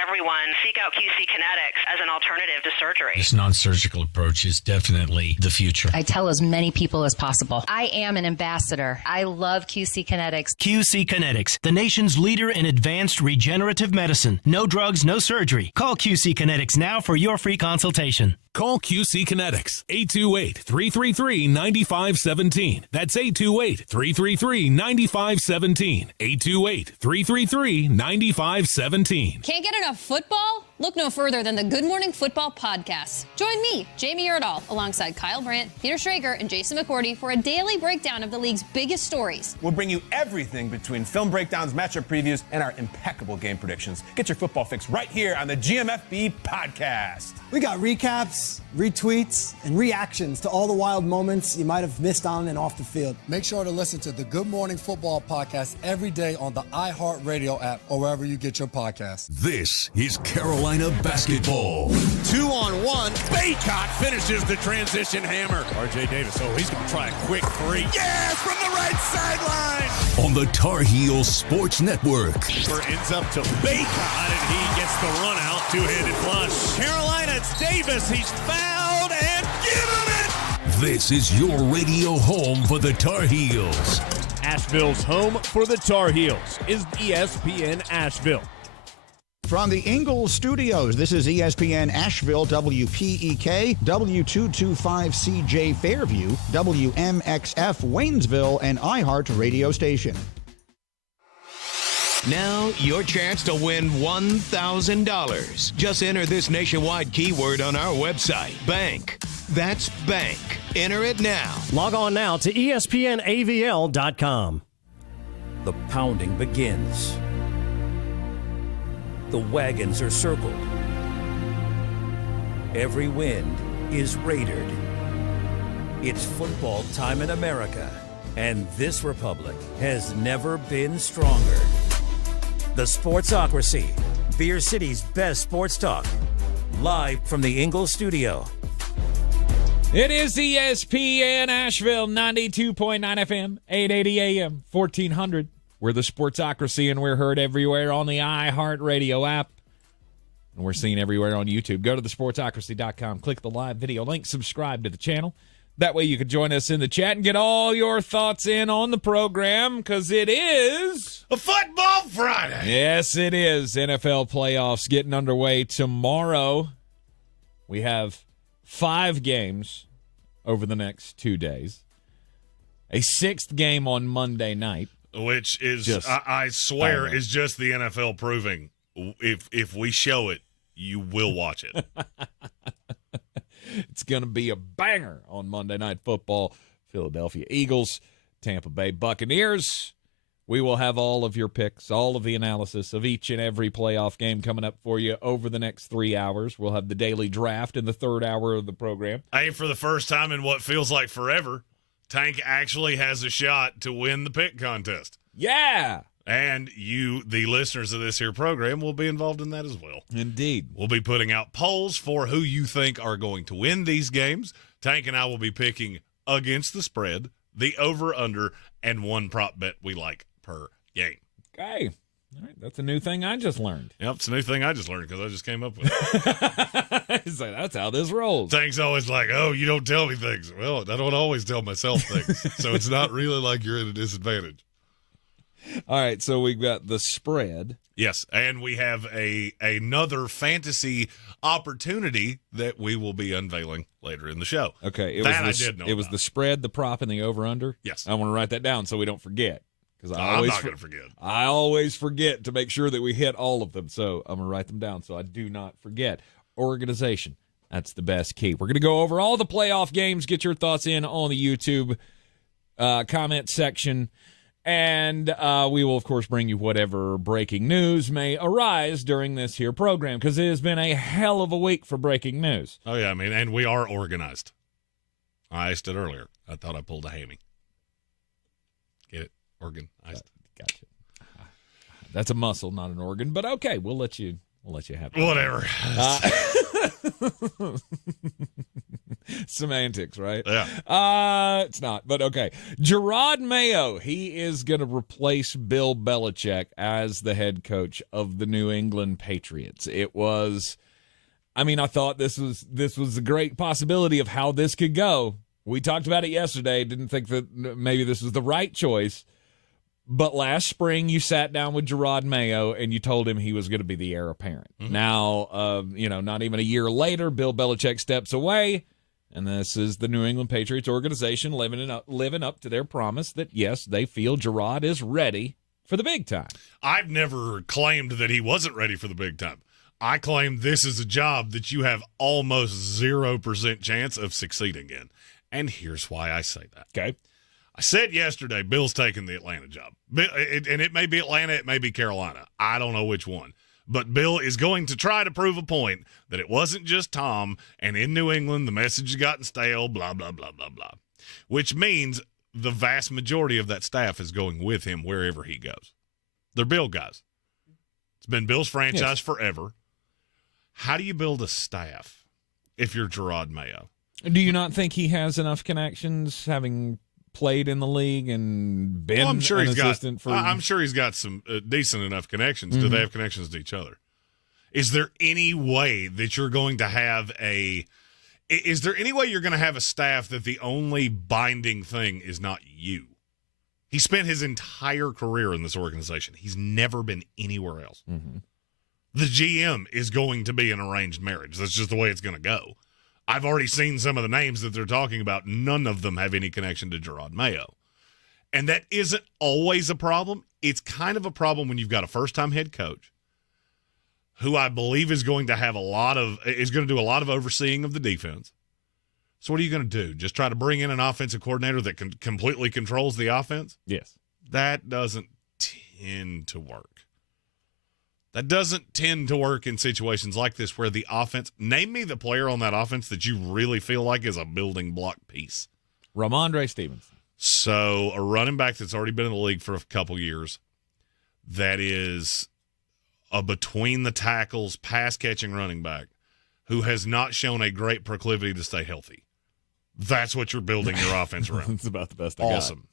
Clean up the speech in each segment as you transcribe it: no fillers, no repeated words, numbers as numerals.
everyone seek out QC Kinetics as an alternative to surgery. This non-surgical approach is definitely the future. I tell as many people as possible. I am an ambassador. I love QC Kinetics. QC Kinetics, the nation's leader in advanced regenerative medicine. No drugs, no surgery. Call QC Kinetics now for your free consultation. Call QC Kinetics, 828-333-9517. That's 828-333-9517. 828-333-9517. Can't get enough football? Look no further than the Good Morning Football podcast. Join me, Jamie Erdahl, alongside Kyle Brandt, Peter Schrager, and Jason McCourty for a daily breakdown of the league's biggest stories. We'll bring you everything between film breakdowns, matchup previews, and our impeccable game predictions. Get your football fix right here on the GMFB podcast. We got recaps, retweets, and reactions to all the wild moments you might have missed on and off the field. Make sure to listen to the Good Morning Football podcast every day on the iHeartRadio app or wherever you get your podcasts. This is Carolina basketball. 2-on-1. Baycott finishes the transition hammer. R.J. Davis, he's going to try a quick three. Yes, from the right sideline. On the Tar Heels Sports Network. Ends up to Baycott, and he gets the run out. Two-handed flush. Carolina, it's Davis. He's fouled, and give him it. This is your radio home for the Tar Heels. Asheville's home for the Tar Heels is ESPN Asheville. From the Ingalls Studios, this is ESPN Asheville, WPEK, W225CJ Fairview, WMXF Waynesville, and iHeart Radio Station. Now, your chance to win $1,000. Just enter this nationwide keyword on our website, bank. That's bank. Enter it now. Log on now to ESPNAVL.com. The pounding begins. The wagons are circled. Every wind is raided. It's football time in America, and this republic has never been stronger. The Sportsocracy, Beer City's best sports talk, live from the Ingalls studio. It is ESPN Asheville, 92.9 FM, 880 AM, 1400. We're the Sportsocracy, and we're heard everywhere on the iHeartRadio app. And we're seen everywhere on YouTube. Go to thesportsocracy.com, click the live video link, subscribe to the channel. That way you can join us in the chat and get all your thoughts in on the program, because it is a Football Friday. Yes, it is. NFL playoffs getting underway tomorrow. We have 5 games over the next 2 days. A 6th game on Monday night. Which is, I swear, is just the NFL proving if we show it, you will watch it. It's going to be a banger on Monday Night Football. Philadelphia Eagles, Tampa Bay Buccaneers. We will have all of your picks, all of the analysis of each and every playoff game coming up for you over the next 3 hours. We'll have the daily draft in the 3rd hour of the program. Hey, for the first time in what feels like forever, Tank actually has a shot to win the pick contest. Yeah. And you, the listeners of this here program, will be involved in that as well. Indeed. We'll be putting out polls for who you think are going to win these games. Tank and I will be picking against the spread, the over-under, and one prop bet we like per game. Okay. All right. That's a new thing I just learned. Yep, it's a new thing I just learned because I just came up with it. So that's how this rolls. Tank's always like, oh, you don't tell me things. Well, I don't always tell myself things. So it's not really like you're at a disadvantage. All right, so we've got the spread. Yes, and we have another fantasy opportunity that we will be unveiling later in the show. Okay, it was the spread, the prop, and the over-under? Yes. I want to write that down so we don't forget. Because I'm not going to forget. I always forget to make sure that we hit all of them, so I'm going to write them down so I do not forget. Organization, that's the best key. We're going to go over all the playoff games, get your thoughts in on the YouTube comment section. And we will, of course, bring you whatever breaking news may arise during this here program, because it has been a hell of a week for breaking news. Oh, yeah, I mean, and we are organized. I asked it earlier. I thought I pulled a hammy. Get it? Organized. Gotcha. That's a muscle, not an organ, but okay, we'll let you have it. Whatever. semantics, right? Yeah. It's not, but okay. Gerard Mayo, he is going to replace Bill Belichick as the head coach of the New England Patriots. It was, I mean, I thought this was a great possibility of how this could go. We talked about it yesterday. Didn't think that maybe this was the right choice. But last spring, you sat down with Gerard Mayo and you told him he was going to be the heir apparent. Mm-hmm. Now, not even a year later, Bill Belichick steps away, and this is the New England Patriots organization living up to their promise that, yes, they feel Gerard is ready for the big time. I've never claimed that he wasn't ready for the big time. I claim this is a job that you have almost 0% chance of succeeding in. And here's why I say that. Okay. I said yesterday, Bill's taking the Atlanta job. And it may be Atlanta, it may be Carolina. I don't know which one. But Bill is going to try to prove a point that it wasn't just Tom, and in New England, the message has gotten stale, blah, blah, blah, blah, blah. Which means the vast majority of that staff is going with him wherever he goes. They're Bill guys. It's been Bill's franchise forever. How do you build a staff if you're Gerard Mayo? Do you not think he has enough connections, having played in the league and been I'm sure an he's assistant got, I'm sure he's got some decent enough connections. Mm-hmm. Do they have connections to each other? Is there any way that you're going to have is there any way you're going to have a staff that the only binding thing is not you? He spent his entire career in this organization. He's never been anywhere else. Mm-hmm. The GM is going to be an arranged marriage. That's just the way it's going to go. I've already seen some of the names that they're talking about. None of them have any connection to Gerard Mayo. And that isn't always a problem. It's kind of a problem when you've got a first-time head coach who I believe is going to do a lot of overseeing of the defense. So what are you going to do? Just try to bring in an offensive coordinator that completely controls the offense? Yes. That doesn't tend to work. That doesn't tend to work in situations like this where the offense – name me the player on that offense that you really feel like is a building block piece. Ramondre Stevenson. So a running back that's already been in the league for a couple years that is a between-the-tackles, pass-catching running back who has not shown a great proclivity to stay healthy. That's what you're building your offense around. That's about the best I got. Awesome.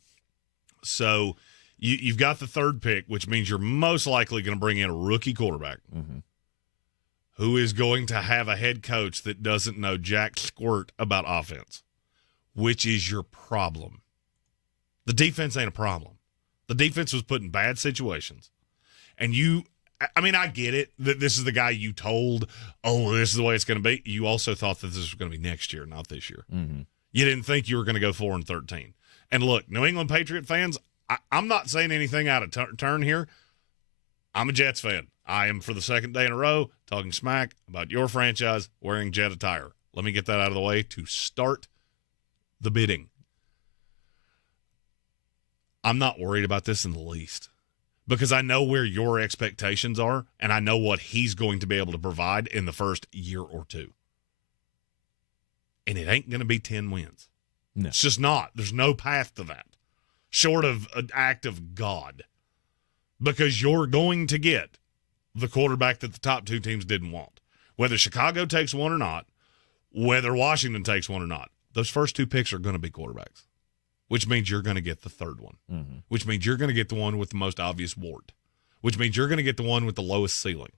So – You've got the third pick, which means you're most likely going to bring in a rookie quarterback who is going to have a head coach that doesn't know jack squirt about offense, which is your problem. The defense ain't a problem. The defense was put in bad situations. And I get it that this is the guy you told, this is the way it's going to be. You also thought that this was going to be next year, not this year. Mm-hmm. You didn't think you were going to go 4-13. And look, New England Patriot fans, I'm not saying anything out of turn here. I'm a Jets fan. I am, for the second day in a row, talking smack about your franchise wearing Jet attire. Let me get that out of the way to start the bidding. I'm not worried about this in the least because I know where your expectations are, and I know what he's going to be able to provide in the first year or two. And it ain't going to be 10 wins. No. It's just not. There's no path to that. Short of an act of God, because you're going to get the quarterback that the top two teams didn't want. Whether Chicago takes one or not, whether Washington takes one or not, those first two picks are going to be quarterbacks, which means you're going to get the third one, which means you're going to get the one with the most obvious wart, which means you're going to get the one with the lowest ceiling.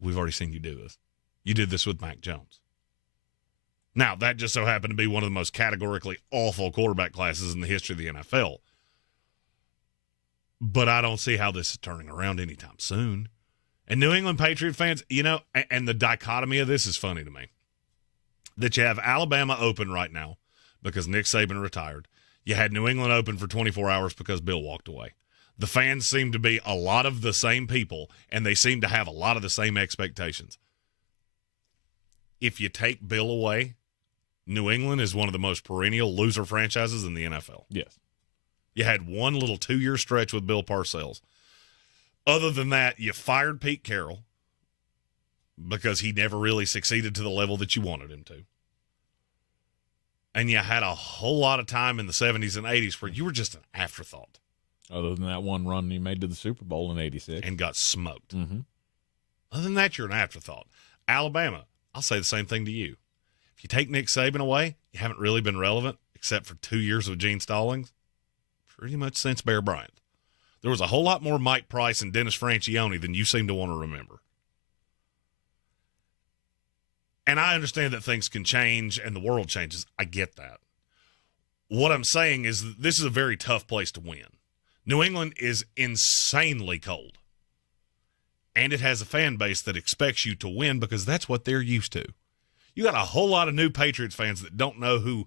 We've already seen you do this. You did this with Mac Jones. Now, that just so happened to be one of the most categorically awful quarterback classes in the history of the NFL. But I don't see how this is turning around anytime soon. And New England Patriot fans, and the dichotomy of this is funny to me. That you have Alabama open right now because Nick Saban retired. You had New England open for 24 hours because Bill walked away. The fans seem to be a lot of the same people, and they seem to have a lot of the same expectations. If you take Bill away, New England is one of the most perennial loser franchises in the NFL. Yes. You had one little 2-year stretch with Bill Parcells. Other than that, you fired Pete Carroll because he never really succeeded to the level that you wanted him to. And you had a whole lot of time in the 70s and 80s where you were just an afterthought. Other than that one run you made to the Super Bowl in 86. And got smoked. Mm-hmm. Other than that, you're an afterthought. Alabama, I'll say the same thing to you. If you take Nick Saban away, you haven't really been relevant except for 2 years of Gene Stallings, pretty much since Bear Bryant. There was a whole lot more Mike Price and Dennis Francione than you seem to want to remember. And I understand that things can change and the world changes. I get that. What I'm saying is that this is a very tough place to win. New England is insanely cold. And it has a fan base that expects you to win because that's what they're used to. You got a whole lot of new Patriots fans that don't know who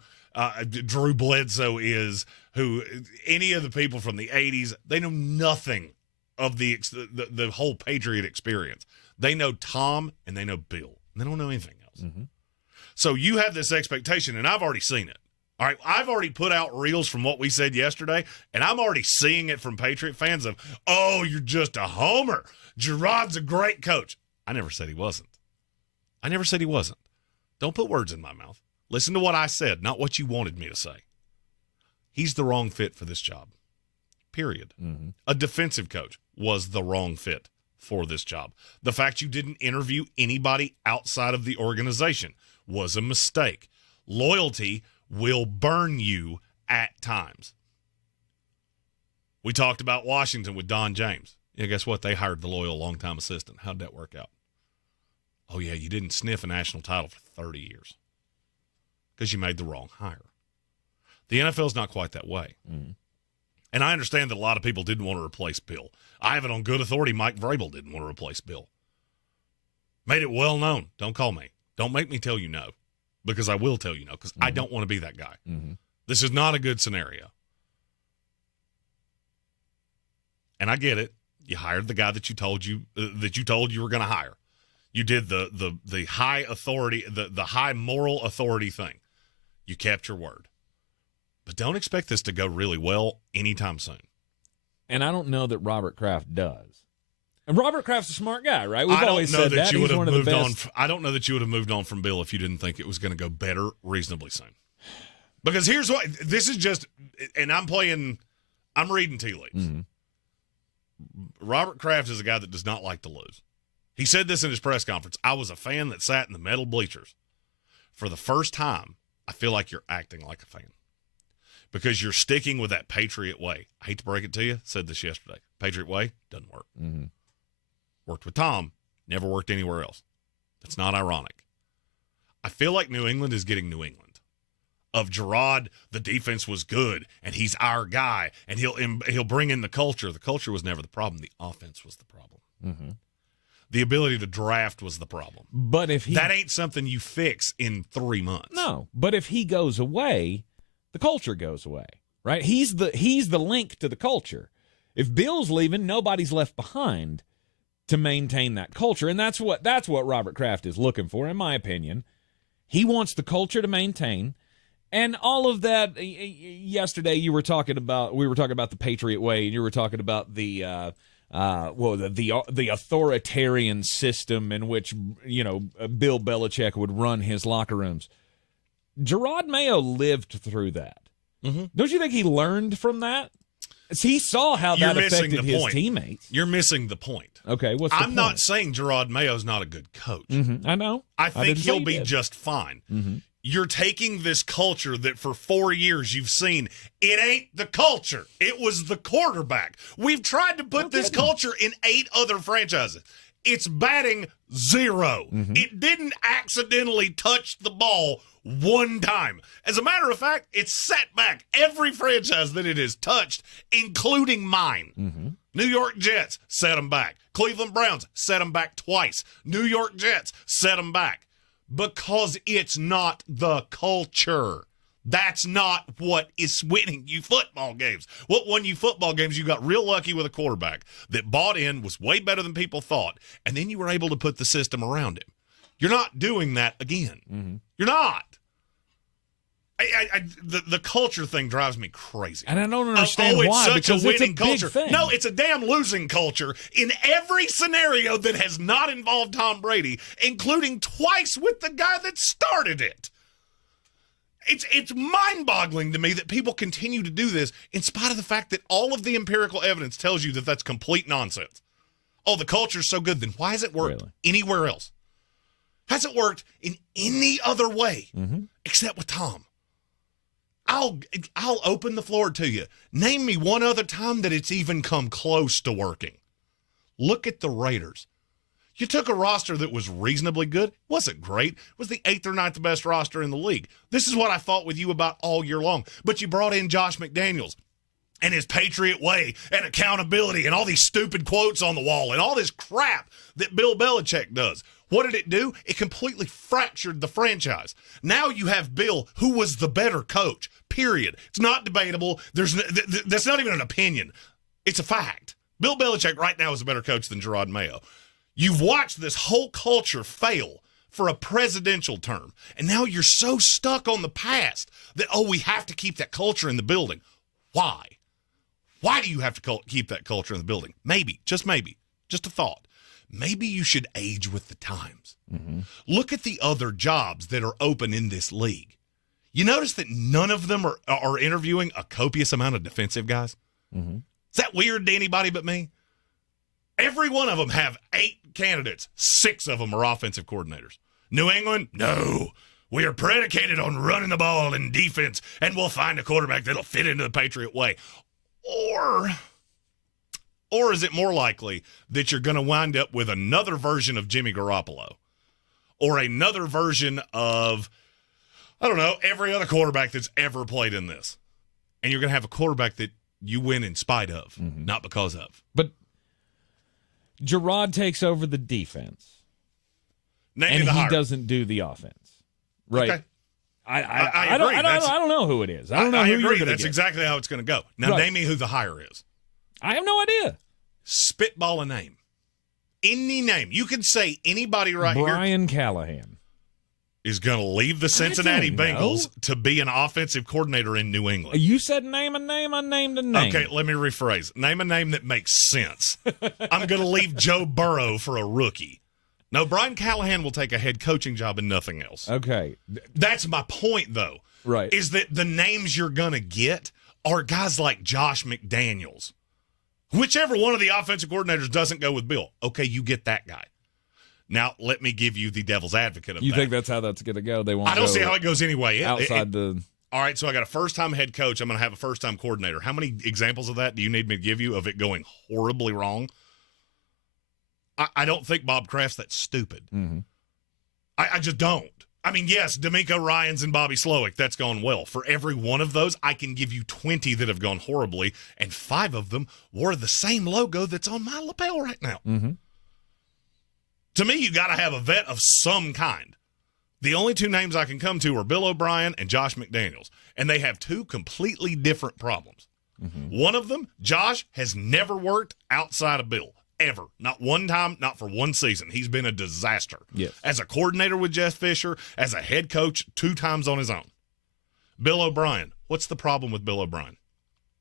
Drew Bledsoe is, who any of the people from the 80s. They know nothing of the whole Patriot experience. They know Tom and they know Bill. They don't know anything else. Mm-hmm. So you have this expectation, and I've already seen it. All right, I've already put out reels from what we said yesterday, and I'm already seeing it from Patriot fans of, oh, you're just a homer. Gerard's a great coach. I never said he wasn't. Don't put words in my mouth. Listen to what I said, not what you wanted me to say. He's the wrong fit for this job, period. Mm-hmm. A defensive coach was the wrong fit for this job. The fact you didn't interview anybody outside of the organization was a mistake. Loyalty will burn you at times. We talked about Washington with Don James. Yeah, guess what? They hired the loyal long-time assistant. How'd that work out? Oh, yeah, you didn't sniff a national title for 30 years because you made the wrong hire. The NFL's not quite that way. Mm-hmm. And I understand that a lot of people didn't want to replace Bill. I have it on good authority Mike Vrabel didn't want to replace Bill. Made it well known. Don't call me. Don't make me tell you no, because I will tell you no, because I don't want to be that guy. Mm-hmm. This is not a good scenario. And I get it. You hired the guy that you told you were going to hire. You did the high authority, the high moral authority thing. You kept your word. But don't expect this to go really well anytime soon. And I don't know that Robert Kraft does. And Robert Kraft's a smart guy, right? We've always said that. You would have moved on. I don't know that you would have moved on from Bill if you didn't think it was going to go better reasonably soon. Because here's what this is just, and I'm reading tea leaves. Mm-hmm. Robert Kraft is a guy that does not like to lose. He said this in his press conference. I was a fan that sat in the metal bleachers. For the first time, I feel like you're acting like a fan. Because you're sticking with that Patriot way. I hate to break it to you, said this yesterday. Patriot way doesn't work. Mm-hmm. Worked with Tom, never worked anywhere else. That's not ironic. I feel like New England is getting New England. Of Gerard, the defense was good, and he's our guy, and he'll bring in the culture. The culture was never the problem. The offense was the problem. Mm-hmm. The ability to draft was the problem. But if that ain't something you fix in 3 months. No, but if he goes away, the culture goes away, right? He's the link to the culture. If Bill's leaving, nobody's left behind to maintain that culture, and that's what Robert Kraft is looking for, in my opinion. He wants the culture to maintain. And all of that, yesterday we were talking about the Patriot way, and you were talking about the authoritarian system in which, Bill Belichick would run his locker rooms. Gerard Mayo lived through that. Mm-hmm. Don't you think he learned from that? He saw how that affected his teammates. You're missing the point. Okay, what's the point? I'm not saying Gerard Mayo's not a good coach. Mm-hmm. I know. I think he'll be just fine. Mm-hmm. You're taking this culture that for 4 years you've seen. It ain't the culture. It was the quarterback. We've tried to put this culture in 8 other franchises. It's batting 0. Mm-hmm. It didn't accidentally touch the ball one time. As a matter of fact, it's set back every franchise that it has touched, including mine. Mm-hmm. New York Jets set them back. Cleveland Browns set them back twice. New York Jets set them back. Because it's not the culture. That's not what is winning you football games. What won you football games, you got real lucky with a quarterback that bought in, was way better than people thought, and then you were able to put the system around him. You're not doing that again. Mm-hmm. You're not. The culture thing drives me crazy. And I don't understand why, such because a winning it's a big culture. thing. No, it's a damn losing culture in every scenario that has not involved Tom Brady, including twice with the guy that started it. It's mind-boggling to me that people continue to do this in spite of the fact that all of the empirical evidence tells you that that's complete nonsense. Oh, the culture's so good, then why has it worked anywhere else? Hasn't worked in any other way except with Tom. I'll open the floor to you. Name me one other time that it's even come close to working. Look at the Raiders. You took a roster that was reasonably good. Wasn't great. It was the 8th or 9th best roster in the league. This is what I fought with you about all year long. But you brought in Josh McDaniels and his Patriot way and accountability and all these stupid quotes on the wall and all this crap that Bill Belichick does. What did it do? It completely fractured the franchise. Now you have Bill, who was the better coach, period. It's not debatable. That's not even an opinion. It's a fact. Bill Belichick right now is a better coach than Gerard Mayo. You've watched this whole culture fail for a presidential term, and now you're so stuck on the past that, we have to keep that culture in the building. Why? Why do you have to keep that culture in the building? Maybe, just a thought. Maybe you should age with the times. Look at the other jobs that are open in this league. You notice that none of them are interviewing a copious amount of defensive guys? Is that weird to anybody but me? Every one of them have 8 candidates. 6 of them are offensive coordinators. New England? No. We are predicated on running the ball in defense, and we'll find a quarterback that'll fit into the Patriot way. Or is it more likely that you're going to wind up with another version of Jimmy Garoppolo or another version of, I don't know, every other quarterback that's ever played in this? And you're going to have a quarterback that you win in spite of, not because of. But Gerard takes over the defense, and he doesn't do the offense, right? Okay. I don't know who it is. I don't know who you're going to get. That's exactly how it's going to go. Now, name me who the hire is. I have no idea. Spitball a name. Any name. You can say anybody right here. Brian Callahan is going to leave the Cincinnati Bengals to be an offensive coordinator in New England. You said name a name. I named a name. Okay, let me rephrase. Name a name that makes sense. I'm going to leave Joe Burrow for a rookie. No, Brian Callahan will take a head coaching job and nothing else. Okay. That's my point, though. Right. Is that the names you're going to get are guys like Josh McDaniels. Whichever one of the offensive coordinators doesn't go with Bill, okay, you get that guy. Now, let me give you the devil's advocate of that. You think that's how that's going to go? They won't. I don't see how it goes anyway. Outside the. All right, so I got a first-time head coach. I'm going to have a first-time coordinator. How many examples of that do you need me to give you of it going horribly wrong? I don't think Bob Kraft's that stupid. I just don't. I mean, yes, DeMeco Ryans and Bobby Slowick, that's gone well. For every one of those, I can give you 20 that have gone horribly, and 5 of them wore the same logo that's on my lapel right now. To me, you got to have a vet of some kind. The only 2 names I can come to are Bill O'Brien and Josh McDaniels, and they have 2 completely different problems. One of them, Josh, has never worked outside of Bill. Ever. Not one time, not for one season. He's been a disaster. Yes. As a coordinator with Jeff Fisher, as a head coach 2 times on his own. Bill O'Brien. What's the problem with Bill O'Brien?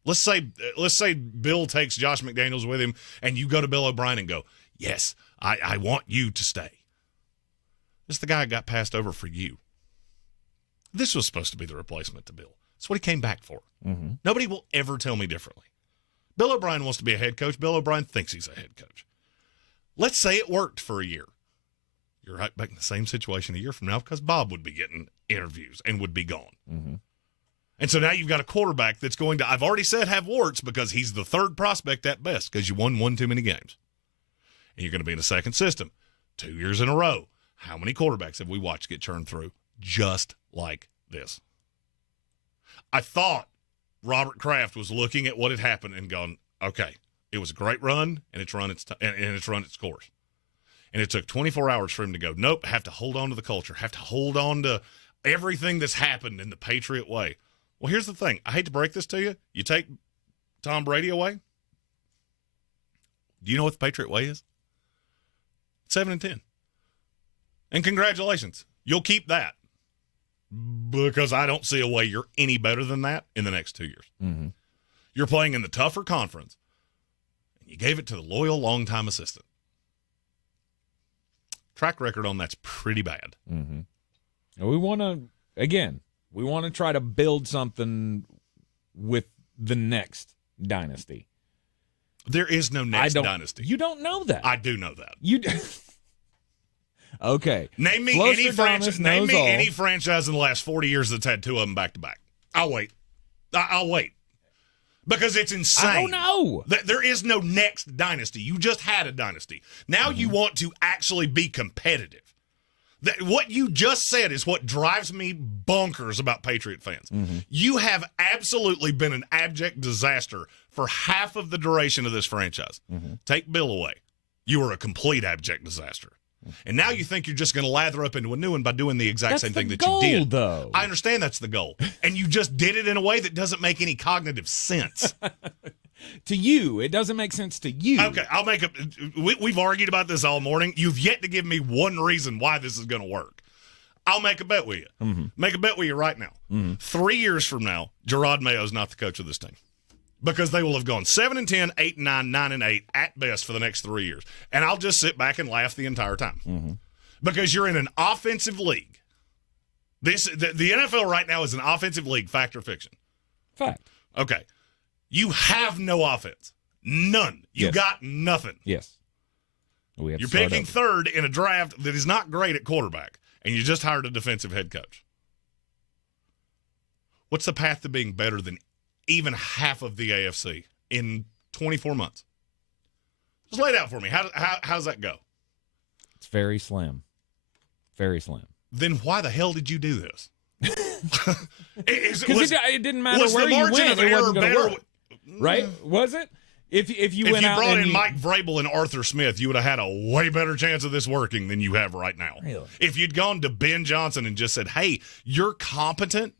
Let's say Bill takes Josh McDaniels with him, and you go to Bill O'Brien and go, yes, I want you to stay. This is the guy who got passed over for you. This was supposed to be the replacement to Bill. That's what he came back for. Nobody will ever tell me differently. Bill O'Brien wants to be a head coach. Bill O'Brien thinks he's a head coach. Let's say it worked for a year. You're right back in the same situation a year from now because Bob would be getting interviews and would be gone. And so now you've got a quarterback that's going to, I've already said, have warts because he's the 3rd prospect at best because you won 1 too many games. And you're going to be in a second system 2 years in a row. How many quarterbacks have we watched get churned through just like this? I thought Robert Kraft was looking at what had happened and gone, okay, it was a great run, and it's run its course. And it took 24 hours for him to go, nope, have to hold on to the culture, have to hold on to everything that's happened in the Patriot way. Well, here's the thing. I hate to break this to you. You take Tom Brady away. Do you know what the Patriot way is? 7-10. And congratulations. You'll keep that. Because I don't see a way you're any better than that in the next 2 years. You're playing in the tougher conference, and you gave it to the loyal, longtime assistant. Track record on that's pretty bad. And we want to try to build something with the next dynasty. There is no next dynasty. You don't know that. I do know that. Okay. Name me any franchise. Name me any franchise in the last 40 years that's had two of them back to back. I'll wait. I'll wait. Because it's insane. I don't know. There is no next dynasty. You just had a dynasty. Now you want to actually be competitive. What you just said is what drives me bonkers about Patriot fans. You have absolutely been an abject disaster for half of the duration of this franchise. Take Bill away. You were a complete abject disaster. And now you think you're just going to lather up into a new one by doing the exact same thing that you did. Though. I understand that's the goal. And you just did it in a way that doesn't make any cognitive sense. To you, it doesn't make sense to you. Okay, I'll make we've argued about this all morning. You've yet to give me one reason why this is going to work. I'll make a bet with you. Make a bet with you right now. 3 years from now, Gerard Mayo's not the coach of this team. Because they will have gone 7-10, 8-9, 9-8 at best for the next 3 years. And I'll just sit back and laugh the entire time. Because you're in an offensive league. The NFL right now is an offensive league, fact or fiction? Fact. Okay. You have no offense. None. You got nothing. Yes. You're picking third in a draft that is not great at quarterback, and you just hired a defensive head coach. What's the path to being better than even half of the AFC in 24 months? Just lay it out for me. How does that go? It's very slim. Very slim. Then why the hell did you do this? Because it didn't matter where you went. It wasn't going to work. Right? Was it? If you brought in Mike Vrabel and Arthur Smith, you would have had a way better chance of this working than you have right now. Really? If you'd gone to Ben Johnson and just said, hey, you're competent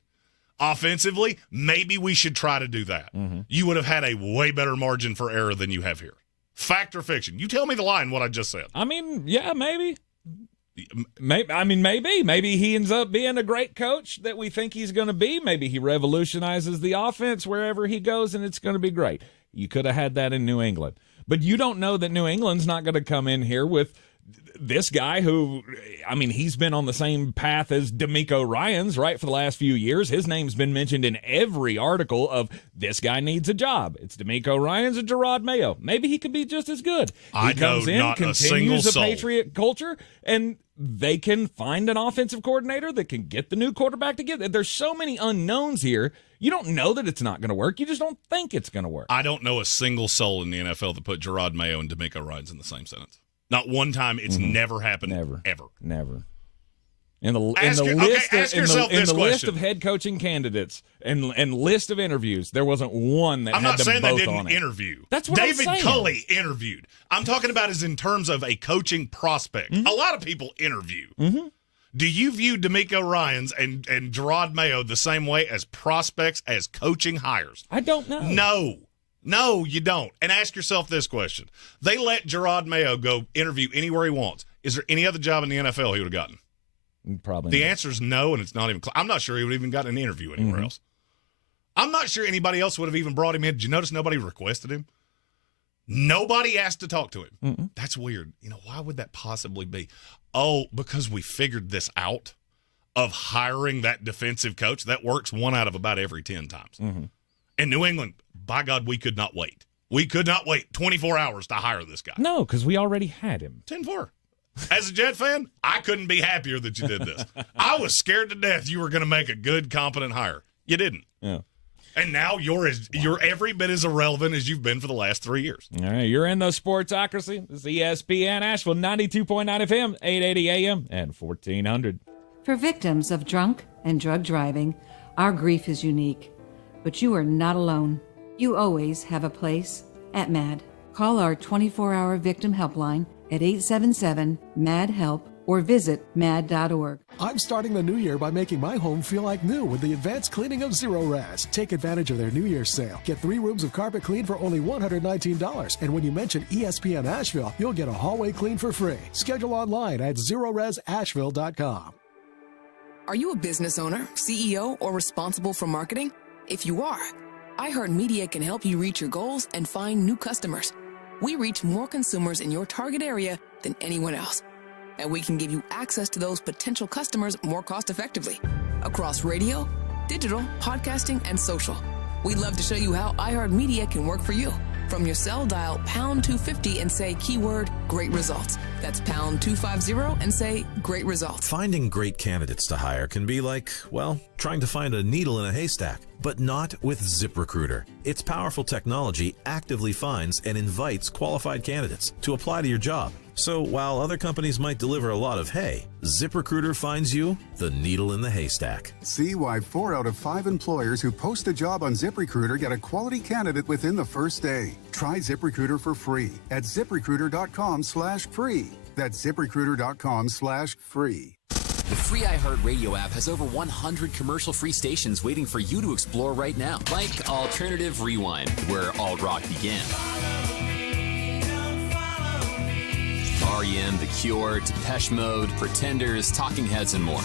offensively, maybe we should try to do that. You would have had a way better margin for error than you have here. Fact or fiction? You tell me the line, what I just said. I mean, yeah, maybe. Maybe he ends up being a great coach that we think he's going to be. Maybe he revolutionizes the offense wherever he goes, and it's going to be great. You could have had that in New England. But you don't know that New England's not going to come in here with this guy who, I mean, he's been on the same path as DeMeco Ryans, right, for the last few years. His name's been mentioned in every article of this guy needs a job. It's DeMeco Ryans and Gerard Mayo. Maybe he could be just as good. He comes in, continues the Patriot culture, and they can find an offensive coordinator that can get the new quarterback together. There's so many unknowns here. You don't know that it's not going to work. You just don't think it's going to work. I don't know a single soul in the NFL that put Gerard Mayo and DeMeco Ryans in the same sentence. Not one time. It's never happened. Never. In the list of head coaching candidates and list of interviews, there wasn't one that had them both on it. I'm not saying they didn't interview. That's what David I'm saying. Culley interviewed. I'm talking about is in terms of a coaching prospect. A lot of people interview. Do you view DeMeco Ryans and Gerard Mayo the same way as prospects, as coaching hires? I don't know. No, you don't. And ask yourself this question. They let Gerard Mayo go interview anywhere he wants. Is there any other job in the NFL he would have gotten? Probably The not. answer is no, and it's not even I'm not sure he would have even gotten an interview anywhere else. I'm not sure anybody else would have even brought him in. Did you notice nobody requested him? Nobody asked to talk to him. That's weird. Why would that possibly be? Oh, because we figured this out of hiring that defensive coach. That works 1 out of about every 10 times. In New England, by God, we could not wait. We could not wait 24 hours to hire this guy. No, because we already had him. 10-4. As a Jet fan, I couldn't be happier that you did this. I was scared to death you were going to make a good, competent hire. You didn't. Yeah. And now you're every bit as irrelevant as you've been for the last 3 years. All right, you're in the Sportsocracy. This is ESPN Asheville, 92.9 FM, 880 AM, and 1400. For victims of drunk and drug driving, our grief is unique. But you are not alone. You always have a place at MAD. Call our 24-hour victim helpline at 877-MAD-HELP or visit mad.org. I'm starting the new year by making my home feel like new with the advanced cleaning of Zero Raz. Take advantage of their New Year's sale. Get 3 rooms of carpet clean for only $119. And when you mention ESPN Asheville, you'll get a hallway clean for free. Schedule online at ZeroRazAsheville.com. Are you a business owner, CEO, or responsible for marketing? If you are, iHeartMedia can help you reach your goals and find new customers. We reach more consumers in your target area than anyone else. And we can give you access to those potential customers more cost-effectively across radio, digital, podcasting, and social. We'd love to show you how iHeartMedia can work for you. From your cell, dial pound 250 and say keyword great results. That's pound 250 and say great results. Finding great candidates to hire can be like, well, trying to find a needle in a haystack, but not with ZipRecruiter. Its powerful technology actively finds and invites qualified candidates to apply to your job. So while other companies might deliver a lot of hay, ZipRecruiter finds you the needle in the haystack. See why 4 out of 5 employers who post a job on ZipRecruiter get a quality candidate within the first day. Try ZipRecruiter for free at ZipRecruiter.com/free. That's ZipRecruiter.com/free. The free iHeartRadio app has over 100 commercial-free stations waiting for you to explore right now, like Alternative Rewind, where all rock began. R.E.M., The Cure, Depeche Mode, Pretenders, Talking Heads, and more.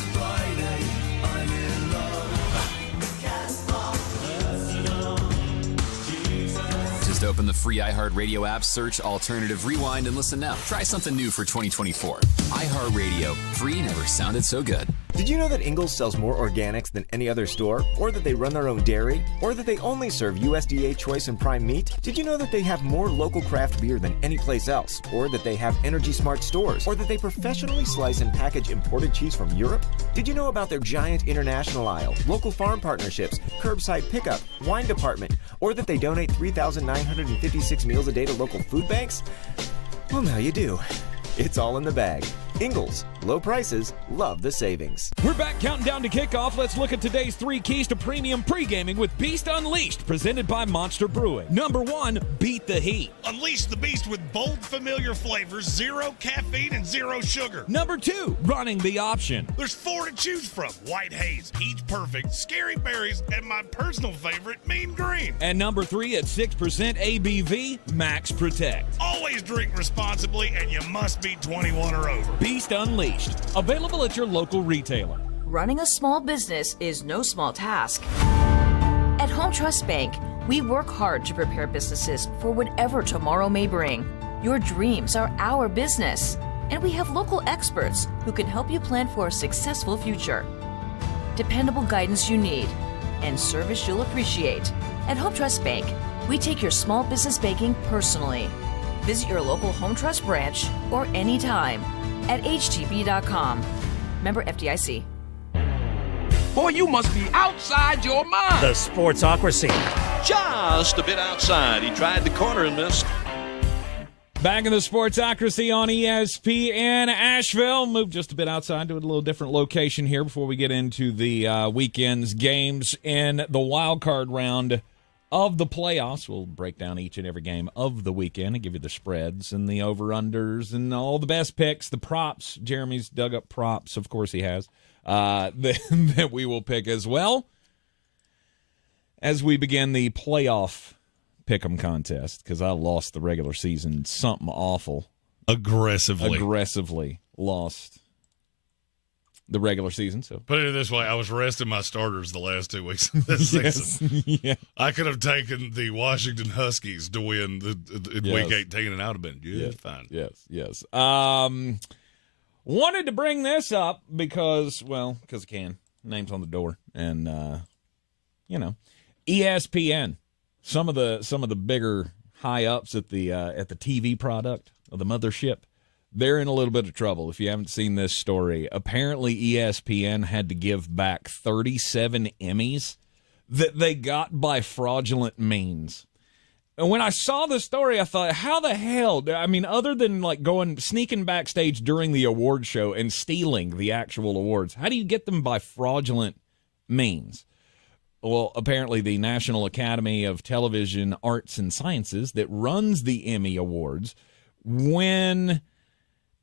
Just open the free iHeartRadio app, search Alternative Rewind, and listen now. Try something new for 2024. iHeartRadio. Free never sounded so good. Did you know that Ingles sells more organics than any other store? Or that they run their own dairy? Or that they only serve USDA choice and prime meat? Did you know that they have more local craft beer than any place else? Or that they have Energy Smart stores? Or that they professionally slice and package imported cheese from Europe? Did you know about their giant international aisle, local farm partnerships, curbside pickup, wine department? Or that they donate 3,956 meals a day to local food banks? Well, now you do. It's all in the bag. Ingles, low prices, love the savings. We're back counting down to kickoff. Let's look at today's 3 keys to premium pre-gaming with Beast Unleashed, presented by Monster Brewing. Number 1, beat the heat. Unleash the beast with bold, familiar flavors, 0 caffeine and 0 sugar. Number 2, running the option. There's 4 to choose from: White Haze, Peach Perfect, Scary Berries, and my personal favorite, Mean Green. And number 3, at 6% ABV, Max Protect. Always drink responsibly, and you must be 21 or over. Beast Unleashed, available at your local retailer. Running a small business is no small task. At Home Trust Bank, we work hard to prepare businesses for whatever tomorrow may bring. Your dreams are our business, and we have local experts who can help you plan for a successful future. Dependable guidance you need, and service you'll appreciate. At Home Trust Bank, we take your small business banking personally. Visit your local Home Trust branch or anytime at htb.com. Member FDIC. Boy, you must be outside your mind. The Sportsocracy. Just a bit outside. He tried the corner and missed. Back in the Sportsocracy on ESPN Asheville. Move just a bit outside to a little different location here before we get into the weekend's games in the wild card round of the playoffs. We'll break down each and every game of the weekend and give you the spreads and the over-unders and all the best picks, the props. Jeremy's dug up props, of course he has, that we will pick as well as we begin the playoff pick'em contest, because I lost the regular season something awful. Aggressively lost the regular season. So put it this way, I was resting my starters the last 2 weeks of this season. Yeah. I could have taken the Washington Huskies to win week 18, and I would have been just fine. Yes. Wanted to bring this up because I can. Name's on the door, and ESPN. Some of the bigger high ups at the TV product of the mothership, they're in a little bit of trouble. If you haven't seen this story, apparently ESPN had to give back 37 Emmys that they got by fraudulent means. And when I saw the story, I thought, how the hell? I mean, other than like sneaking backstage during the award show and stealing the actual awards, how do you get them by fraudulent means? Well, apparently the National Academy of Television Arts and Sciences that runs the Emmy Awards,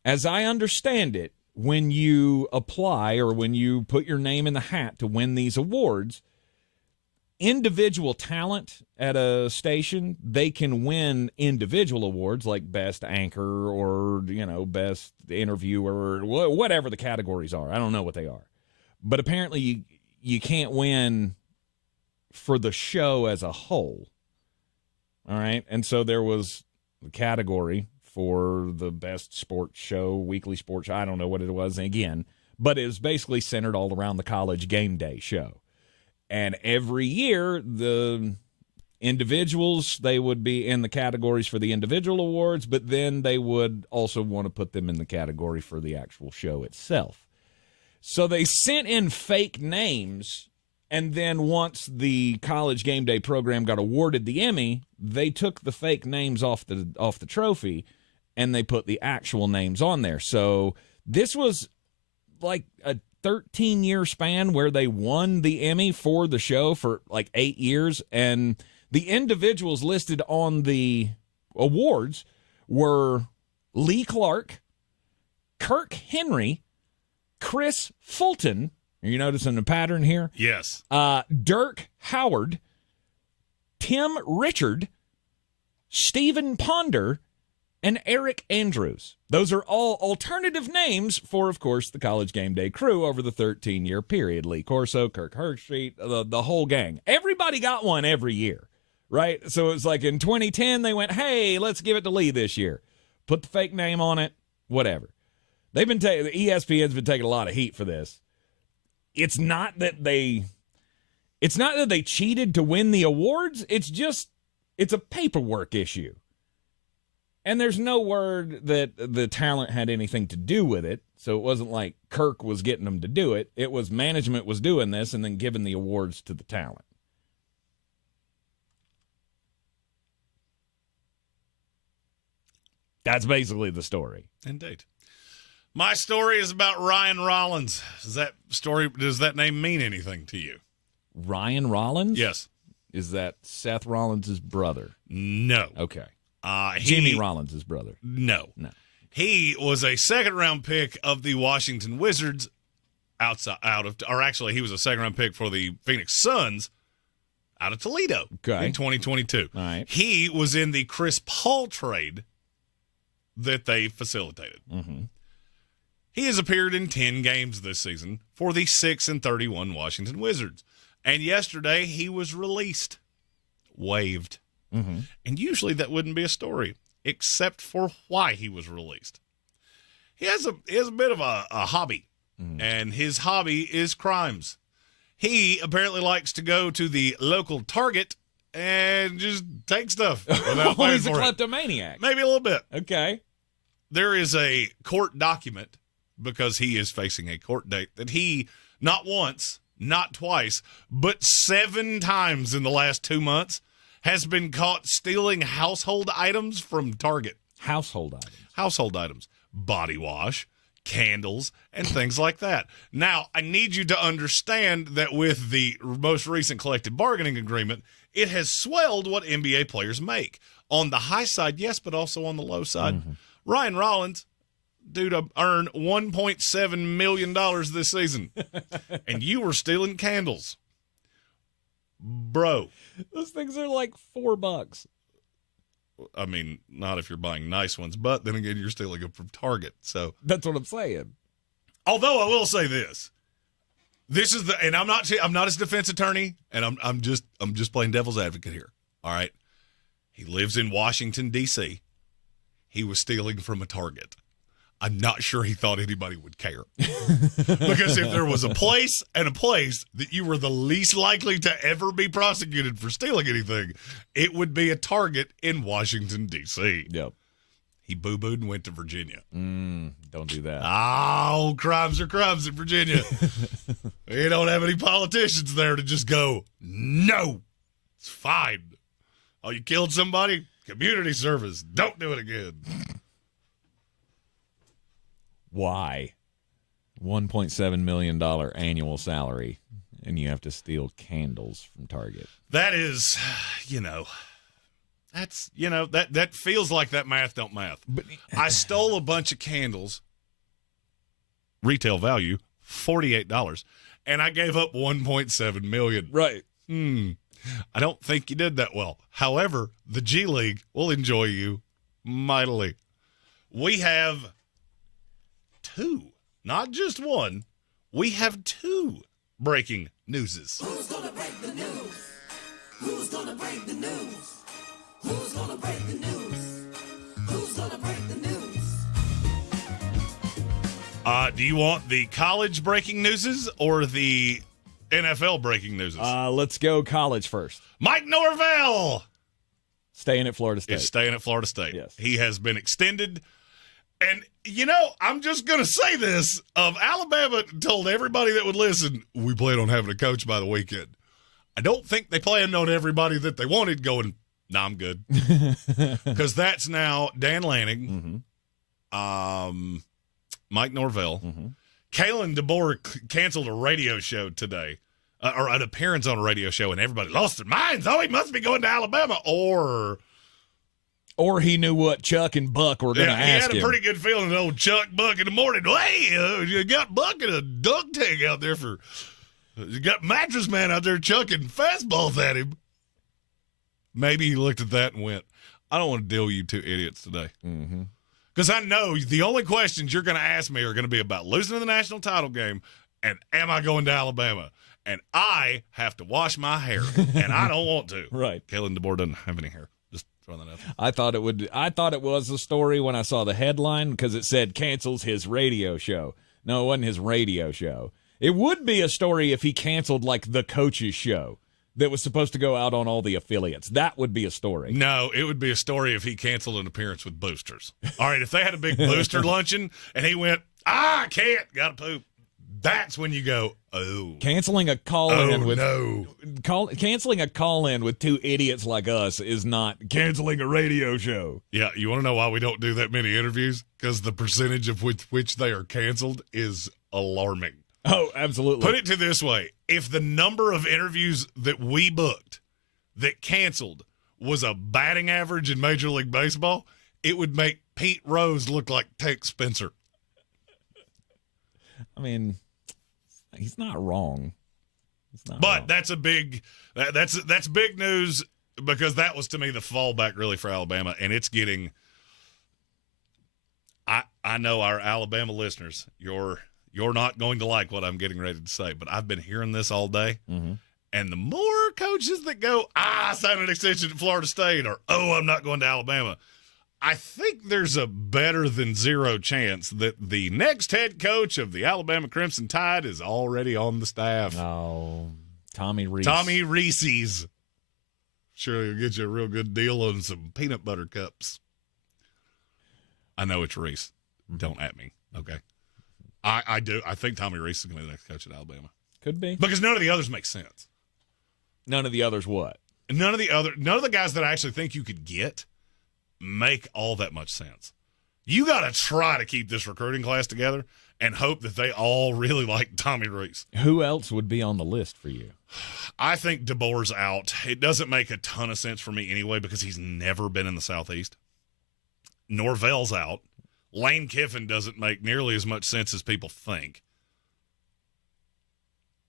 as I understand it, when you apply or when you put your name in the hat to win these awards, individual talent at a station, they can win individual awards like best anchor or, best interviewer, or whatever the categories are. I don't know what they are. But apparently you can't win for the show as a whole. All right? And so there was the category for the best sports show, weekly sports show. I don't know what it was again, but it was basically centered all around the college game day show. And every year, the Individuals, they would be in the categories for the individual awards, but then they would also want to put them in the category for the actual show itself. So they sent in fake names, and then once the College Game Day program got awarded the Emmy, they took the fake names off the trophy, and they put the actual names on there. So this was like a 13-year span where they won the Emmy for the show for like 8 years, and the individuals listed on the awards were Lee Clark, Kirk Henry, Chris Fulton. Are you noticing a pattern here? Yes. Dirk Howard, Tim Richard, Stephen Ponder, and Eric Andrews. Those are all alternative names for, of course, the College Game Day crew over the 13-year period. Lee Corso, Kirk Herbstreit, the whole gang. Everybody got one every year, right? So it's like in 2010, they went, hey, let's give it to Lee this year. Put the fake name on it, whatever. The ESPN's been taking a lot of heat for this. It's not that they cheated to win the awards. It's a paperwork issue. And there's no word that the talent had anything to do with it. So it wasn't like Kirk was getting them to do it. It was management was doing this and then giving the awards to the talent. That's basically the story. Indeed. My story is about Ryan Rollins. Does that name mean anything to you? Ryan Rollins? Yes. Is that Seth Rollins' brother? No. Okay. Jimmy Rollins' brother? No. He was a second-round pick of the Washington Wizards he was a second-round pick for the Phoenix Suns out of Toledo in 2022. All right. He was in the Chris Paul trade that they facilitated. Mm-hmm. He has appeared in 10 games this season for the 6-31 Washington Wizards. And yesterday he was released, waived. Mm-hmm. And usually that wouldn't be a story, except for why he was released. He has a bit of a hobby, and his hobby is crimes. He apparently likes to go to the local Target and just take stuff without paying He's a for it. kleptomaniac. Maybe a little bit. Okay. There is a court document, because he is facing a court date, that he, not once, not twice, but 7 times in the last 2 months, has been caught stealing household items from Target. Household items. Household items. Body wash, candles, and things like that. Now, I need you to understand that with the most recent collective bargaining agreement, it has swelled what NBA players make. On the high side, yes, but also on the low side. Mm-hmm. Ryan Rollins, due to earn $1.7 million this season, and you were stealing candles. Bro. Those things are like $4. I mean, not if you're buying nice ones, but then again, you're stealing them from Target. So that's what I'm saying. Although I will say this is and I'm not his defense attorney, and I'm just playing devil's advocate here. All right. He lives in Washington, D.C. He was stealing from a Target. I'm not sure he thought anybody would care. Because if there was a place that you were the least likely to ever be prosecuted for stealing anything, it would be a Target in Washington, D.C. Yep. He boo-booed and went to Virginia. Don't do that. Oh, crimes are crimes in Virginia. You don't have any politicians there to just go, no, it's fine. Oh, you killed somebody? Community service. Don't do it again. Why? $1.7 million annual salary, and you have to steal candles from Target. That is, that feels like that math don't math. But I stole a bunch of candles, retail value, $48, and I gave up $1.7 million. Right. I don't think you did that well. However, the G League will enjoy you mightily. We have 2, not just 1. We have 2 breaking newses. Who's gonna break the news? Who's gonna break the news? Who's gonna break the news? Who's gonna break the news? Do you want the college breaking newses or the NFL breaking news? Let's go college first. Mike Norvell staying at Florida State. Is staying at Florida State. Yes. He has been extended. And, I'm just going to say this. Alabama told everybody that would listen, we plan on having a coach by the weekend. I don't think they planned on everybody that they wanted going, I'm good. Because that's now Dan Lanning, Mike Norvell. Kalen DeBoer canceled a radio show today, or an appearance on a radio show, and everybody lost their minds. Oh, he must be going to Alabama. Or he knew what Chuck and Buck were going to ask him. He had a pretty good feeling that old Chuck Buck in the morning. Hey, you got Buck in a dunk tank out there you got Mattress Man out there chucking fastballs at him. Maybe he looked at that and went, I don't want to deal with you two idiots today. Because I know the only questions you're going to ask me are going to be about losing the national title game and am I going to Alabama? And I have to wash my hair, and I don't want to. Right. Kalen DeBoer doesn't have any hair. Just throwing that out there. I thought it was a story when I saw the headline because it said cancels his radio show. No, it wasn't his radio show. It would be a story if he canceled like the coach's show that was supposed to go out on all the affiliates. That would be a story. No, it would be a story if he canceled an appearance with boosters. All right, if they had a big booster luncheon and he went, I can't, got to poop. That's when you go, oh. Canceling a call-in canceling a call-in with two idiots like us is not canceling a radio show. Yeah, you want to know why we don't do that many interviews? Because the percentage of which they are canceled is alarming. Oh, absolutely. Put it to this way. If the number of interviews that we booked that canceled was a batting average in Major League Baseball, it would make Pete Rose look like Tank Spencer. I mean, he's not wrong. But that's a big that's big news because that was to me the fallback really for Alabama, and it's getting I know our Alabama listeners, you're not going to like what I'm getting ready to say, but I've been hearing this all day. And the more coaches that go, I signed an extension at Florida State, or, I'm not going to Alabama, I think there's a better than zero chance that the next head coach of the Alabama Crimson Tide is already on the staff. Oh, Tommy Reese. Tommy Reese's. Sure, he'll get you a real good deal on some peanut butter cups. I know it's Reese. Don't at me, okay? I do. I think Tommy Reese is going to be the next coach at Alabama. Could be. Because none of the others make sense. None of the others what? None of the guys that I actually think you could get make all that much sense. You got to try to keep this recruiting class together and hope that they all really like Tommy Reese. Who else would be on the list for you? I think DeBoer's out. It doesn't make a ton of sense for me anyway because he's never been in the Southeast. Norvell's out. Lane Kiffin doesn't make nearly as much sense as people think.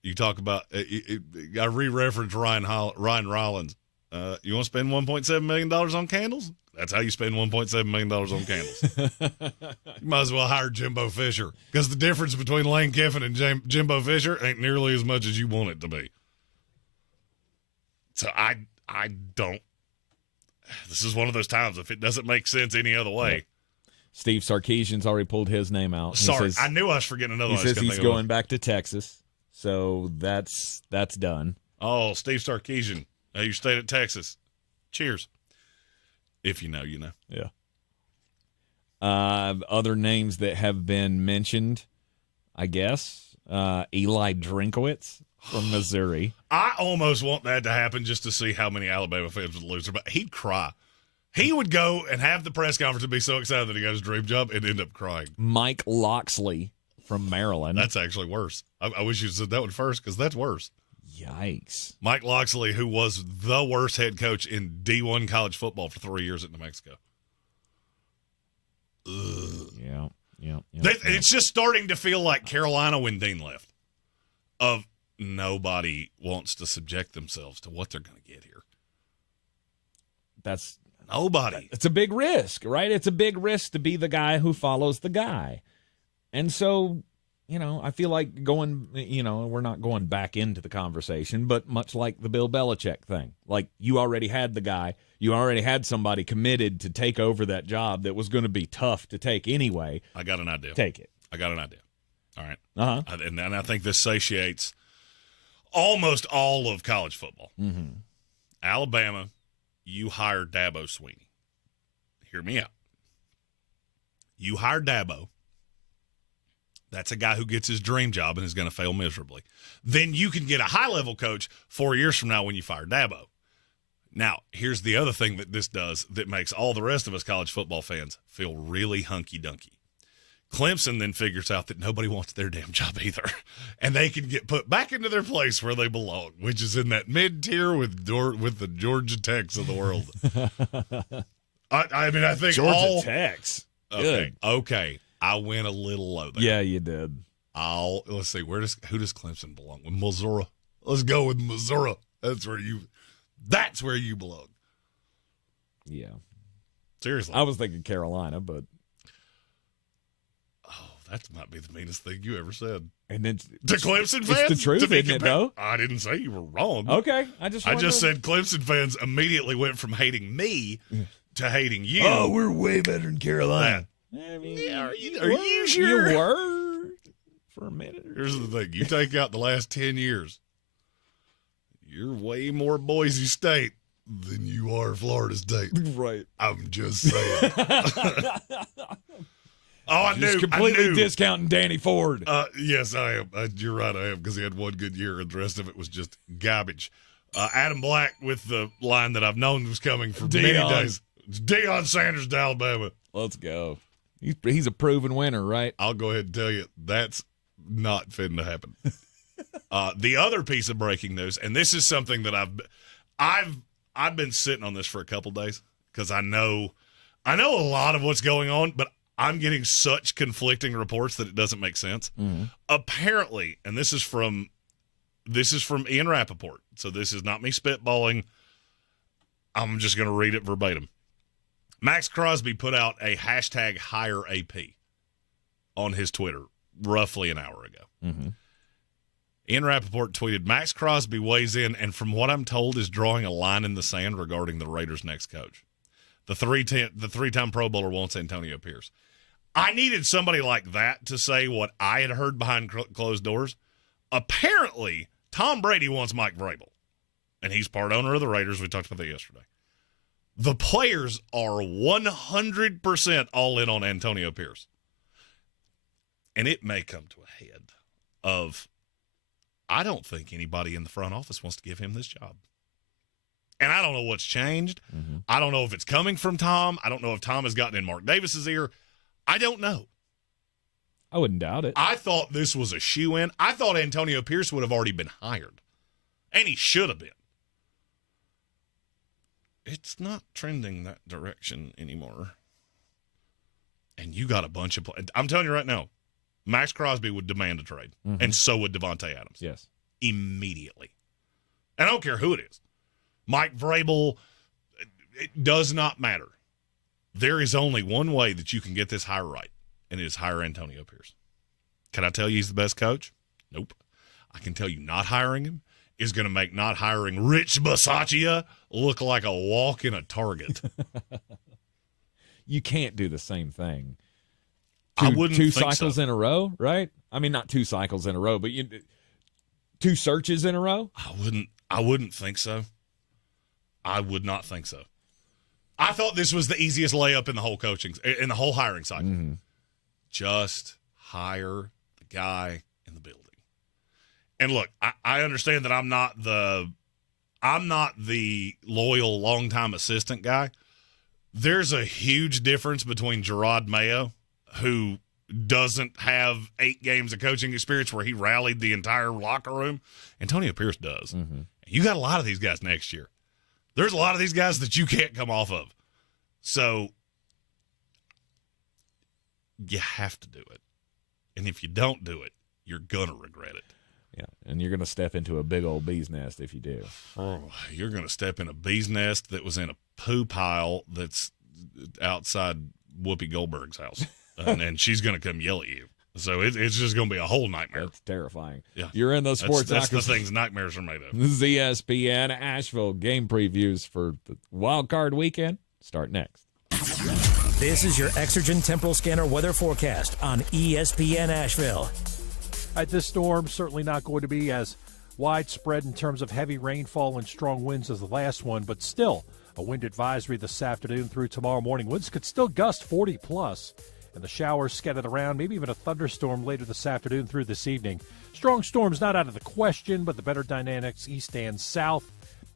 You talk about I re-reference Ryan Rollins. You want to spend $1.7 million on candles? That's how you spend $1.7 million on candles. You might as well hire Jimbo Fisher because the difference between Lane Kiffin and Jimbo Fisher ain't nearly as much as you want it to be. So I don't. This is one of those times if it doesn't make sense any other way. Steve Sarkisian's already pulled his name out. Sorry, I knew I was forgetting another one. He says he's going back to Texas, so that's done. Oh, Steve Sarkisian. You stayed at Texas. Cheers. If you know, you know. Yeah. Other names that have been mentioned, I guess, Eli Drinkwitz from Missouri. I almost want that to happen just to see how many Alabama fans would lose. But he'd cry. He would go and have the press conference and be so excited that he got his dream job and end up crying. Mike Loxley from Maryland. That's actually worse. I wish you said that one first because that's worse. Yikes. Mike Loxley, who was the worst head coach in D1 college football for 3 years at New Mexico. Ugh. Yeah. It's just starting to feel like Carolina when Dean left. Of nobody wants to subject themselves to what they're going to get here. That's nobody. It's a big risk, right? It's a big risk to be the guy who follows the guy. And so, I feel like we're not going back into the conversation, but much like the Bill Belichick thing. Like, you already had the guy. You already had somebody committed to take over that job that was going to be tough to take anyway. I got an idea. Take it. I got an idea. All right. Uh-huh. And I think this satiates almost all of college football. Mm-hmm. Alabama, you hire Dabo Swinney. Hear me out. You hire Dabo. That's a guy who gets his dream job and is going to fail miserably. Then you can get a high-level coach 4 years from now when you fire Dabo. Now, here's the other thing that this does that makes all the rest of us college football fans feel really hunky-dunky. Clemson then figures out that nobody wants their damn job either, and they can get put back into their place where they belong, which is in that mid-tier with the Georgia Techs of the world. I mean, I think Georgia Techs. Okay. I went a little low there. Yeah, you did. Let's see. Who does Clemson belong with? Missouri. Let's go with Missouri. That's where you belong. Yeah. Seriously. I was thinking Carolina, but that might be the meanest thing you ever said. And then to Clemson fans, it's the truth, isn't it, though? I didn't say you were wrong. Okay, I just said Clemson fans immediately went from hating me to hating you. Oh, we're way better than Carolina. I mean, are you sure? You were for a minute. Here's the thing: you take out the last 10 years, you're way more Boise State than you are Florida State. Right. I'm just saying. I knew. Completely discounting Danny Ford. Yes, I am. You're right, I am, because he had one good year, and the rest of it was just garbage. Adam Black with the line that I've known was coming for many days. It's Deion Sanders to Alabama. Let's go. He's a proven winner, right? I'll go ahead and tell you, that's not fitting to happen. The other piece of breaking news, and this is something that I've been sitting on this for a couple days, because I know a lot of what's going on, but I'm getting such conflicting reports that it doesn't make sense. Mm-hmm. Apparently, and this is from Ian Rappaport, so this is not me spitballing. I'm just going to read it verbatim. Max Crosby put out a hashtag hire AP on his Twitter roughly an hour ago. Mm-hmm. Ian Rappaport tweeted, Max Crosby weighs in and from what I'm told is drawing a line in the sand regarding the Raiders' next coach. The three-time Pro Bowler wants Antonio Pierce. I needed somebody like that to say what I had heard behind closed doors. Apparently, Tom Brady wants Mike Vrabel, and he's part owner of the Raiders. We talked about that yesterday. The players are 100% all in on Antonio Pierce. And it may come to a head of, I don't think anybody in the front office wants to give him this job. And I don't know what's changed. Mm-hmm. I don't know if it's coming from Tom. I don't know if Tom has gotten in Mark Davis's ear. I don't know. I wouldn't doubt it. I thought this was a shoe-in. I thought Antonio Pierce would have already been hired. And he should have been. It's not trending that direction anymore. And you got a bunch of I'm telling you right now, Max Crosby would demand a trade. Mm-hmm. And so would Devontae Adams. Yes. Immediately. And I don't care who it is. Mike Vrabel, it does not matter. There is only one way that you can get this hire right, and it is hire Antonio Pierce. Can I tell you he's the best coach? Nope. I can tell you not hiring him is going to make not hiring Rich Bisaccia look like a walk in a Target. You can't do the same thing. I wouldn't two think cycles so. in a row, right? I mean, not 2 cycles in a row, but two searches in a row? I wouldn't think so. I would not think so. I thought this was the easiest layup in the whole whole hiring cycle. Mm-hmm. Just hire the guy in the building. And look, I understand that I'm not the loyal longtime assistant guy. There's a huge difference between Gerard Mayo, who doesn't have 8 games of coaching experience where he rallied the entire locker room. Antonio Pierce does. Mm-hmm. You got a lot of these guys next year. There's a lot of these guys that you can't come off of. So you have to do it. And if you don't do it, you're going to regret it. Yeah, and you're going to step into a big old bee's nest if you do. Oh, you're going to step in a bee's nest that was in a poo pile that's outside Whoopi Goldberg's house. and she's going to come yell at you. So it's just going to be a whole nightmare. That's terrifying. Yeah. You're in the Sportsocracy. That's the things nightmares are made of. This is ESPN Asheville game previews for the wild card weekend. Start next. This is your Exergen Temporal Scanner weather forecast on ESPN Asheville. This storm certainly not going to be as widespread in terms of heavy rainfall and strong winds as the last one, but still a wind advisory this afternoon through tomorrow morning. Winds could still gust 40 plus, and the showers scattered around, maybe even a thunderstorm later this afternoon through this evening. Strong storms not out of the question, but the better dynamics east and south,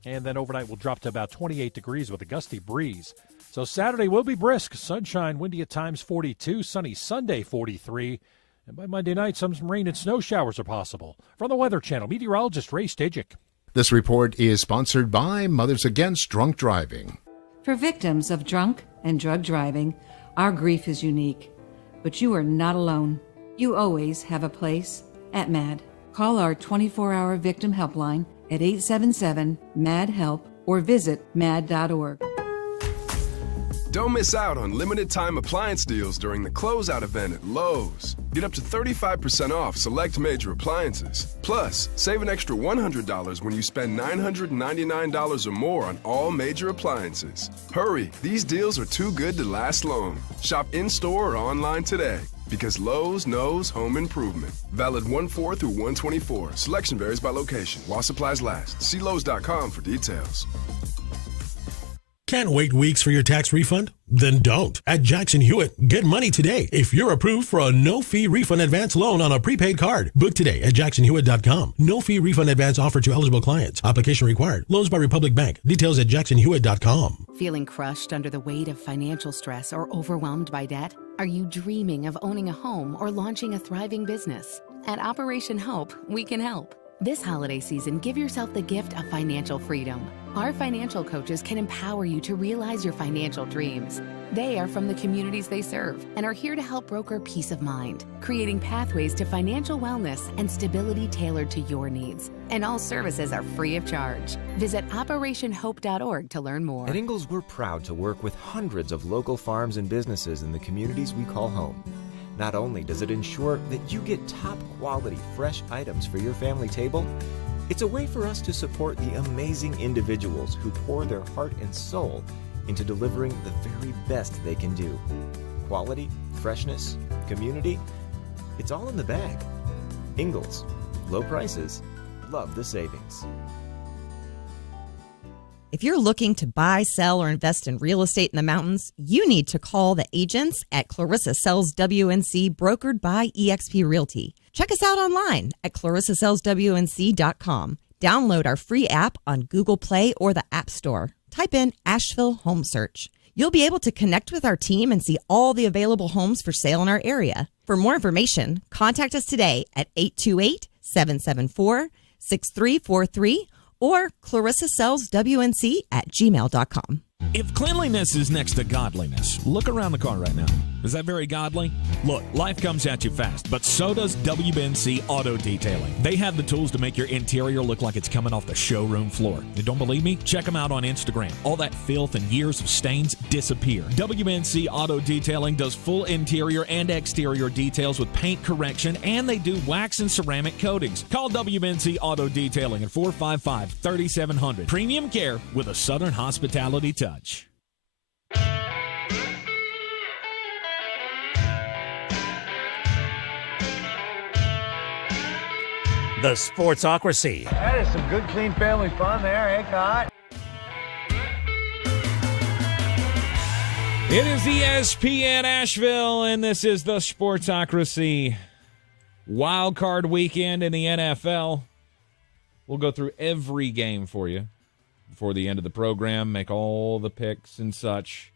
and then overnight will drop to about 28 degrees with a gusty breeze. So Saturday will be brisk, sunshine, windy at times 42, sunny Sunday 43, and by Monday night some rain and snow showers are possible. From the Weather Channel, meteorologist Ray Stajic. This report is sponsored by Mothers Against Drunk Driving. For victims of drunk and drug driving, our grief is unique. But you are not alone. You always have a place at MAD. Call our 24-hour victim helpline at 877-MAD-HELP or visit mad.org. Don't miss out on limited-time appliance deals during the closeout event at Lowe's. Get up to 35% off select major appliances. Plus, save an extra $100 when you spend $999 or more on all major appliances. Hurry, these deals are too good to last long. Shop in-store or online today. Because Lowe's knows home improvement. Valid 1/4 through 1/24. Selection varies by location. While supplies last. See Lowe's.com for details. Can't wait weeks for your tax refund? Then don't. At Jackson Hewitt, get money today if you're approved for a no-fee refund advance loan on a prepaid card. Book today at jacksonhewitt.com. No-fee refund advance offered to eligible clients. Application required. Loans by Republic Bank. Details at jacksonhewitt.com. Feeling crushed under the weight of financial stress or overwhelmed by debt? Are you dreaming of owning a home or launching a thriving business? At Operation Hope, we can help. This holiday season, give yourself the gift of financial freedom. Our financial coaches can empower you to realize your financial dreams. They are from the communities they serve and are here to help broker peace of mind, creating pathways to financial wellness and stability tailored to your needs. And all services are free of charge. Visit OperationHope.org to learn more. At Ingalls, we're proud to work with hundreds of local farms and businesses in the communities we call home. Not only does it ensure that you get top quality fresh items for your family table, it's a way for us to support the amazing individuals who pour their heart and soul into delivering the very best they can do. Quality, freshness, community, it's all in the bag. Ingalls, low prices, love the savings. If you're looking to buy, sell, or invest in real estate in the mountains, you need to call the agents at Clarissa Sells WNC, brokered by eXp Realty. Check us out online at clarissasellswnc.com. Download our free app on Google Play or the App Store. Type in Asheville Home Search. You'll be able to connect with our team and see all the available homes for sale in our area. For more information, contact us today at 828-774-6343 or clarissasellswnc@gmail.com. If cleanliness is next to godliness, look around the car right now. Is that very godly? Look, life comes at you fast, but so does WNC Auto Detailing. They have the tools to make your interior look like it's coming off the showroom floor. You don't believe me? Check them out on Instagram. All that filth and years of stains disappear. WNC Auto Detailing does full interior and exterior details with paint correction, and they do wax and ceramic coatings. Call WNC Auto Detailing at 455-3700. Premium care with a Southern hospitality touch. The Sportsocracy. That is some good, clean family fun there, eh, Cott? It is ESPN Asheville, and this is the Sportsocracy. Wild card weekend in the NFL. We'll go through every game for you before the end of the program, make all the picks and such.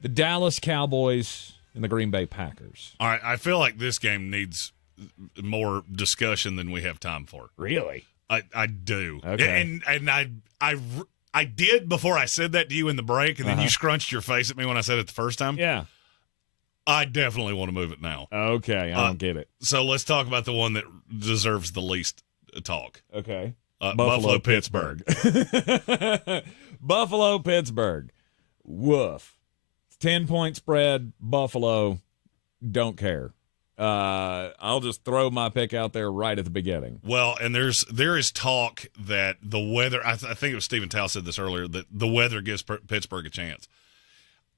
The Dallas Cowboys and the Green Bay Packers. All right, I feel like this game needs more discussion than we have time for. Really? I do. Okay. And I did before I said that to you in the break, and then you scrunched your face at me when I said it the first time. Yeah. I definitely want to move it now. Okay, I don't get it. So let's talk about the one that deserves the least talk. Okay. Buffalo, Pittsburgh. Buffalo, Pittsburgh. Woof. 10-point spread. Buffalo. Don't care. I'll just throw my pick out there right at the beginning. Well, and there is talk that the weather. I think it was Stephen Tao said this earlier, that the weather gives Pittsburgh a chance.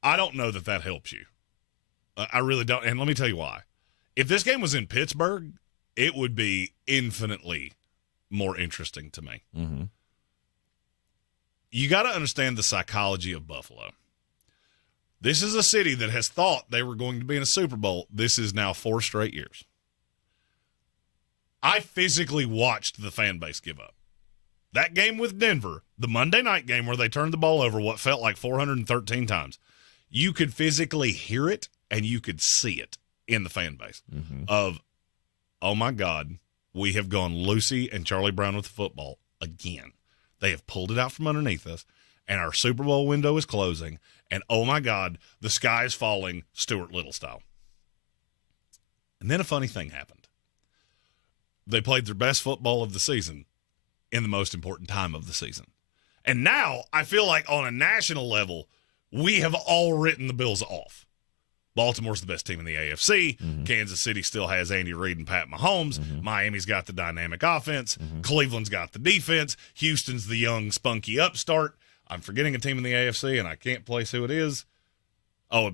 I don't know that helps you. I really don't. And let me tell you why. If this game was in Pittsburgh, it would be infinitely more interesting to me. Mm-hmm. You got to understand the psychology of Buffalo. This is a city that has thought they were going to be in a Super Bowl. This is now 4 straight years. I physically watched the fan base give up. That game with Denver, the Monday night game where they turned the ball over what felt like 413 times, you could physically hear it and you could see it in the fan base of, oh, my God, we have gone Lucy and Charlie Brown with the football again. They have pulled it out from underneath us, and our Super Bowl window is closing, and, oh, my God, the sky is falling Stuart Little style. And then a funny thing happened. They played their best football of the season in the most important time of the season. And now I feel like on a national level, we have all written the Bills off. Baltimore's the best team in the AFC. Kansas City still has Andy Reid and Pat Mahomes. Miami's got the dynamic offense. Cleveland's got the defense. Houston's the young, spunky upstart. I'm forgetting a team in the AFC, and I can't place who it is. Oh,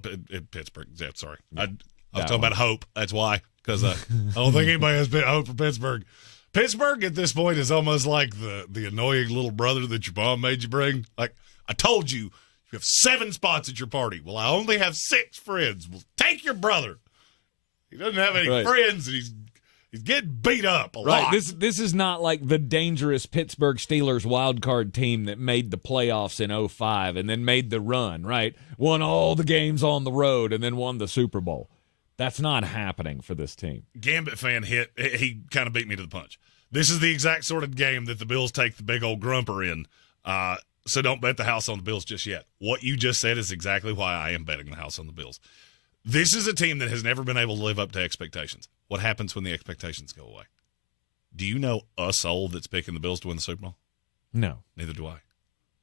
Pittsburgh. Yeah, sorry. I was talking about hope. That's why, because I don't think anybody has hope for Pittsburgh. Pittsburgh at this point is almost like the annoying little brother that your mom made you bring. Like, I told you, you have 7 spots at your party. Well, I only have 6 friends. Well, take your brother. He doesn't have any friends, and he's getting beat up a lot. This is not like the dangerous Pittsburgh Steelers wild card team that made the playoffs in 2005 and then made the run, right? Won all the games on the road and then won the Super Bowl. That's not happening for this team. Gambit fan he kind of beat me to the punch. This is the exact sort of game that the Bills take the big old grumper in. So don't bet the house on the Bills just yet. What you just said is exactly why I am betting the house on the Bills. This is a team that has never been able to live up to expectations. What happens when the expectations go away? Do you know a soul that's picking the Bills to win the Super Bowl? No. Neither do I.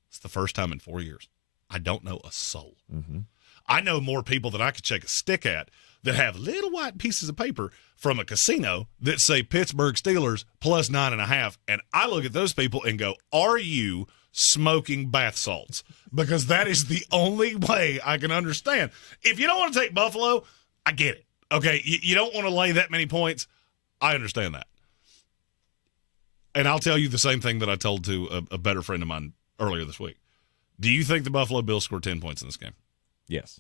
It's the first time in 4 years. I don't know a soul. I know more people that I could shake a stick at that have little white pieces of paper from a casino that say Pittsburgh Steelers plus 9.5. And I look at those people and go, are you smoking bath salts? Because that is the only way I can understand. If you don't want to take Buffalo, I get it. Okay, you don't want to lay that many points. I understand that. And I'll tell you the same thing that I told to a better friend of mine earlier this week. Do you think the Buffalo Bills scored 10 points in this game? Yes.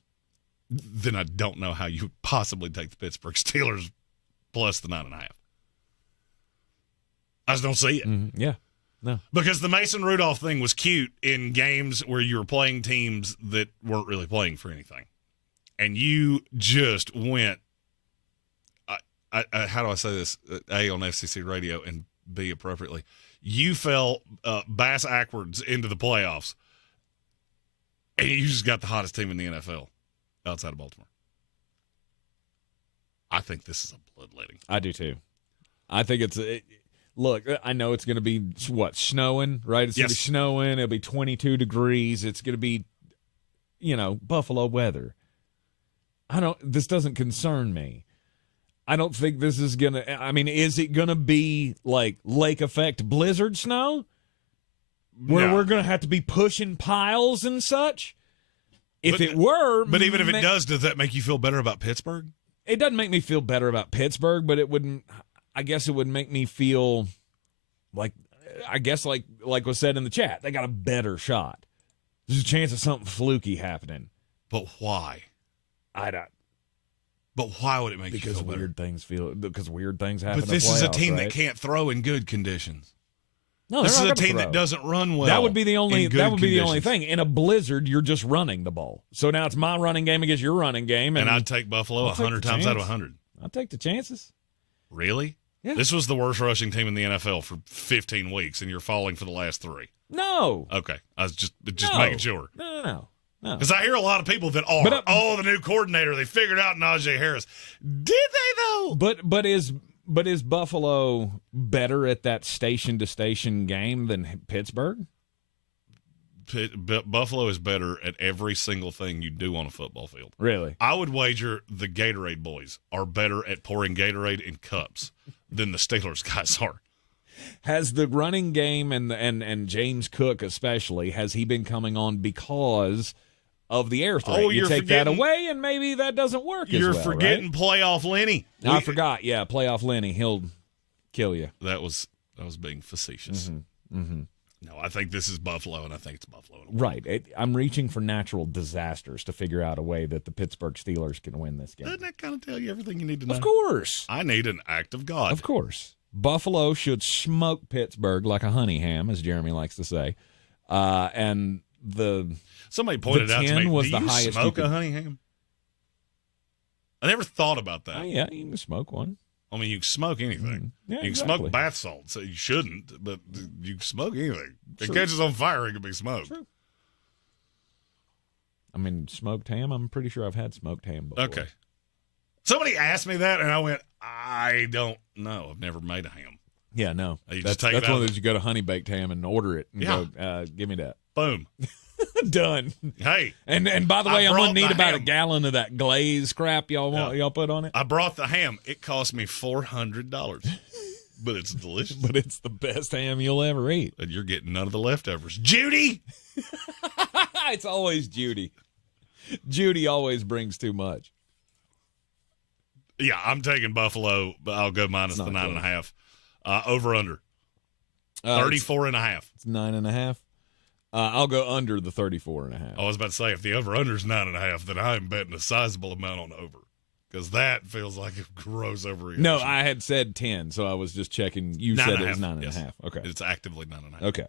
Then I don't know how you would possibly take the Pittsburgh Steelers plus the 9.5. I just don't see it. Yeah. No. Because the Mason Rudolph thing was cute in games where you were playing teams that weren't really playing for anything. And you just went, how do I say this? A, on FCC radio, and B, appropriately. You fell bass backwards into the playoffs, and you just got the hottest team in the NFL outside of Baltimore. I think this is a bloodletting. I do too. I think look, I know it's going to be, snowing, right? It's going to be snowing. It'll be 22 degrees. It's going to be, Buffalo weather. This doesn't concern me. I don't think this is going to, is it going to be like lake effect blizzard snow? Where we're going to have to be pushing piles and such? But even if it does that make you feel better about Pittsburgh? It doesn't make me feel better about Pittsburgh, but it wouldn't. I guess it would make me feel like was said in the chat, they got a better shot. There's a chance of something fluky happening. But why? I don't. But why would it make you feel better? Because weird things happen. But this in the playoffs, is a team right? that can't throw in good conditions. No, this is a team that doesn't run well. That would be the only. That would be the only thing. In a blizzard, you're just running the ball. So now it's my running game against your running game, and I'd take Buffalo 100 times out of 100. I'll take the chances. Really? Yeah. This was the worst rushing team in the NFL for 15 weeks, and you're falling for the last 3. No. Okay, I was just making sure. No. Because I hear a lot of people that are, the new coordinator, they figured out Najee Harris. Did they though? But is Buffalo better at that station-to-station game than Pittsburgh? Buffalo is better at every single thing you do on a football field. Really? I would wager the Gatorade boys are better at pouring Gatorade in cups than the Steelers guys are. Has the running game and James Cook especially, has he been coming on because of the air threat? You take that away, and maybe that doesn't work as well, You're forgetting right? Playoff Lenny. I forgot. Yeah, Playoff Lenny. He'll kill you. That was I was being facetious. Mm-hmm. No, I think this is Buffalo, and I think it's Buffalo. Right. I'm reaching for natural disasters to figure out a way that the Pittsburgh Steelers can win this game. Doesn't that kind of tell you everything you need to know? Of course. I need an act of God. Of course. Buffalo should smoke Pittsburgh like a honey ham, as Jeremy likes to say. And somebody pointed out to me, was do the you highest smoke a honey ham? I never thought about that. Yeah, you can smoke one. I mean, you can smoke anything. Yeah, you can smoke bath salts. So you shouldn't, but you can smoke anything. If it catches on fire, it can be smoked. True. I mean, smoked ham, I'm pretty sure I've had smoked ham before. Okay. Somebody asked me that, and I went, I don't know. I've never made a ham. Yeah, no. That's one of those you go to Honey Baked Ham and order it and go, give me that. Boom. Done. Hey. And by the way, I'm going to need about ham. a gallon of that glaze crap y'all put on it. I brought the ham. It cost me $400. But it's delicious. But it's the best ham you'll ever eat. And you're getting none of the leftovers. Judy! It's always Judy. Judy always brings too much. Yeah, I'm taking Buffalo, but I'll go minus the 9.5. Over under. 34.5. It's 9.5. I'll go under the 34.5. I was about to say, if the over-under is 9.5, then I'm betting a sizable amount on over. Because that feels like a gross overreaction. No, I had said 10, so I was just checking. You said it was 9.5. Yes. Okay. It's actively 9.5. Okay.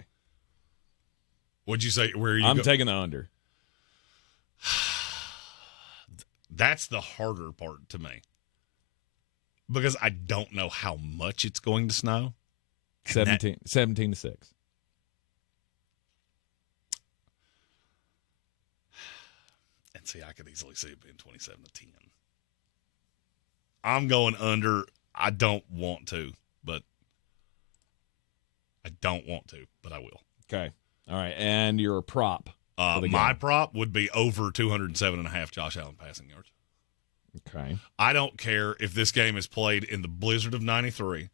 What'd you say? Where are you I'm taking the under. That's the harder part to me. Because I don't know how much it's going to snow. 17 to 6. And see, I could easily see it being 27 to 10. I'm going under. I don't want to, but I will. Okay. All right. And your prop. My prop would be over 207.5 Josh Allen passing yards. Okay. I don't care if this game is played in the blizzard of 93,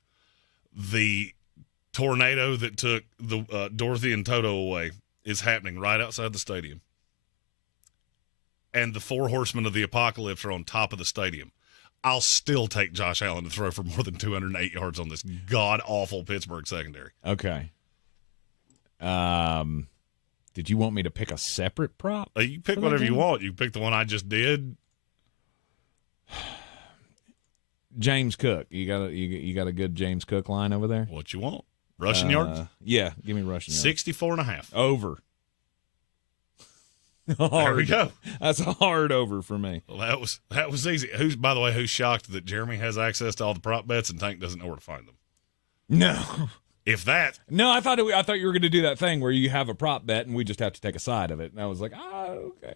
the tornado that took the Dorothy and Toto away is happening right outside the stadium, and the 4 horsemen of the apocalypse are on top of the stadium. I'll still take Josh Allen to throw for more than 208 yards on this god-awful Pittsburgh secondary. Okay. Did you want me to pick a separate prop? You pick whatever you want. You pick the one I just did. James Cook. You got a good James Cook line over there? What you want? Rushing yards? Yeah, give me rushing yards. 64.5. Over. There we go. That's a hard over for me. Well, that was easy. By the way, who's shocked that Jeremy has access to all the prop bets and Tank doesn't know where to find them? No. No, I thought you were going to do that thing where you have a prop bet and we just have to take a side of it. And I was like, okay.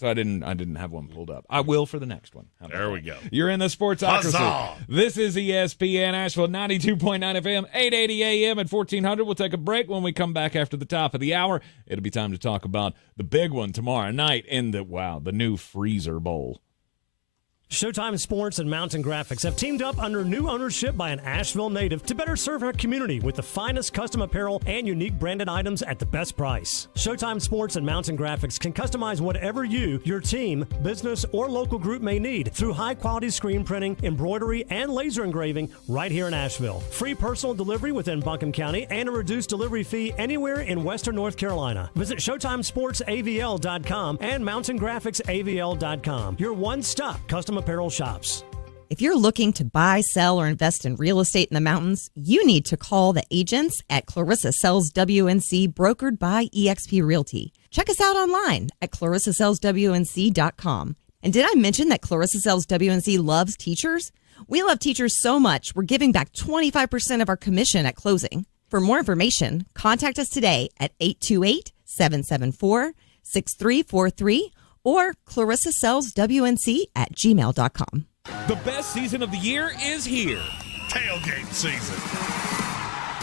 So I didn't have one pulled up. I will for the next one. There we go. You're in the Sportsocracy. Huzzah! This is ESPN Asheville 92.9 FM, 880 AM at 1400. We'll take a break. When we come back after the top of the hour, it'll be time to talk about the big one tomorrow night in the new Freezer Bowl. Showtime Sports and Mountain Graphics have teamed up under new ownership by an Asheville native to better serve our community with the finest custom apparel and unique branded items at the best price. Showtime Sports and Mountain Graphics can customize whatever you, your team, business, or local group may need through high-quality screen printing, embroidery, and laser engraving right here in Asheville. Free personal delivery within Buncombe County and a reduced delivery fee anywhere in Western North Carolina. Visit ShowtimeSportsAVL.com and MountainGraphicsAVL.com. Your one-stop custom apparel shops. If you're looking to buy, sell, or invest in real estate in the mountains, you need to call the agents at Clarissa Sells WNC, brokered by eXp Realty. Check us out online at ClarissaSellsWNC.com. And did I mention that Clarissa Sells WNC loves teachers? We love teachers so much, we're giving back 25% of our commission at closing. For more information, contact us today at 828-774-6343 or ClarissaSellsWNC@gmail.com. The best season of the year is here. Tailgate season.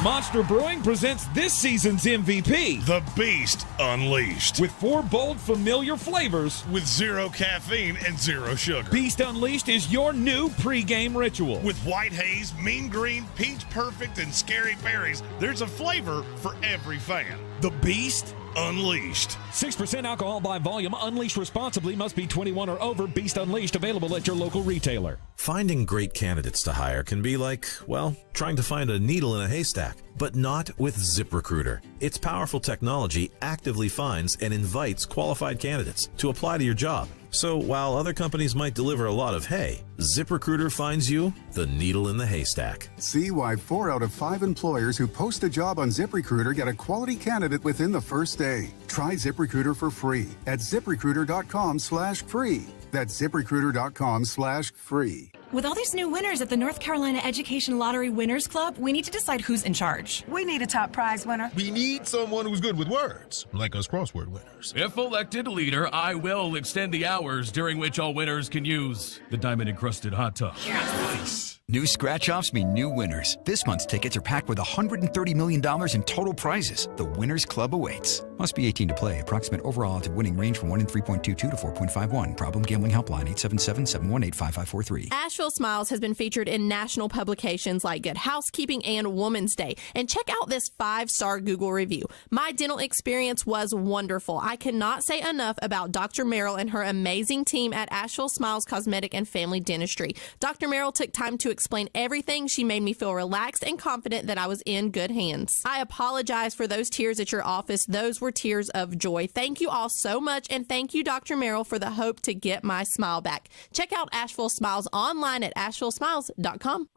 Monster Brewing presents this season's MVP. The Beast Unleashed. With 4 bold, familiar flavors. With 0 caffeine and 0 sugar. Beast Unleashed is your new pregame ritual. With white haze, mean green, peach perfect, and scary berries, there's a flavor for every fan. The Beast Unleashed. 6% alcohol by volume. Unleashed responsibly. Must be 21 or over. Beast Unleashed. Available at your local retailer. Finding great candidates to hire can be like, well, trying to find a needle in a haystack, but not with ZipRecruiter. Its powerful technology actively finds and invites qualified candidates to apply to your job. So while other companies might deliver a lot of hay, ZipRecruiter finds you the needle in the haystack. See why 4 out of 5 employers who post a job on ZipRecruiter get a quality candidate within the first day. Try ZipRecruiter for free at ZipRecruiter.com/free. That's ZipRecruiter.com/free. With all these new winners at the North Carolina Education Lottery Winners Club, we need to decide who's in charge. We need a top prize winner. We need someone who's good with words, like us crossword winners. If elected leader, I will extend the hours during which all winners can use the diamond-encrusted hot tub. Yes. New scratch-offs mean new winners. This month's tickets are packed with $130 million in total prizes. The Winners Club awaits. Must be 18 to play. Approximate overall odds of winning range from 1 in 3.22 to 4.51. Problem gambling helpline 877-718-5543. Asheville Smiles has been featured in national publications like Good Housekeeping and Woman's Day. And check out this 5-star Google review. My dental experience was wonderful. I cannot say enough about Dr. Merrill and her amazing team at Asheville Smiles Cosmetic and Family Dentistry. Dr. Merrill took time to explain everything. She made me feel relaxed and confident that I was in good hands. I apologize for those tears at your office. Those were tears of joy. Thank you all so much, and thank you, Dr. Merrill, for the hope to get my smile back. Check out Asheville Smiles online at AshevilleSmiles.com.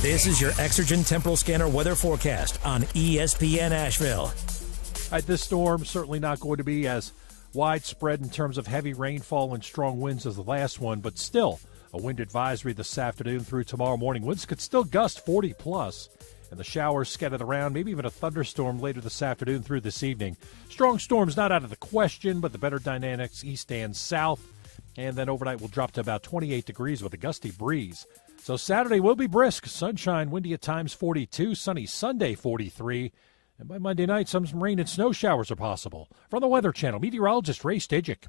This is your Exergen Temporal Scanner weather forecast on ESPN Asheville. All right, this storm certainly not going to be as widespread in terms of heavy rainfall and strong winds as the last one, but still a wind advisory this afternoon through tomorrow morning. Winds could still gust 40 plus, and the showers scattered around, maybe even a thunderstorm later this afternoon through this evening. Strong storms not out of the question, but the better dynamics east and south. And then overnight will drop to about 28 degrees with a gusty breeze. So Saturday will be brisk. Sunshine, windy at times 42, sunny Sunday 43. And by Monday night, some rain and snow showers are possible. From the Weather Channel, meteorologist Ray Stajic.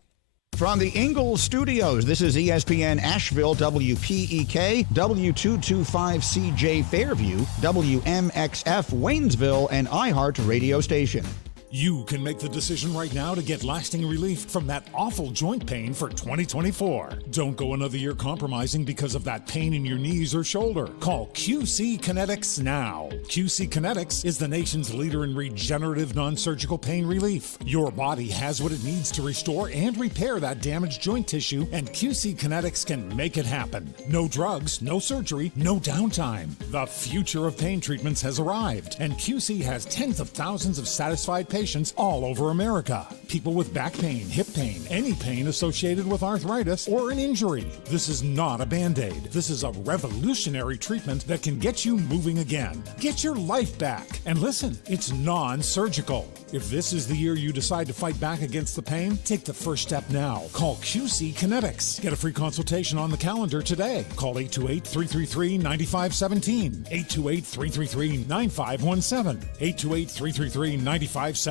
From the Ingalls Studios, this is ESPN Asheville, WPEK, W225CJ Fairview, WMXF Waynesville, and iHeart Radio Station. You can make the decision right now to get lasting relief from that awful joint pain for 2024. Don't go another year compromising because of that pain in your knees or shoulder. Call QC Kinetics now. QC Kinetics is the nation's leader in regenerative non-surgical pain relief. Your body has what it needs to restore and repair that damaged joint tissue, and QC Kinetics can make it happen. No drugs, no surgery, no downtime. The future of pain treatments has arrived, and QC has tens of thousands of satisfied patients all over America. People with back pain, hip pain, any pain associated with arthritis or an injury. This is not a Band-Aid. This is a revolutionary treatment that can get you moving again. Get your life back. And listen, it's non-surgical. If this is the year you decide to fight back against the pain, take the first step now. Call QC Kinetics. Get a free consultation on the calendar today. Call 828-333-9517. 828-333-9517. 828-333-9517.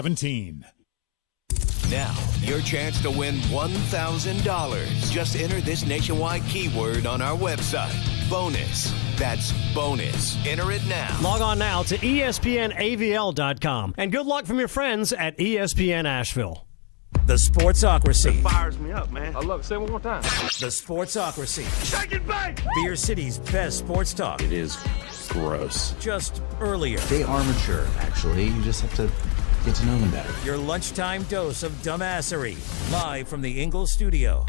Now, your chance to win $1,000. Just enter this nationwide keyword on our website. Bonus. That's bonus. Enter it now. Log on now to ESPNAVL.com. And good luck from your friends at ESPN Asheville. The Sportsocracy. It fires me up, man. I love it. Say it one more time. The Sportsocracy. Shake it back! Beer City's best sports talk. It is gross. Just earlier. They are mature, actually. You just have to get to know them better. Your lunchtime dose of dumbassery. Live from the Ingalls studio.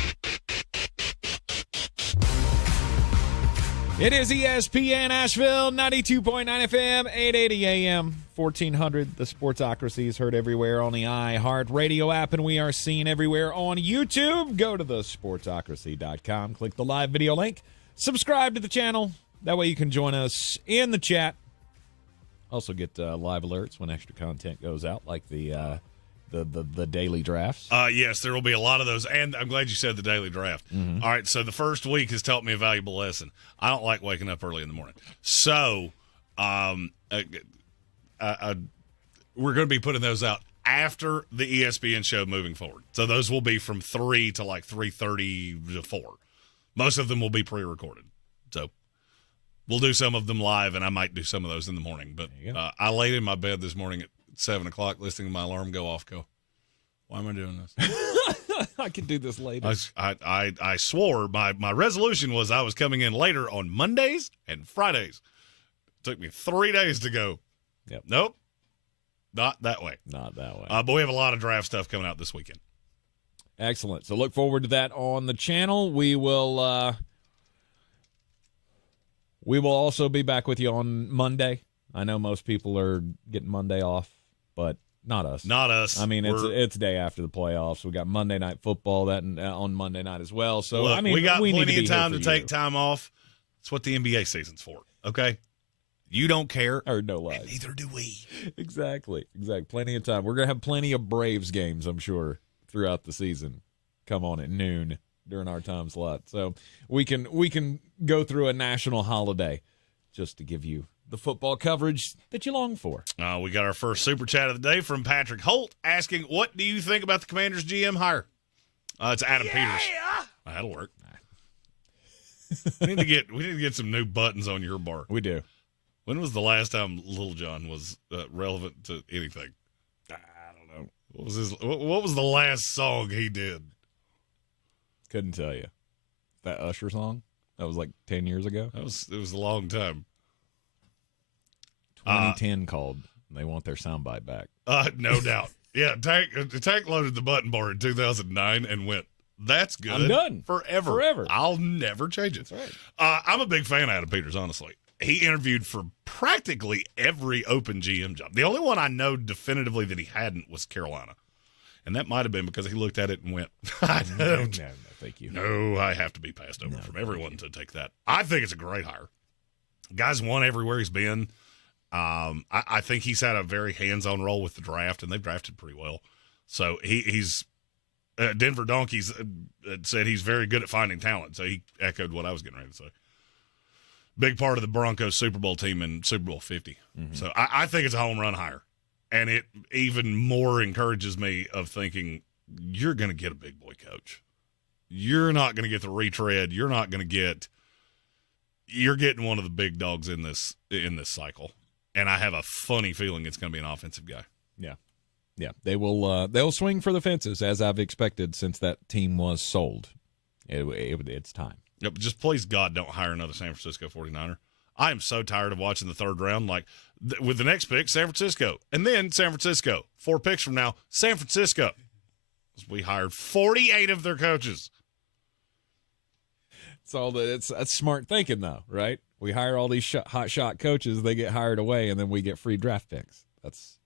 It is ESPN Asheville, 92.9 FM, 880 AM, 1400. The Sportsocracy is heard everywhere on the iHeart Radio app, and we are seen everywhere on YouTube. Go to the sportsocracy.com, click the live video link, subscribe to the channel. That way you can join us in the chat. Also get live alerts when extra content goes out, like the daily drafts. Yes, there will be a lot of those, and I'm glad you said the daily draft. Mm-hmm. All right, so the first week has taught me a valuable lesson. I don't like waking up early in the morning. So we're going to be putting those out after the ESPN show moving forward. So those will be from 3 to like 3:30 to 4. Most of them will be pre-recorded. So we'll do some of them live, and I might do some of those in the morning. But I laid in my bed this morning at 7 o'clock listening to my alarm go off, go, why am I doing this? I can do this later. I swore my resolution was I was coming in later on Mondays and Fridays. It took me 3 days to go. Yep. Nope. Not that way. Not that way. But we have a lot of draft stuff coming out this weekend. Excellent. So look forward to that on the channel. We will also be back with you on Monday. I know most people are getting Monday off, but not us. Not us. I mean, it's day after the playoffs. We got Monday Night Football on Monday night as well. So look, I mean, we got need plenty to of time to take time off. That's what the NBA season's for. Okay. You don't care. Or no lies. And neither do we. Exactly. Plenty of time. We're going to have plenty of Braves games, I'm sure, throughout the season. Come on at noon during our time slot. So we can go through a national holiday just to give you the football coverage that you long for. We got our first super chat of the day from Patrick Holt asking, what do you think about the Commanders GM hire? It's Adam Peters. That'll work. We need to get some new buttons on your bar. We do. When was the last time Lil Jon was relevant to anything? I don't know. What was the last song he did? Couldn't tell you. That Usher song? That was like 10 years ago? It was a long time. 2010 called. They want their soundbite back. No doubt. Yeah, Tank loaded the button bar in 2009 and went, that's good. I'm done. Forever. I'll never change it. That's right. I'm a big fan of Adam Peters, honestly. He interviewed for practically every open GM job. The only one I know definitively that he hadn't was Carolina. And that might have been because he looked at it and went, No, thank you. No, I have to be passed over from everyone to take that. I think it's a great hire. Guy's won everywhere he's been. I think he's had a very hands-on role with the draft, and they've drafted pretty well. So he's Denver Donkeys said he's very good at finding talent. So he echoed what I was getting ready to say. Big part of the Broncos Super Bowl team in Super Bowl 50. Mm-hmm. So I think it's a home run hire. And it even more encourages me of thinking you're going to get a big boy coach. You're not going to get the retread. You're getting one of the big dogs in this cycle. And I have a funny feeling it's going to be an offensive guy. Yeah. They'll swing for the fences, as I've expected since that team was sold. It's time. Yep, just please, God, don't hire another San Francisco 49er. I am so tired of watching the third round. Like, with the next pick, San Francisco. And then San Francisco. 4 picks from now, San Francisco. We hired 48 of their coaches. That's smart thinking, though, right? We hire all these hot shot coaches. They get hired away, and then we get free draft picks. It's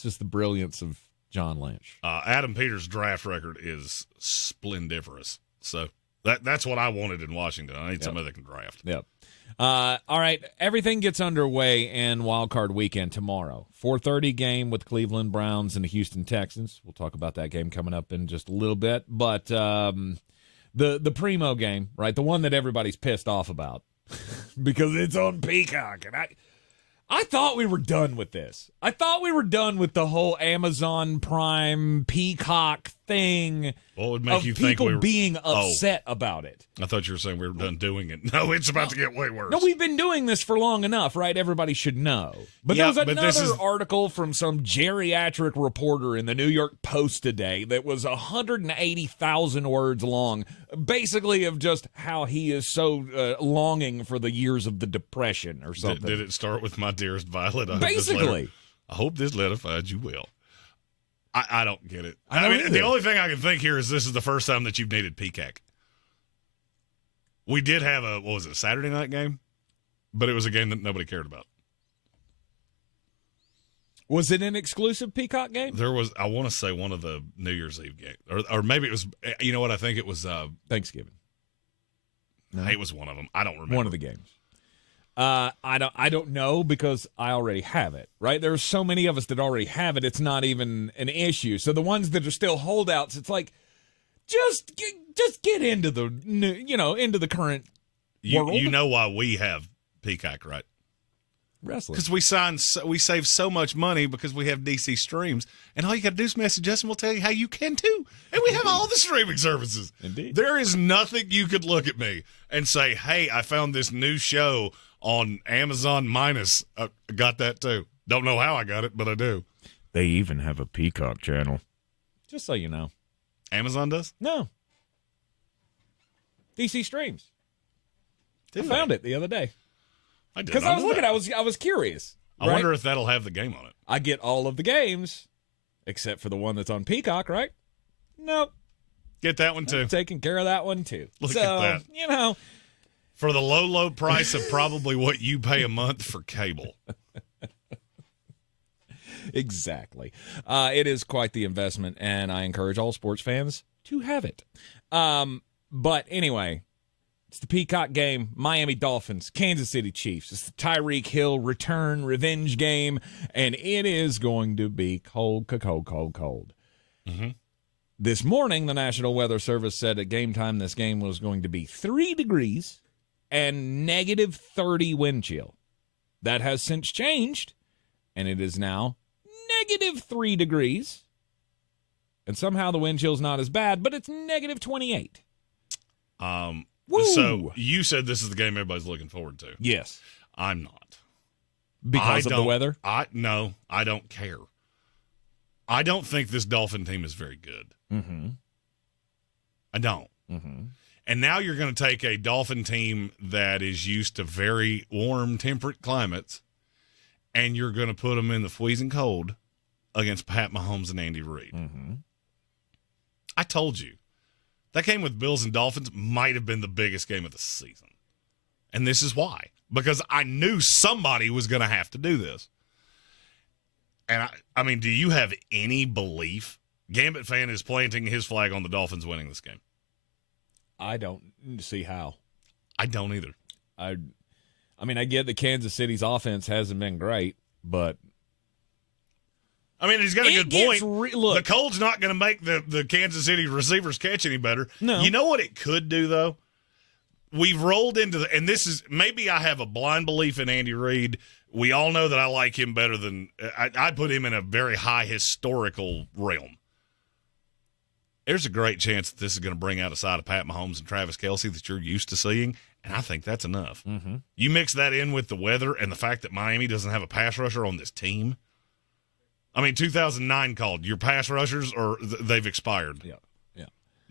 just the brilliance of John Lynch. Adam Peters' draft record is splendiferous. So that's what I wanted in Washington. I need somebody that can draft. Yep. All right, everything gets underway in Wild Card Weekend tomorrow. 4:30 game with Cleveland Browns and the Houston Texans. We'll talk about that game coming up in just a little bit. But the Primo game, right, the one that everybody's pissed off about because it's on Peacock. And I thought we were done with this. I thought we were done with the whole Amazon Prime Peacock thing. What would make you think people being upset about it? I thought you were saying we were done doing it. No, it's about to get way worse. No, we've been doing this for long enough, right? Everybody should know. But there was another article from some geriatric reporter in the New York Post today that was 180,000 words long, basically of just how he is so longing for the years of the Depression or something. Did it start with My Dearest Violet? Basically. I hope this letter finds you well. I don't get it. I mean, the only thing I can think here is this is the first time that you've needed Peacock. We did have a Saturday night game? But it was a game that nobody cared about. Was it an exclusive Peacock game? There was, I want to say, one of the New Year's Eve games. Or maybe it was, you know what, I think it was Thanksgiving. No. It was one of them. I don't remember. One of the games. I don't know because I already have it, right? There's so many of us that already have it, it's not even an issue. So the ones that are still holdouts, it's like, just get into the new, into the current world. You know why we have Peacock, right? Wrestling. Because we save so much money because we have DC streams, and all you got to do is message us, and we'll tell you how you can too. And we have all the streaming services. Indeed. There is nothing you could look at me and say, "Hey, I found this new show on Amazon minus." Got that too. Don't know how I got it, but I do. They even have a Peacock channel. Just so you know. Amazon does? No. DC Streams. I found it the other day. Because I was looking, I was curious. I wonder if that'll have the game on it. I get all of the games, except for the one that's on Peacock, right? Nope. Get that one, too. I'm taking care of that one, too. Look at that. You know. For the low, low price of probably what you pay a month for cable. Exactly. It is quite the investment, and I encourage all sports fans to have it. But anyway, it's the Peacock game, Miami Dolphins, Kansas City Chiefs. It's the Tyreek Hill return revenge game, and it is going to be cold. Mm-hmm. This morning, the National Weather Service said at game time this game was going to be 3 degrees and negative 30 wind chill. That has since changed, and it is now negative 3 degrees. And somehow the wind chill's not as bad, but it's negative 28. So you said this is the game everybody's looking forward to. Yes. I'm not. Because of the weather? No, I don't care. I don't think this Dolphin team is very good. Mm-hmm. I don't. Mm-hmm. And now you're going to take a Dolphin team that is used to very warm, temperate climates, and you're going to put them in the freezing cold against Pat Mahomes and Andy Reid. Mm-hmm. I told you. That game with Bills and Dolphins might have been the biggest game of the season. And this is why. Because I knew somebody was going to have to do this. And, I mean, do you have any belief Gambit fan is planting his flag on the Dolphins winning this game? I don't see how. I don't either. I mean, I get that Kansas City's offense hasn't been great, but I mean, he's got a good point. Look, the cold's not going to make the Kansas City receivers catch any better. No. You know what it could do, though? We've rolled into and this is, maybe I have a blind belief in Andy Reid. We all know that I like him better than, I put him in a very high historical realm. There's a great chance that this is going to bring out a side of Pat Mahomes and Travis Kelce that you're used to seeing, and I think that's enough. Mm-hmm. You mix that in with the weather and the fact that Miami doesn't have a pass rusher on this team. I mean, 2009 called. Your pass rushers, or they've expired. Yeah.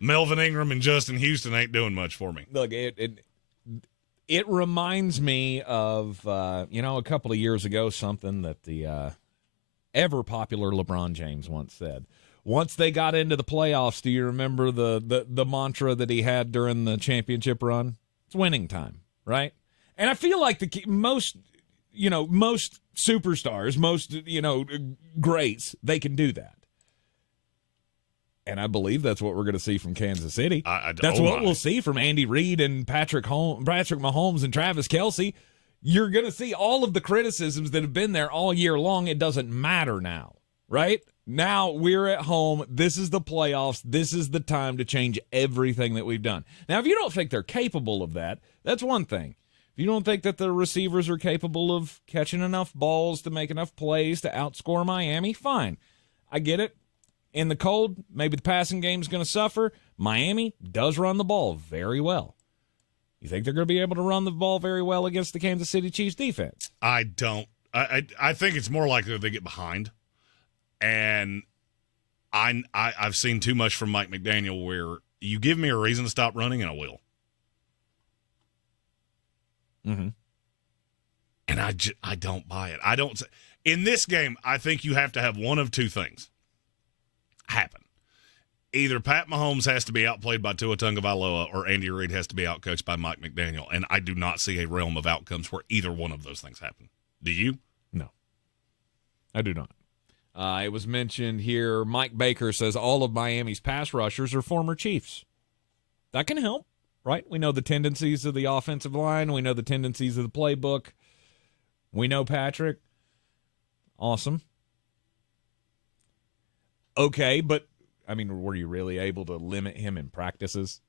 Melvin Ingram and Justin Houston ain't doing much for me. Look, it reminds me of, a couple of years ago, something that the ever-popular LeBron James once said. Once they got into the playoffs, do you remember the mantra that he had during the championship run? It's winning time, right? And I feel like most superstars, most, greats, they can do that. And I believe that's what we're going to see from Kansas City. That's what we'll see from Andy Reid and Patrick Mahomes and Travis Kelce. You're going to see all of the criticisms that have been there all year long. It doesn't matter now, right? Now we're at home. This is the playoffs. This is the time to change everything that we've done. Now, if you don't think they're capable of that, that's one thing. If you don't think that the receivers are capable of catching enough balls to make enough plays to outscore Miami, fine. I get it. In the cold, maybe the passing game's going to suffer. Miami does run the ball very well. You think they're going to be able to run the ball very well against the Kansas City Chiefs defense? I don't. I think it's more likely they get behind. And I've seen too much from Mike McDaniel where you give me a reason to stop running and I will. Mm-hmm. And I don't buy it. I don't. In this game, I think you have to have one of two things happen. Either Pat Mahomes has to be outplayed by Tua Tagovailoa or Andy Reid has to be outcoached by Mike McDaniel. And I do not see a realm of outcomes where either one of those things happen. Do you? No. I do not. It was mentioned here, Mike Baker says all of Miami's pass rushers are former Chiefs. That can help, right? We know the tendencies of the offensive line. We know the tendencies of the playbook. We know Patrick. Awesome. Okay, but, I mean, were you really able to limit him in practices?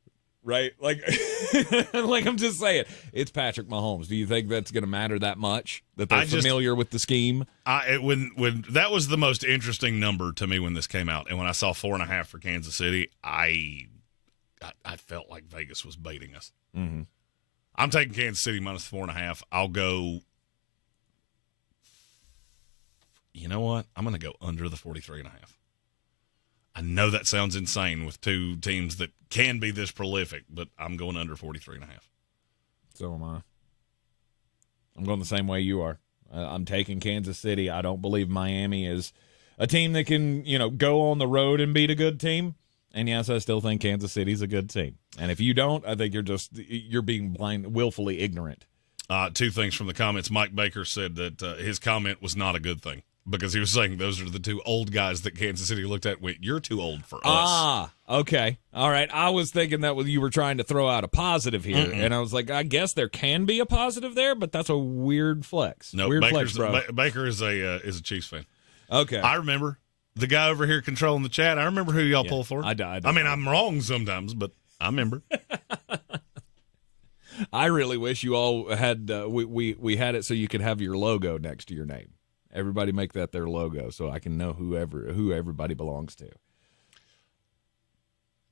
Right? Like I'm just saying, it's Patrick Mahomes. Do you think that's going to matter that much? That they're familiar with the scheme? When that was the most interesting number to me when this came out. And when I saw 4.5 for Kansas City, I felt like Vegas was baiting us. Mm-hmm. I'm taking Kansas City minus 4.5. I'll go you know what? I'm going to go under the 43.5. I know that sounds insane with two teams that can be this prolific, but I'm going under 43.5. So am I. I'm going the same way you are. I'm taking Kansas City. I don't believe Miami is a team that can, go on the road and beat a good team. And yes, I still think Kansas City's a good team. And if you don't, I think you're being willfully ignorant. Two things from the comments. Mike Baker said that his comment was not a good thing because he was saying those are the two old guys that Kansas City looked at and went, you're too old for us. Ah, okay. All right. I was thinking that you were trying to throw out a positive here. Mm-mm. And I was like, I guess there can be a positive there, but that's a weird flex. No, weird Baker's, flex, bro. Baker is a Chiefs fan. Okay. I remember the guy over here controlling the chat. I remember who y'all pull for. I mean, I'm wrong sometimes, but I remember. I really wish you all had we had it so you could have your logo next to your name. Everybody make that their logo so I can know who everybody belongs to.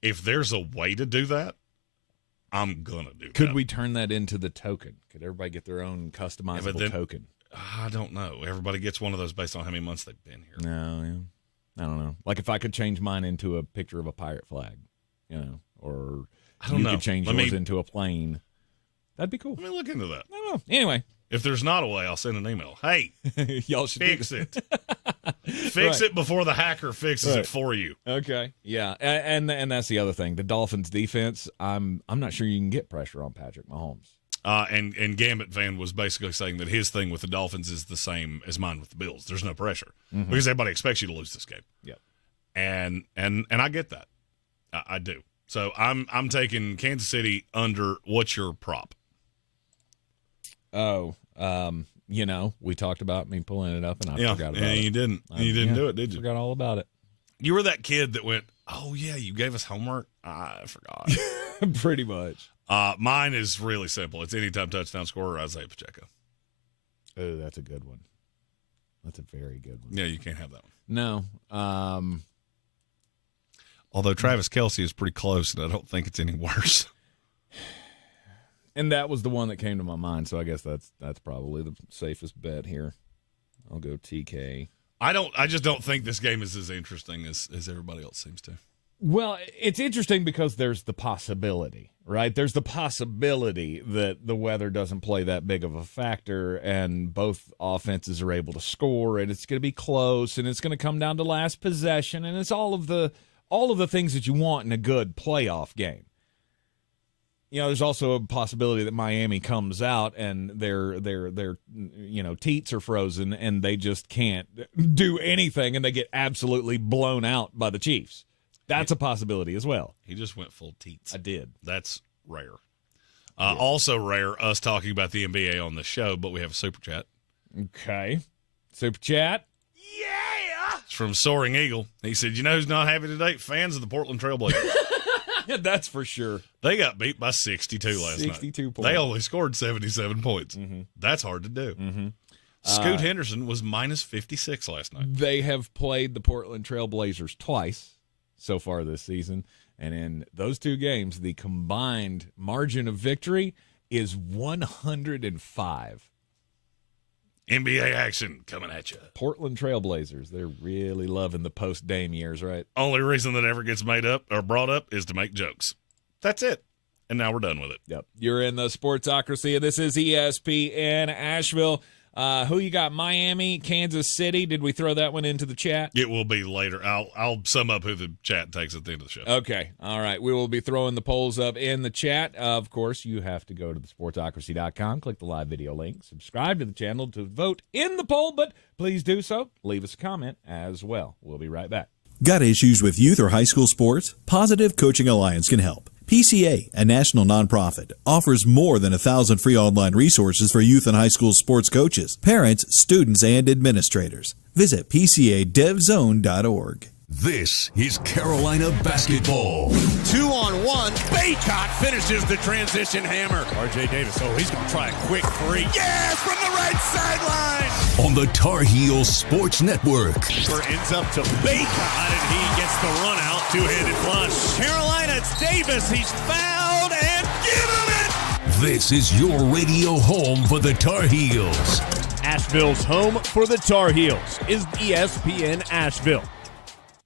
If there's a way to do that, I'm gonna do that. Could we turn that into the token? Could everybody get their own customizable token? I don't know. Everybody gets one of those based on how many months they've been here. No, yeah. I don't know. Like if I could change mine into a picture of a pirate flag, or I don't know. Could change yours into a plane. That'd be cool. Let me look into that. I don't know. Anyway. If there's not a way, I'll send an email. Hey, y'all should fix it. Fix it before the hacker fixes it for you. Okay. Yeah. And that's the other thing. The Dolphins defense, I'm not sure you can get pressure on Patrick Mahomes. And Gambit Van was basically saying that his thing with the Dolphins is the same as mine with the Bills. There's no pressure because everybody expects you to lose this game. Yep. And I get that. I do. So I'm taking Kansas City under. What's your prop? Oh, we talked about me pulling it up, and I forgot about it. Yeah, you didn't. You didn't do it, did you? Forgot all about it. You were that kid that went, oh, yeah, you gave us homework? I forgot. Pretty much. Mine is really simple. It's anytime touchdown scorer, Isaiah Pacheco. Oh, that's a good one. That's a very good one. Yeah, you can't have that one. No. Although Travis Kelce is pretty close, and I don't think it's any worse. And that was the one that came to my mind, so I guess that's probably the safest bet here. I'll go TK. I just don't think this game is as interesting as everybody else seems to. Well, it's interesting because there's the possibility, right? There's the possibility that the weather doesn't play that big of a factor and both offenses are able to score and it's going to be close and it's going to come down to last possession and it's all of the things that you want in a good playoff game. There's also a possibility that Miami comes out and their teats are frozen and they just can't do anything and they get absolutely blown out by the Chiefs. That's a possibility as well. He just went full teats. I did. That's rare. Also rare, us talking about the NBA on the show, but we have a super chat. Okay. Super chat. Yeah! It's from Soaring Eagle. He said, you know who's not happy today? Fans of the Portland Trailblazers. Yeah, that's for sure. They got beat by 62 last night. 62 points. They only scored 77 points. Mm-hmm. That's hard to do. Mm-hmm. Scoot Henderson was minus 56 last night. They have played the Portland Trailblazers twice so far this season, and in those two games, the combined margin of victory is 105. NBA action coming at you. Portland Trailblazers, they're really loving the post-Dame years, right? Only reason that ever gets made up or brought up is to make jokes. That's it. And now we're done with it. Yep. You're in the Sportsocracy, and this is ESPN Asheville. Who you got? Miami, Kansas City. Did we throw that one into the chat? It will be later. I'll sum up who the chat takes at the end of the show. Okay. All right. We will be throwing the polls up in the chat. Of course, you have to go to thesportsocracy.com, click the live video link, subscribe to the channel to vote in the poll, but please do so. Leave us a comment as well. We'll be right back. Got issues with youth or high school sports? Positive Coaching Alliance can help. PCA, a national nonprofit, offers more than 1,000 free online resources for youth and high school sports coaches, parents, students, and administrators. Visit PCADevZone.org. This is Carolina basketball. 2-on-1. Baycott finishes the transition hammer. R.J. Davis, he's going to try a quick three. Yes, from the right sideline. On the Tar Heels Sports Network. Ends up to Baycott, and he gets the run out. Two-handed flush. Carolina, it's Davis. He's fouled, and give him it. This is your radio home for the Tar Heels. Asheville's home for the Tar Heels is ESPN Asheville.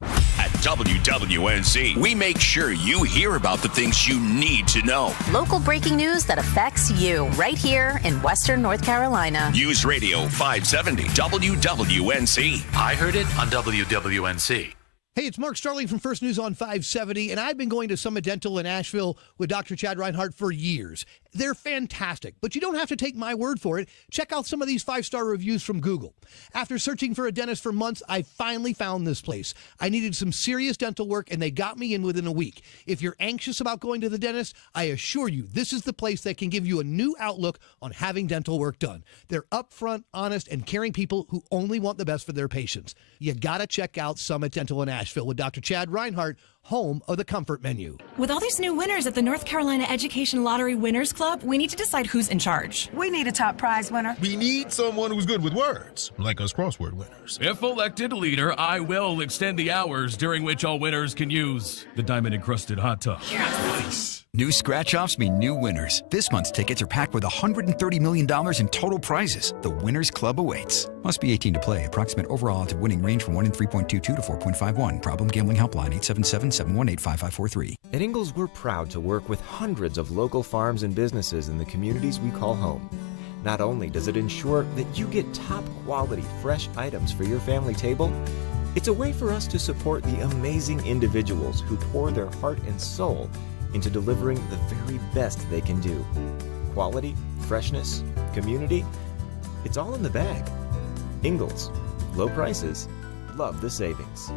At WWNC, we make sure you hear about the things you need to know. Local breaking news that affects you right here in Western North Carolina. News Radio 570 WWNC. I heard it on WWNC. Hey, it's Mark Starling from First News on 570, and I've been going to Summit Dental in Asheville with Dr. Chad Reinhardt for years. They're fantastic, but you don't have to take my word for it. Check out some of these 5-star reviews from Google. After searching for a dentist for months, I finally found this place. I needed some serious dental work, and they got me in within a week. If you're anxious about going to the dentist, I assure you this is the place that can give you a new outlook on having dental work done. They're upfront, honest, and caring people who only want the best for their patients. You gotta check out Summit Dental in Asheville with Dr. Chad Reinhardt, home of the comfort menu. With all these new winners at the North Carolina Education Lottery Winners Club, we need to decide who's in charge. We need a top prize winner. We need someone who's good with words, like us crossword winners. If elected leader, I will extend the hours during which all winners can use the diamond-encrusted hot tub. Nice. New scratch-offs mean new winners. This month's tickets are packed with $130 million in total prizes. The Winners Club awaits. Must be 18 to play. Approximate overall odds of winning range from 1 in 3.22 to 4.51. Problem gambling helpline 877-718-5543. At Ingalls, we're proud to work with hundreds of local farms and businesses in the communities we call home. Not only does it ensure that you get top-quality, fresh items for your family table, it's a way for us to support the amazing individuals who pour their heart and soul into delivering the very best they can do. Quality, freshness, community, it's all in the bag. Ingalls, low prices, love the savings.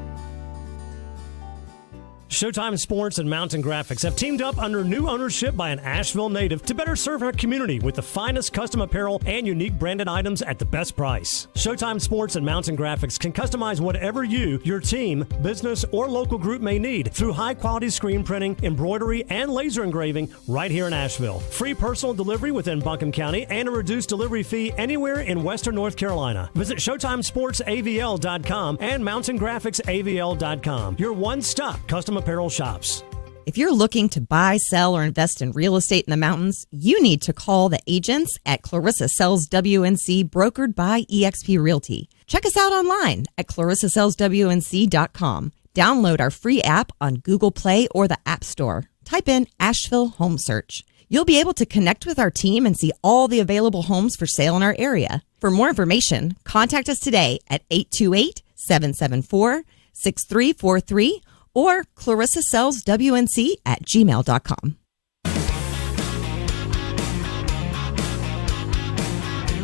Showtime Sports and Mountain Graphics have teamed up under new ownership by an Asheville native to better serve our community with the finest custom apparel and unique branded items at the best price. Showtime Sports and Mountain Graphics can customize whatever you, your team, business, or local group may need through high-quality screen printing, embroidery, and laser engraving right here in Asheville. Free personal delivery within Buncombe County and a reduced delivery fee anywhere in Western North Carolina. Visit ShowtimeSportsAVL.com and MountainGraphicsAVL.com. Your one-stop custom apparel shops. If you're looking to buy, sell, or invest in real estate in the mountains, you need to call the agents at Clarissa Sells WNC, brokered by eXp Realty. Check us out online at ClarissaSellsWNC.com. Download our free app on Google Play or the App Store. Type in Asheville Home Search. You'll be able to connect with our team and see all the available homes for sale in our area. For more information, contact us today at 828-774-6343 or ClarissaSellsWNC@gmail.com.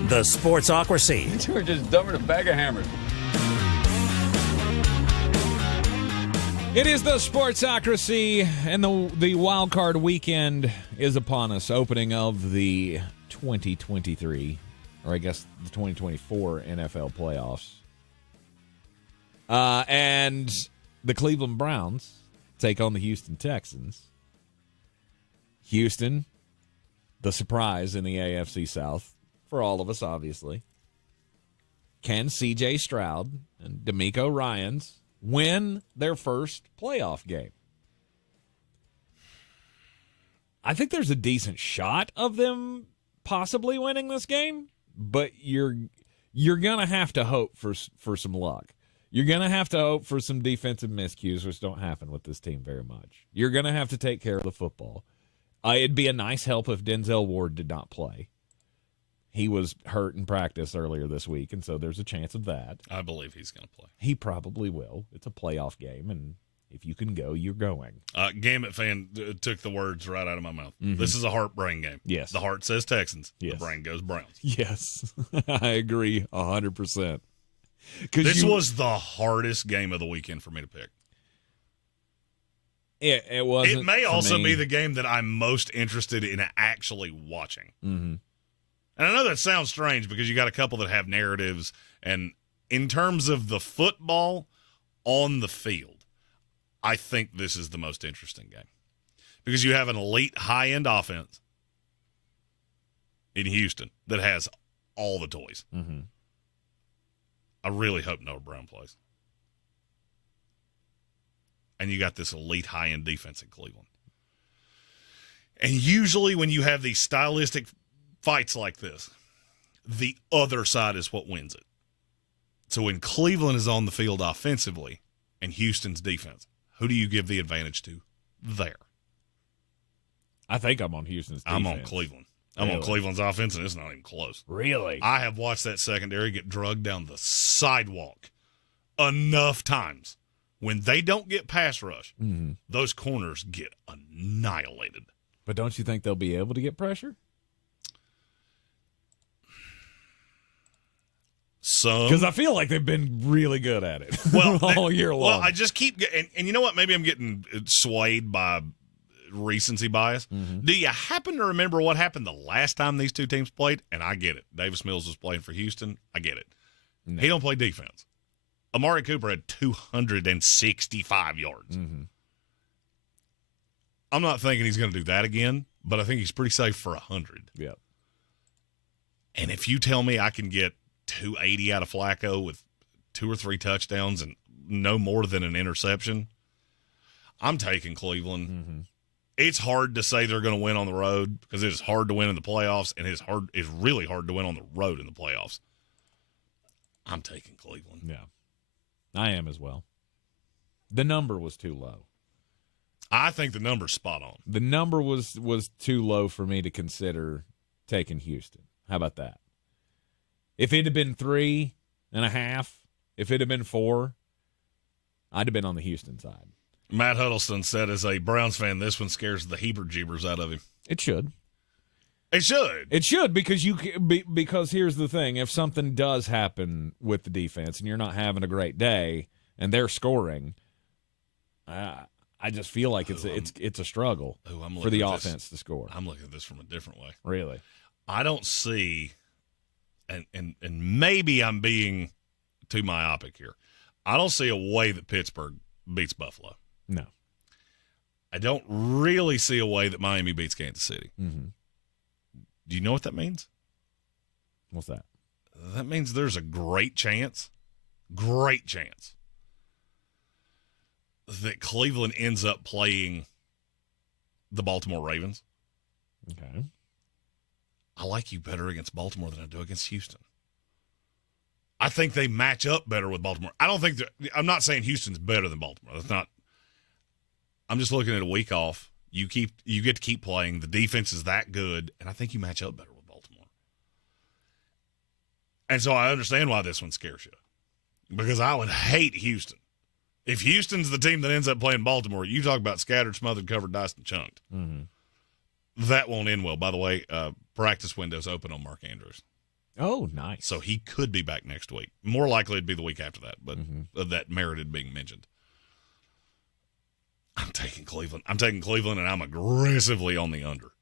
The Sportsocracy. You were just dumping a bag of hammers. It is the Sportsocracy, and the wild card weekend is upon us. Opening of the 2023, or I guess the 2024 NFL playoffs. And the Cleveland Browns take on the Houston Texans. Houston, the surprise in the AFC South, for all of us, obviously. Can C.J. Stroud and DeMeco Ryans win their first playoff game? I think there's a decent shot of them possibly winning this game, but you're going to have to hope for some luck. You're going to have to hope for some defensive miscues, which don't happen with this team very much. You're going to have to take care of the football. It'd be a nice help if Denzel Ward did not play. He was hurt in practice earlier this week, and so there's a chance of that. I believe he's going to play. He probably will. It's a playoff game, and if you can go, you're going. Gamut fan took the words right out of my mouth. Mm-hmm. This is a heart brain game. Yes. The heart says Texans. Yes. The brain goes Browns. Yes. I agree 100%. This was the hardest game of the weekend for me to pick. It wasn't. It may also be the game that I'm most interested in actually watching. Mm-hmm. And I know that sounds strange because you got a couple that have narratives. And in terms of the football on the field, I think this is the most interesting game. Because you have an elite high-end offense in Houston that has all the toys. Mm-hmm. I really hope Noah Brown plays. And you got this elite high-end defense in Cleveland. And usually when you have these stylistic fights like this, The other side is what wins it. So when Cleveland is on the field offensively and Houston's defense, who do you give the advantage to there? I think I'm on Houston's defense. I'm on Cleveland. I'm on Cleveland's offense, and it's not even close. Really? I have watched that secondary get drugged down the sidewalk enough times. When they don't get pass rush, those corners get annihilated. But don't you think they'll be able to get pressure? Because I feel like they've been really good at it all year long. Well, I just keep getting, and you know what? Maybe I'm getting swayed by recency bias. Do you happen to remember what happened the last time these two teams played? And I get it. Davis Mills was playing for Houston. I get it. No. He don't play defense. Amari Cooper had 265 yards. I'm not thinking he's going to do that again, but I think he's pretty safe for 100. Yep. And if you tell me I can get 280 out of Flacco with 2 or 3 touchdowns and no more than an interception, I'm taking Cleveland. It's hard to say they're going to win on the road because it is hard to win in the playoffs, and it's really hard to win on the road in the playoffs. I'm taking Cleveland. Yeah. I am as well. The number was too low. I think the number's spot on. The number was too low for me to consider taking Houston. How about that? If it had been 3.5, if it had been 4, I'd have been on the Houston side. Matt Huddleston said, as a Browns fan, this one scares the heber-jeebers out of him. It should. It should. It should, because here's the thing. If something does happen with the defense and you're not having a great day and they're scoring, I just feel like it's a struggle for the offense to score. I'm looking at this from a different way. Really? I don't see, and maybe I'm being too myopic here, I don't see a way that Pittsburgh beats Buffalo. No. I don't really see a way that Miami beats Kansas City. Do you know what that means? What's that? That means there's a great chance that Cleveland ends up playing the Baltimore Ravens. Okay. I like you better against Baltimore than I do against Houston. I think they match up better with Baltimore. I'm not saying Houston's better than Baltimore. That's not. I'm just looking at a week off. You get to keep playing. The defense is that good, and I think you match up better with Baltimore. And so I understand why this one scares you, because I would hate Houston. If Houston's the team that ends up playing Baltimore, you talk about scattered, smothered, covered, diced, and chunked. That won't end well. By the way, practice window's open on Mark Andrews. Oh, nice. So he could be back next week. More likely it'd be the week after that, but that merited being mentioned. I'm taking Cleveland. And I'm aggressively on the under.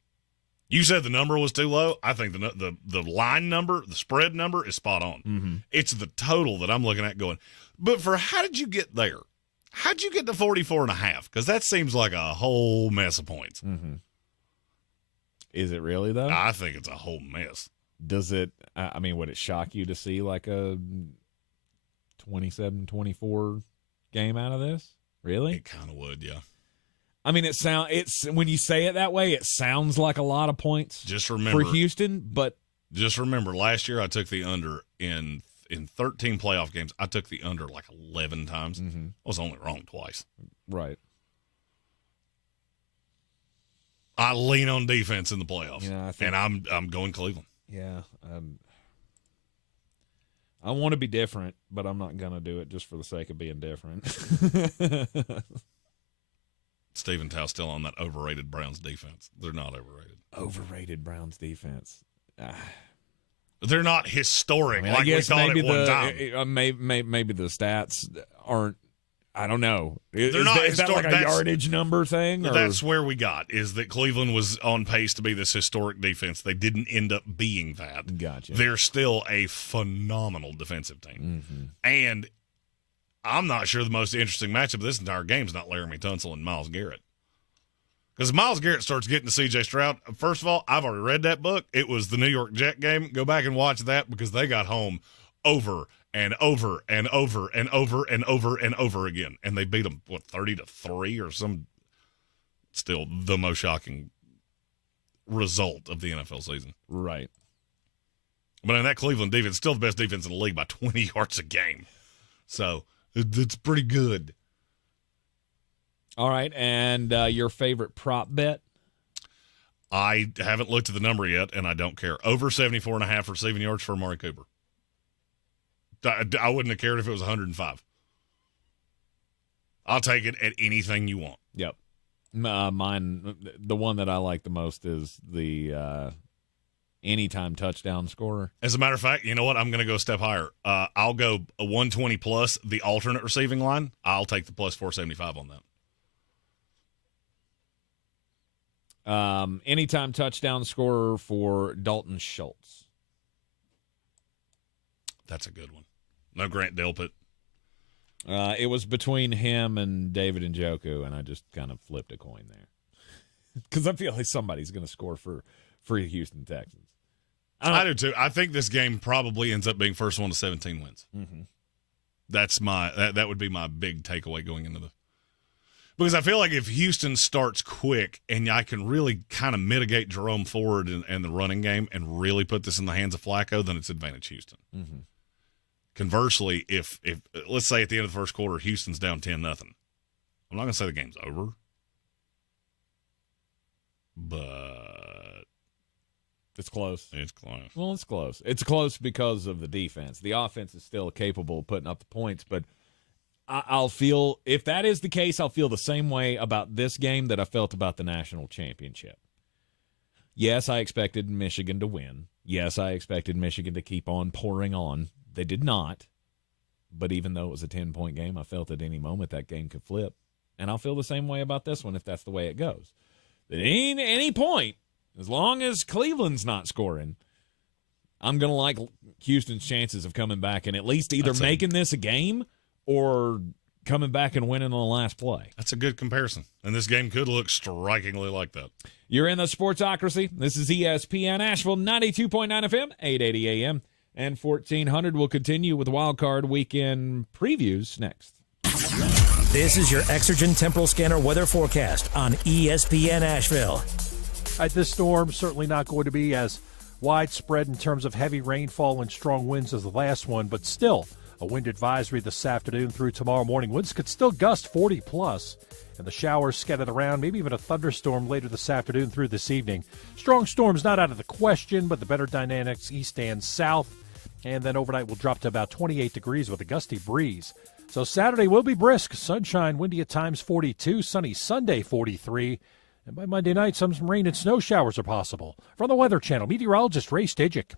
You said the number was too low. I think the line number, the spread number, is spot on. It's the total that I'm looking at going, but how did you get there? How'd you get to 44.5? Because that seems like a whole mess of points. Is it really, though? I think it's a whole mess. Does it, would it shock you to see like a 27-24 game out of this? Really? It kind of would, yeah. I mean, it's when you say it that way, it sounds like a lot of points. Just remember, for Houston, but just remember, last year I took the under in 13 playoff games. I took the under like 11 times. I was only wrong twice. Right. I lean on defense in the playoffs, and I'm going Cleveland. Yeah. I want to be different, but I'm not going to do it just for the sake of being different. Stephen Tao still on that overrated Browns defense. They're not overrated. Overrated Browns defense. They're not historic like we thought at one time. Maybe the stats aren't. I don't know. Is that like a yardage number thing? Or? That's where we got, is that Cleveland was on pace to be this historic defense. They didn't end up being that. Gotcha. They're still a phenomenal defensive team. And I'm not sure the most interesting matchup of this entire game is not Laramie Tunsil and Myles Garrett. Because Myles Garrett starts getting to C.J. Stroud. First of all, I've already read that book. It was the New York Jet game. Go back and watch that because they got home over and over and over and over and over and over again. And they beat them, 30-3 or some, still the most shocking result of the NFL season. Right. But in that Cleveland defense, still the best defense in the league by 20 yards a game. So it's pretty good. All right, and your favorite prop bet? I haven't looked at the number yet, and I don't care. Over 74.5 receiving yards for Amari Cooper. I wouldn't have cared if it was 105. I'll take it at anything you want. Yep. Mine, the one that I like the most is the anytime touchdown scorer. As a matter of fact, you know what? I'm going to go a step higher. I'll go a 120 plus the alternate receiving line. I'll take the plus 475 on that. Anytime touchdown scorer for Dalton Schultz. That's a good one. No Grant Delpit. It was between him and David Njoku, and I just kind of flipped a coin there. Because I feel like somebody's going to score for the Houston Texans. I do too. I think this game probably ends up being first one to 17 wins. Mm-hmm. That's that would be my big takeaway going into the. Because I feel like if Houston starts quick and I can really kind of mitigate Jerome Ford and the running game and really put this in the hands of Flacco, then it's advantage Houston. Mm-hmm. Conversely, if let's say at the end of the first quarter, Houston's down 10-0, I'm not going to say the game's over, but it's close. It's close. Well, it's close. It's close because of the defense. The offense is still capable of putting up the points, but I'll feel, if that is the case, I'll feel the same way about this game that I felt about the national championship. Yes, I expected Michigan to win. Yes, I expected Michigan to keep on pouring on. They did not. But even though it was a 10-point game, I felt at any moment that game could flip. And I'll feel the same way about this one if that's the way it goes. At any point, as long as Cleveland's not scoring, I'm going to like Houston's chances of coming back and at least either making this a game or coming back and winning on the last play. That's a good comparison. And this game could look strikingly like that. You're in the Sportsocracy. This is ESPN Asheville, 92.9 FM, 880 AM, and 1400. We'll continue with Wild Card Weekend previews next. This is your Exergen Temporal Scanner weather forecast on ESPN Asheville. This storm certainly not going to be as widespread in terms of heavy rainfall and strong winds as the last one, but still a wind advisory this afternoon through tomorrow morning. Winds could still gust 40+, and the showers scattered around, maybe even a thunderstorm later this afternoon through this evening. Strong storms not out of the question, but the better dynamics east and south, and then overnight will drop to about 28 degrees with a gusty breeze. So Saturday will be brisk, sunshine, windy at times 42, sunny Sunday 43, and by Monday night some rain and snow showers are possible. From the Weather Channel, meteorologist Ray Stajic.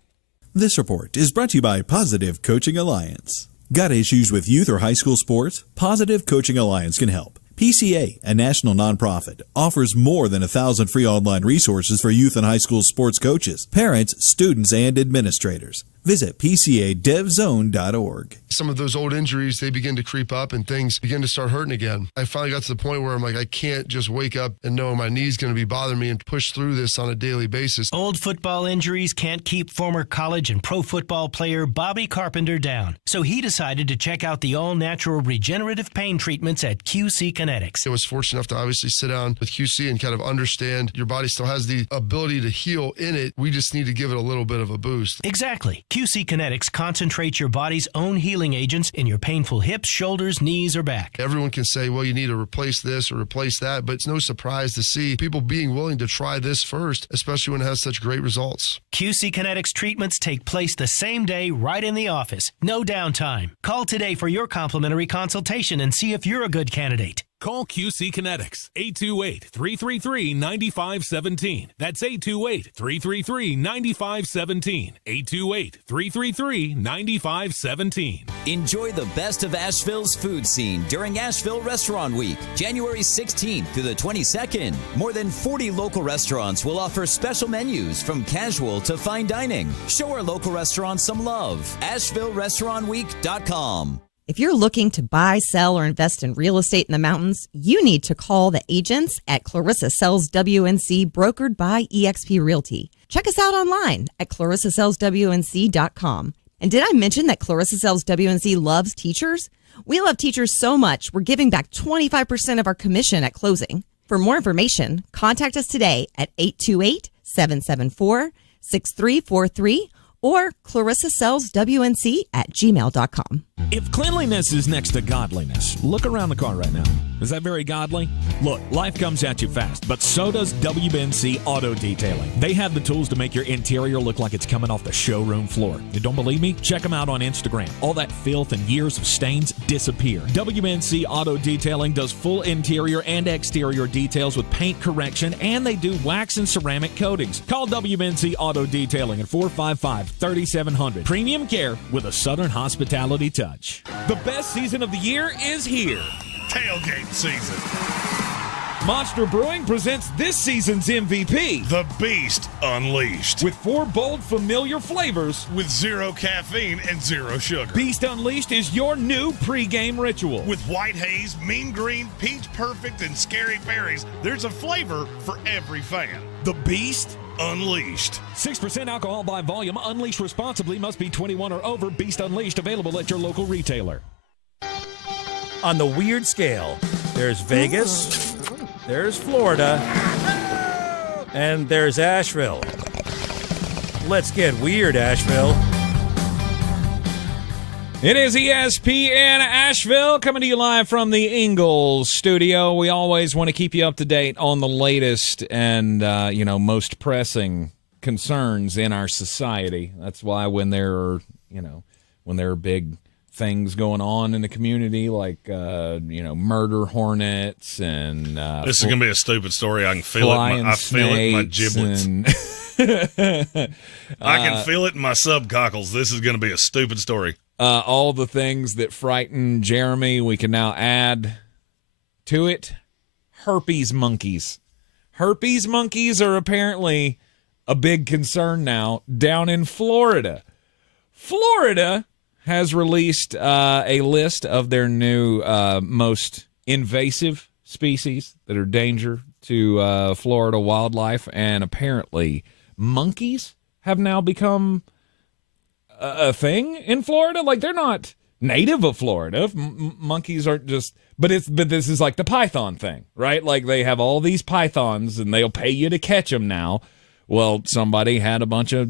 This report is brought to you by Positive Coaching Alliance. Got issues with youth or high school sports? Positive Coaching Alliance can help. PCA, a national nonprofit, offers more than 1,000 free online resources for youth and high school sports coaches, parents, students, and administrators. Visit PCADevZone.org. Some of those old injuries, they begin to creep up and things begin to start hurting again. I finally got to the point where I'm like, I can't just wake up and know my knee's going to be bothering me and push through this on a daily basis. Old football injuries can't keep former college and pro football player Bobby Carpenter down. So he decided to check out the all-natural regenerative pain treatments at QC Kinetics. I was fortunate enough to obviously sit down with QC and kind of understand your body still has the ability to heal in it. We just need to give it a little bit of a boost. Exactly. QC Kinetics concentrates your body's own healing agents in your painful hips, shoulders, knees, or back. Everyone can say, well, you need to replace this or replace that, but it's no surprise to see people being willing to try this first, especially when it has such great results. QC Kinetics treatments take place the same day right in the office. No downtime. Call today for your complimentary consultation and see if you're a good candidate. Call QC Kinetics, 828-333-9517. That's 828-333-9517. 828-333-9517. Enjoy the best of Asheville's food scene during Asheville Restaurant Week, January 16th through the 22nd. More than 40 local restaurants will offer special menus from casual to fine dining. Show our local restaurants some love. AshevilleRestaurantWeek.com. If you're looking to buy, sell, or invest in real estate in the mountains, you need to call the agents at Clarissa Sells WNC, brokered by eXp Realty. Check us out online at ClarissaSellsWNC.com. And did I mention that Clarissa Sells WNC loves teachers? We love teachers so much, we're giving back 25% of our commission at closing. For more information, contact us today at 828-774-6343 or clarissasellswnc@gmail.com. If cleanliness is next to godliness, look around the car right now. Is that very godly? Look, life comes at you fast, but so does WNC Auto Detailing. They have the tools to make your interior look like it's coming off the showroom floor. You don't believe me? Check them out on Instagram. All that filth and years of stains disappear. WNC Auto Detailing does full interior and exterior details with paint correction, and they do wax and ceramic coatings. Call WNC Auto Detailing at 455-3700. Premium care with a Southern hospitality touch. The best season of the year is here. Tailgate season. Monster Brewing presents this season's MVP. The Beast Unleashed. With 4 bold, familiar flavors. With 0 caffeine and 0 sugar. Beast Unleashed is your new pregame ritual. With white haze, mean green, peach perfect, and scary berries, there's a flavor for every fan. The Beast Unleashed. 6% alcohol by volume. Unleashed responsibly. Must be 21 or over. Beast Unleashed. Available at your local retailer. On the weird scale, there's Vegas, there's Florida, and there's Asheville. Let's get weird, Asheville. It is ESPN Asheville coming to you live from the Ingalls studio. We always want to keep you up to date on the latest and, most pressing concerns in our society. That's why when there are big things going on in the community like, murder hornets and... this is going to be a stupid story. I can feel it. I feel it in my giblets. I can feel it in my subcockles. This is going to be a stupid story. All the things that frighten Jeremy, we can now add to it. Herpes monkeys. Herpes monkeys are apparently a big concern now down in Florida. Florida has released a list of their new most invasive species that are danger to Florida wildlife, and apparently monkeys have now become a thing in Florida. Like, they're not native of Florida. Monkeys aren't just, but this is like the python thing, right? Like, they have all these pythons and they'll pay you to catch them now. Well, somebody had a bunch of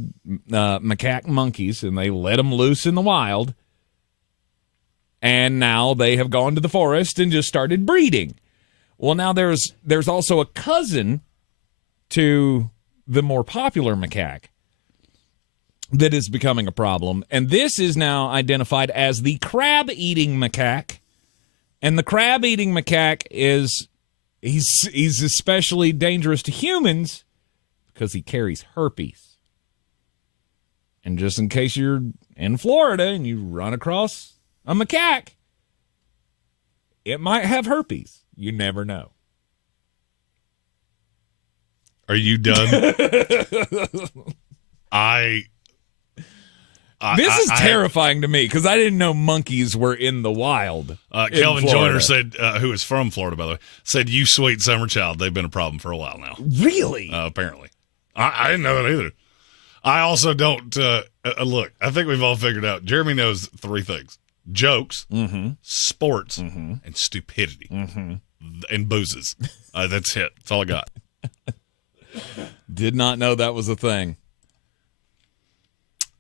macaque monkeys and they let them loose in the wild. And now they have gone to the forest and just started breeding. Well, now there's also a cousin to the more popular macaque that is becoming a problem. And this is now identified as the crab-eating macaque. And the crab-eating macaque he's especially dangerous to humans because he carries herpes. And just in case you're in Florida and you run across a macaque, it might have herpes. You never know. Are you done? This is terrifying to me because I didn't know monkeys were in the wild. Kelvin Joyner said, who is from Florida, by the way, said, "You sweet summer child." They've been a problem for a while now. Really? Apparently. I didn't know that either. I also don't look. I think we've all figured out. Jeremy knows 3 things: jokes, sports, and stupidity, and boozes. That's it. That's all I got. Did not know that was a thing.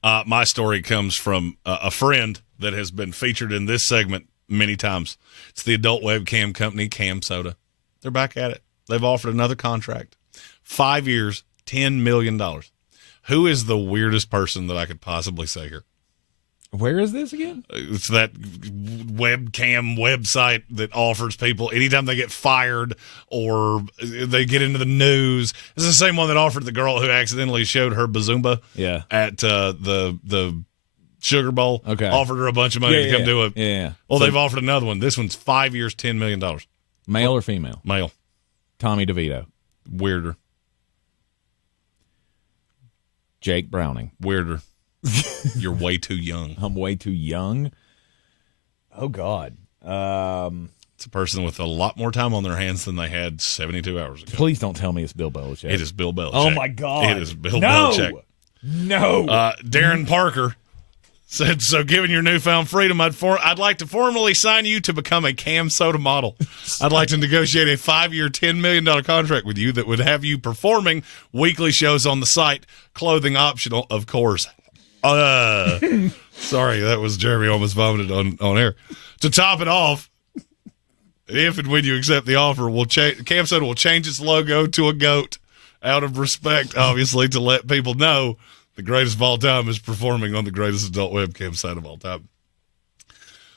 My story comes from a friend that has been featured in this segment many times. It's the adult webcam company, Cam Soda. They're back at it. They've offered another contract. 5 years, $10 million. Who is the weirdest person that I could possibly say here? Where is this again? It's that webcam website that offers people, anytime they get fired or they get into the news. It's the same one that offered the girl who accidentally showed her bazumba at the Sugar Bowl. Okay. Offered her a bunch of money to come do it. Yeah. Well, they've offered another one. This one's 5 years, $10 million. Male or female? Male. Tommy DeVito. Weirder. Jake Browning. Weirder. You're way too young. I'm way too young? Oh, God. It's a person with a lot more time on their hands than they had 72 hours ago. Please don't tell me it's Bill Belichick. It is Bill Belichick. Oh, my God. It is Bill Belichick. No. Darren Parker said, "So given your newfound freedom, I'd like to formally sign you to become a Cam Soda model. I'd like to negotiate a 5-year, $10 million contract with you that would have you performing weekly shows on the site, clothing optional, of course." Sorry, that was Jeremy almost vomited on air. To top it off, if and when you accept the offer, Cam said we'll change its logo to a goat out of respect, obviously, to let people know the greatest of all time is performing on the greatest adult webcam site of all time.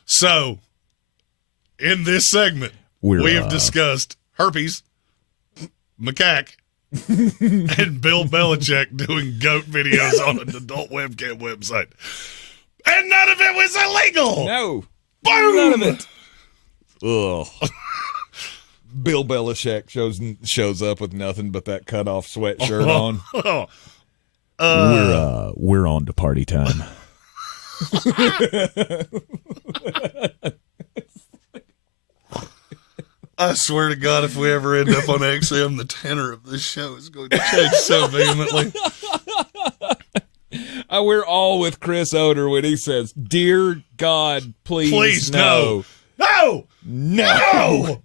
So, in this segment, we have discussed herpes, macaque, and Bill Belichick doing goat videos on an adult webcam website. And none of it was illegal! No. Boom! None of it. Ugh. Bill Belichick shows up with nothing but that cutoff sweatshirt on. We're on to party time. I swear to God, if we ever end up on XM, the tenor of this show is going to change so vehemently. We're all with Chris Oder when he says, "Dear God, please no. No! No!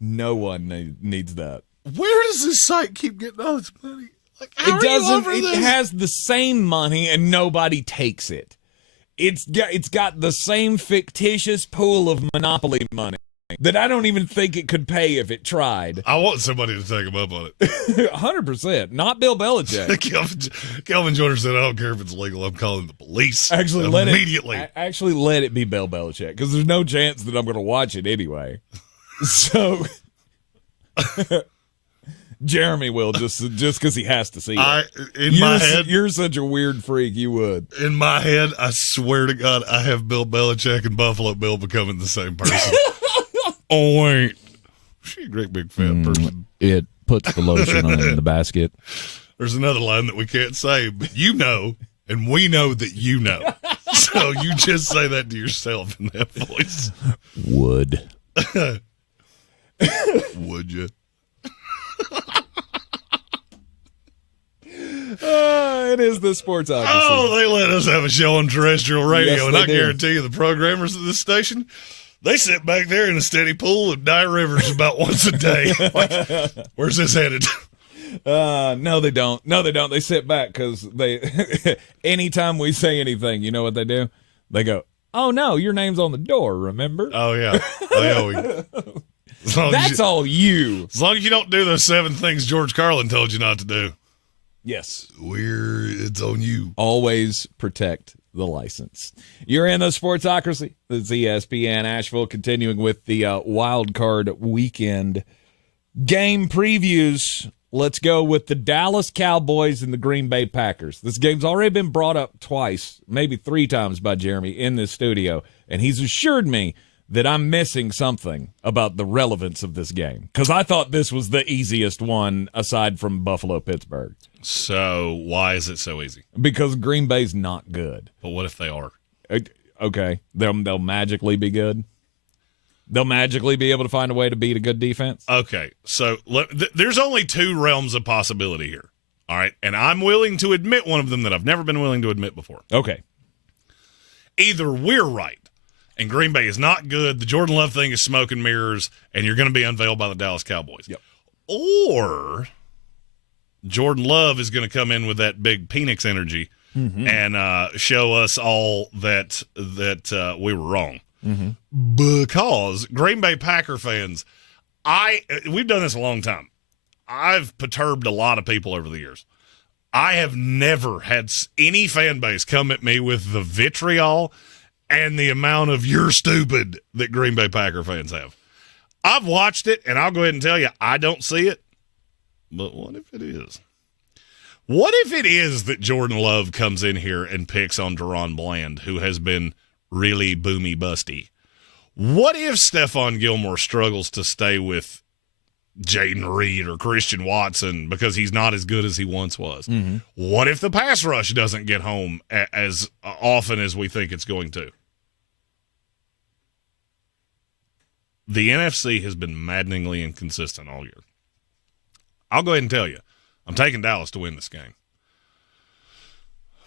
No one needs that." Where does this site keep getting all its money? Like, It doesn't. It has the same money and nobody takes it. It's got the same fictitious pool of monopoly money that I don't even think it could pay if it tried. I want somebody to take him up on it. 100%. Not Bill Belichick. Kelvin Jordan said, "I don't care if it's legal. I'm calling the police Actually, immediately." Let it be Bill Belichick because there's no chance that I'm going to watch it anyway. So Jeremy will just because he has to see it. You're such a weird freak. You would. In my head, I swear to God, I have Bill Belichick and Buffalo Bill becoming the same person. Oh, wait. She's a great big fat person. It puts the lotion on in the basket. There's another line that we can't say, but you know, and we know that you know. So you just say that to yourself in that voice. Would. Would you? It is the Sportsocracy. Oh, they let us have a show on terrestrial radio, Yes, and they I do. guarantee you the programmers of this station, they sit back there in a steady pool of Diet Rivers about once a day. Like, where's this headed? No, they don't. No, they don't. They sit back because they. Anytime we say anything, you know what they do? They go, "Oh no, your name's on the door. Remember?" Oh yeah. That's all you. As long as you don't do those 7 things George Carlin told you not to do. Yes. It's on you. Always protect the license. You're in the Sportsocracy. This is ESPN Asheville, continuing with the wild card weekend game previews. Let's go with the Dallas Cowboys and the Green Bay Packers. This game's already been brought up twice, maybe 3 times by Jeremy in this studio, and he's assured me that I'm missing something about the relevance of this game because I thought this was the easiest one aside from Buffalo-Pittsburgh. So why is it so easy? Because Green Bay's not good. But what if they are? Okay, they'll magically be good. They'll magically be able to find a way to beat a good defense. Okay, so there's only 2 realms of possibility here. All right, and I'm willing to admit one of them that I've never been willing to admit before. Okay. Either we're right, and Green Bay is not good, the Jordan Love thing is smoke and mirrors, and you're going to be unveiled by the Dallas Cowboys. Yep. Or Jordan Love is going to come in with that big Penix energy and show us all that we were wrong. Because Green Bay Packer fans, we've done this a long time. I've perturbed a lot of people over the years. I have never had any fan base come at me with the vitriol and the amount of "you're stupid" that Green Bay Packer fans have. I've watched it, and I'll go ahead and tell you, I don't see it. But what if it is? What if it is that Jordan Love comes in here and picks on Deron Bland, who has been really boomy busty? What if Stephon Gilmore struggles to stay with Jaden Reed or Christian Watson because he's not as good as he once was? What if the pass rush doesn't get home as often as we think it's going to? The NFC has been maddeningly inconsistent all year. I'll go ahead and tell you, I'm taking Dallas to win this game.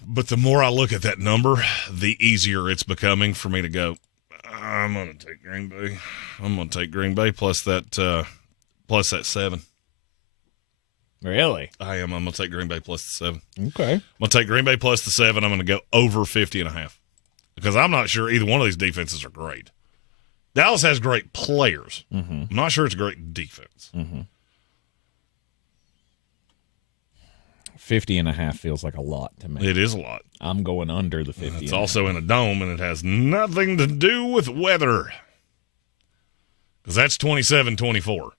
But the more I look at that number, the easier it's becoming for me to go, I'm going to take Green Bay. I'm going to take Green Bay plus that 7. Really? I am. I'm going to take Green Bay plus the 7. Okay. I'm going to take Green Bay plus the 7. I'm going to go over 50.5 because I'm not sure either one of these defenses are great. Dallas has great players. I'm not sure it's a great defense. 50.5 feels like a lot to me. It is a lot. I'm going under the 50. It's also in a dome, and it has nothing to do with weather because that's 27-24.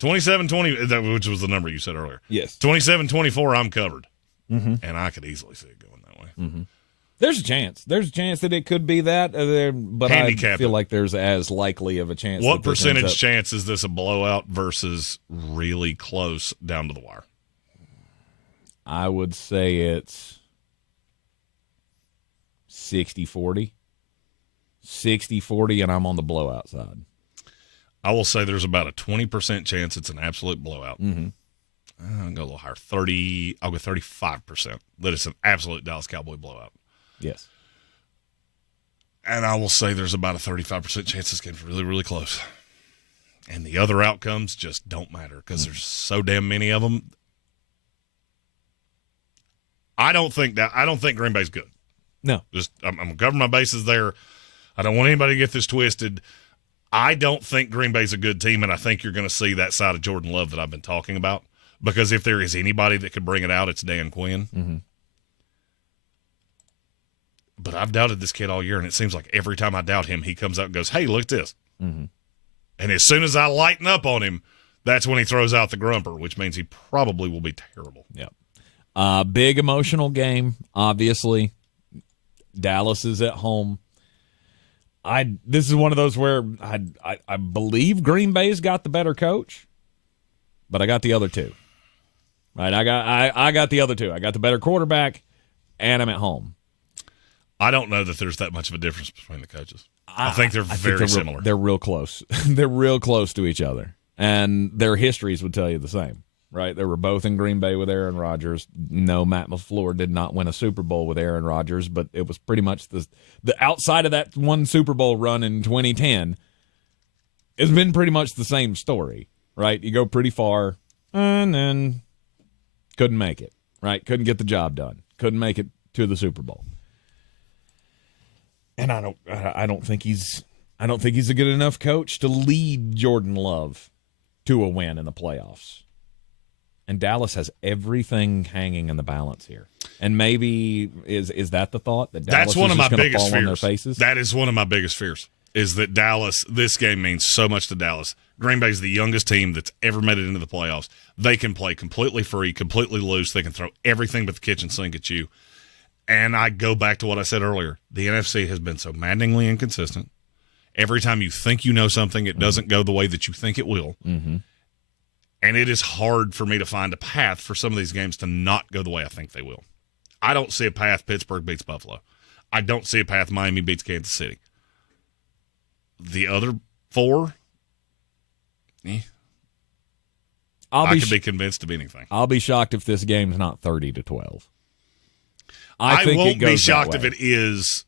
27-20, which was the number you said earlier. Yes. 27-24, I'm covered. And I could easily see it going that way. There's a chance. There's a chance that it could be that, but Handicap I feel like there's as likely of a chance. What that this percentage ends up- chance is this a blowout versus really close down to the wire? I would say it's 60-40. 60-40, and I'm on the blowout side. I will say there's about a 20% chance it's an absolute blowout. I'll go a little higher. 30. I'll go 35% that it's an absolute Dallas Cowboy blowout. Yes. And I will say there's about a 35% chance this game's really, really close. And the other outcomes just don't matter because there's so damn many of them. I don't think Green Bay's good. No. Just I'm going to cover my bases there. I don't want anybody to get this twisted. I don't think Green Bay's a good team, and I think you're going to see that side of Jordan Love that I've been talking about. Because if there is anybody that could bring it out, it's Dan Quinn. But I've doubted this kid all year, and it seems like every time I doubt him, he comes out and goes, hey, look at this. And as soon as I lighten up on him, that's when he throws out the grumper, which means he probably will be terrible. Yep. Big emotional game, obviously. Dallas is at home. This is one of those where I believe Green Bay's got the better coach, but I got the other two. Right? I got the other two. I got the better quarterback, and I'm at home. I don't know that there's that much of a difference between the coaches. I think they're very similar. They're real close. They're real close to each other, and their histories would tell you the same. Right? They were both in Green Bay with Aaron Rodgers. No, Matt LaFleur did not win a Super Bowl with Aaron Rodgers, but it was pretty much the outside of that one Super Bowl run in 2010. It's been pretty much the same story, right? You go pretty far and then couldn't make it, right? Couldn't get the job done. Couldn't make it to the Super Bowl. And I don't think he's a good enough coach to lead Jordan Love to a win in the playoffs. And Dallas has everything hanging in the balance here. And maybe is that the thought? That Dallas That's one of my biggest fears. On their faces? That is one of my biggest fears, is that Dallas, this game means so much to Dallas. Green Bay's the youngest team that's ever made it into the playoffs. They can play completely free, completely loose. They can throw everything but the kitchen sink at you. And I go back to what I said earlier. The NFC has been so maddeningly inconsistent. Every time you think you know something, it doesn't go the way that you think it will. And it is hard for me to find a path for some of these games to not go the way I think they will. I don't see a path Pittsburgh beats Buffalo. I don't see a path Miami beats Kansas City. The other four, I could be convinced of anything. I'll be shocked if this game's not 30-12. I think won't it goes be shocked that if it is.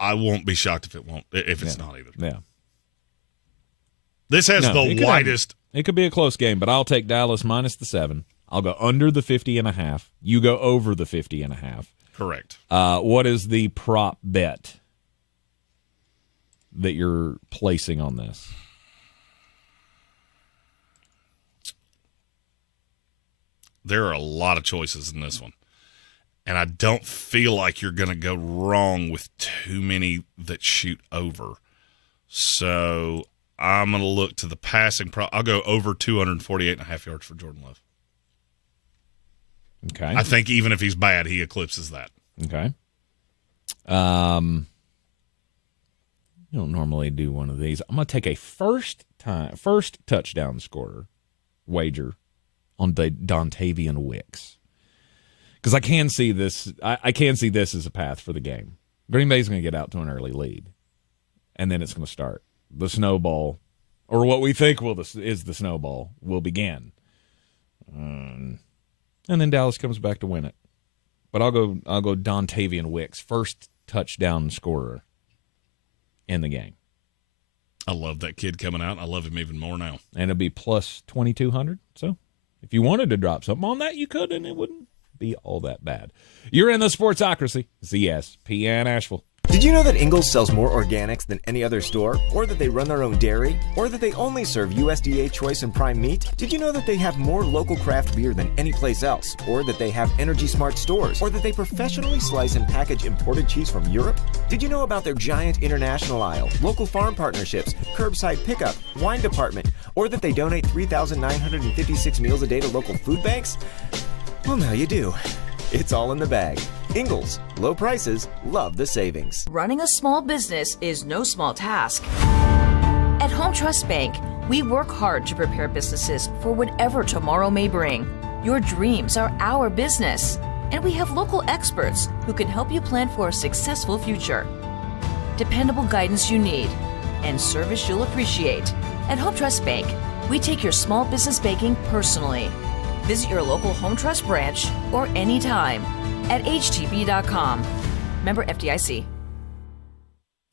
I won't be shocked if it won't. If it's not either. Yeah. This has the widest. It could be a close game, but I'll take Dallas minus the 7. I'll go under the 50.5. You go over the 50.5. Correct. What is the prop bet that you're placing on this? There are a lot of choices in this one. And I don't feel like you're going to go wrong with too many that shoot over. So I'm going to look to the passing prop. I'll go over 248.5 yards for Jordan Love. Okay. I think even if he's bad, he eclipses that. Okay. You don't normally do one of these. I'm going to take a first touchdown scorer wager on Dontavian Wicks. Because I can see this. I can see this as a path for the game. Green Bay's going to get out to an early lead, and then it's going to start. The snowball, or what we think is the snowball, will begin. And then Dallas comes back to win it. But I'll go Dontavian Wicks, first touchdown scorer in the game. I love that kid coming out. I love him even more now. And it'll be plus 2,200, so if you wanted to drop something on that, you could, and it wouldn't be all that bad. You're in the Sportsocracy. It's ESPN Asheville. Did you know that Ingles sells more organics than any other store? Or that they run their own dairy? Or that they only serve USDA choice and prime meat? Did you know that they have more local craft beer than any place else? Or that they have Energy Smart stores? Or that they professionally slice and package imported cheese from Europe? Did you know about their giant international aisle, local farm partnerships, curbside pickup, wine department? Or that they donate 3,956 meals a day to local food banks? Well, now you do. It's all in the bag. Ingles, low prices, love the savings. Running a small business is no small task. At Home Trust Bank, we work hard to prepare businesses for whatever tomorrow may bring. Your dreams are our business, and we have local experts who can help you plan for a successful future. Dependable guidance you need, and service you'll appreciate. At Home Trust Bank, we take your small business banking personally. Visit your local Home Trust branch or anytime at htb.com. Member FDIC.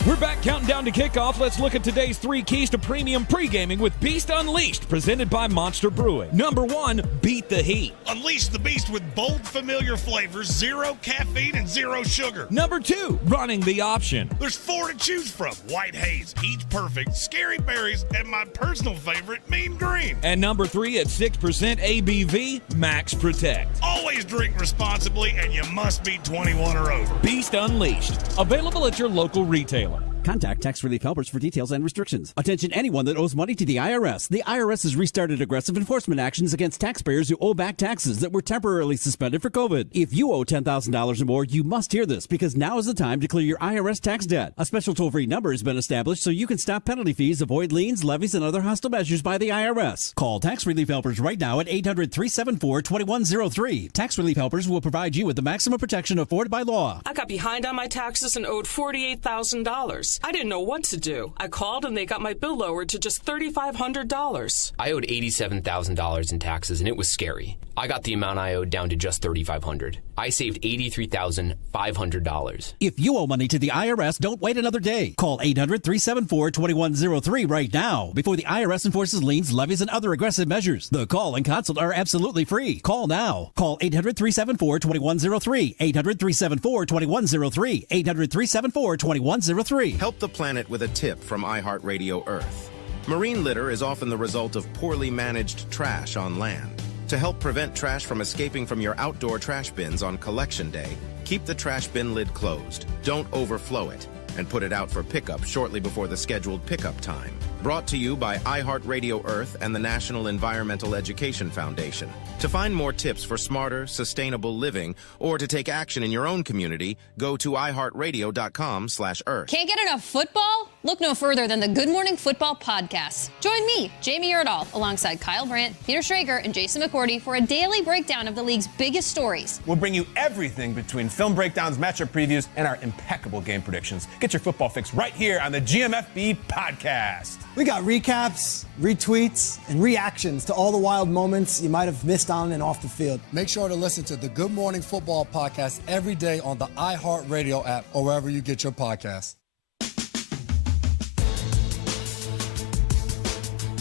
We're back counting down to kickoff. Let's look at today's 3 keys to premium pre-gaming with Beast Unleashed, presented by Monster Brewing. Number 1, beat the heat. Unleash the beast with bold, familiar flavors, 0 caffeine, and 0 sugar. Number 2, running the option. There's 4 to choose from: White Haze, Peach Perfect, Scary Berries, and my personal favorite, Mean Green. And number 3, at 6% ABV, Max Protect. Always drink responsibly, and you must be 21 or over. Beast Unleashed, available at your local retailer. Contact Tax Relief Helpers for details and restrictions. Attention anyone that owes money to the IRS. The IRS has restarted aggressive enforcement actions against taxpayers who owe back taxes that were temporarily suspended for COVID. If you owe $10,000 or more, you must hear this, because now is the time to clear your IRS tax debt. A special toll-free number has been established so you can stop penalty fees, avoid liens, levies, and other hostile measures by the IRS. Call Tax Relief Helpers right now at 800-374-2103. Tax Relief Helpers will provide you with the maximum protection afforded by law. I got behind on my taxes and owed $48,000. I didn't know what to do. I called and they got my bill lowered to just $3,500. I owed $87,000 in taxes and it was scary. I got the amount I owed down to just $3,500. I saved $83,500. If you owe money to the IRS, don't wait another day. Call 800-374-2103 right now before the IRS enforces liens, levies, and other aggressive measures. The call and consult are absolutely free. Call now. Call 800-374-2103. 800-374-2103. 800-374-2103. Help the planet with a tip from iHeartRadio Earth. Marine litter is often the result of poorly managed trash on land. To help prevent trash from escaping from your outdoor trash bins on collection day, keep the trash bin lid closed. Don't overflow it, and put it out for pickup shortly before the scheduled pickup time. Brought to you by iHeartRadio Earth and the National Environmental Education Foundation. To find more tips for smarter, sustainable living, or to take action in your own community, go to iHeartRadio.com/Earth. Can't get enough football? Look no further than the Good Morning Football podcast. Join me, Jamie Erdahl, alongside Kyle Brandt, Peter Schrager, and Jason McCourty for a daily breakdown of the league's biggest stories. We'll bring you everything between film breakdowns, matchup previews, and our impeccable game predictions. Get your football fix right here on the GMFB podcast. We got recaps, retweets, and reactions to all the wild moments you might have missed on and off the field. Make sure to listen to the Good Morning Football podcast every day on the iHeartRadio app or wherever you get your podcasts.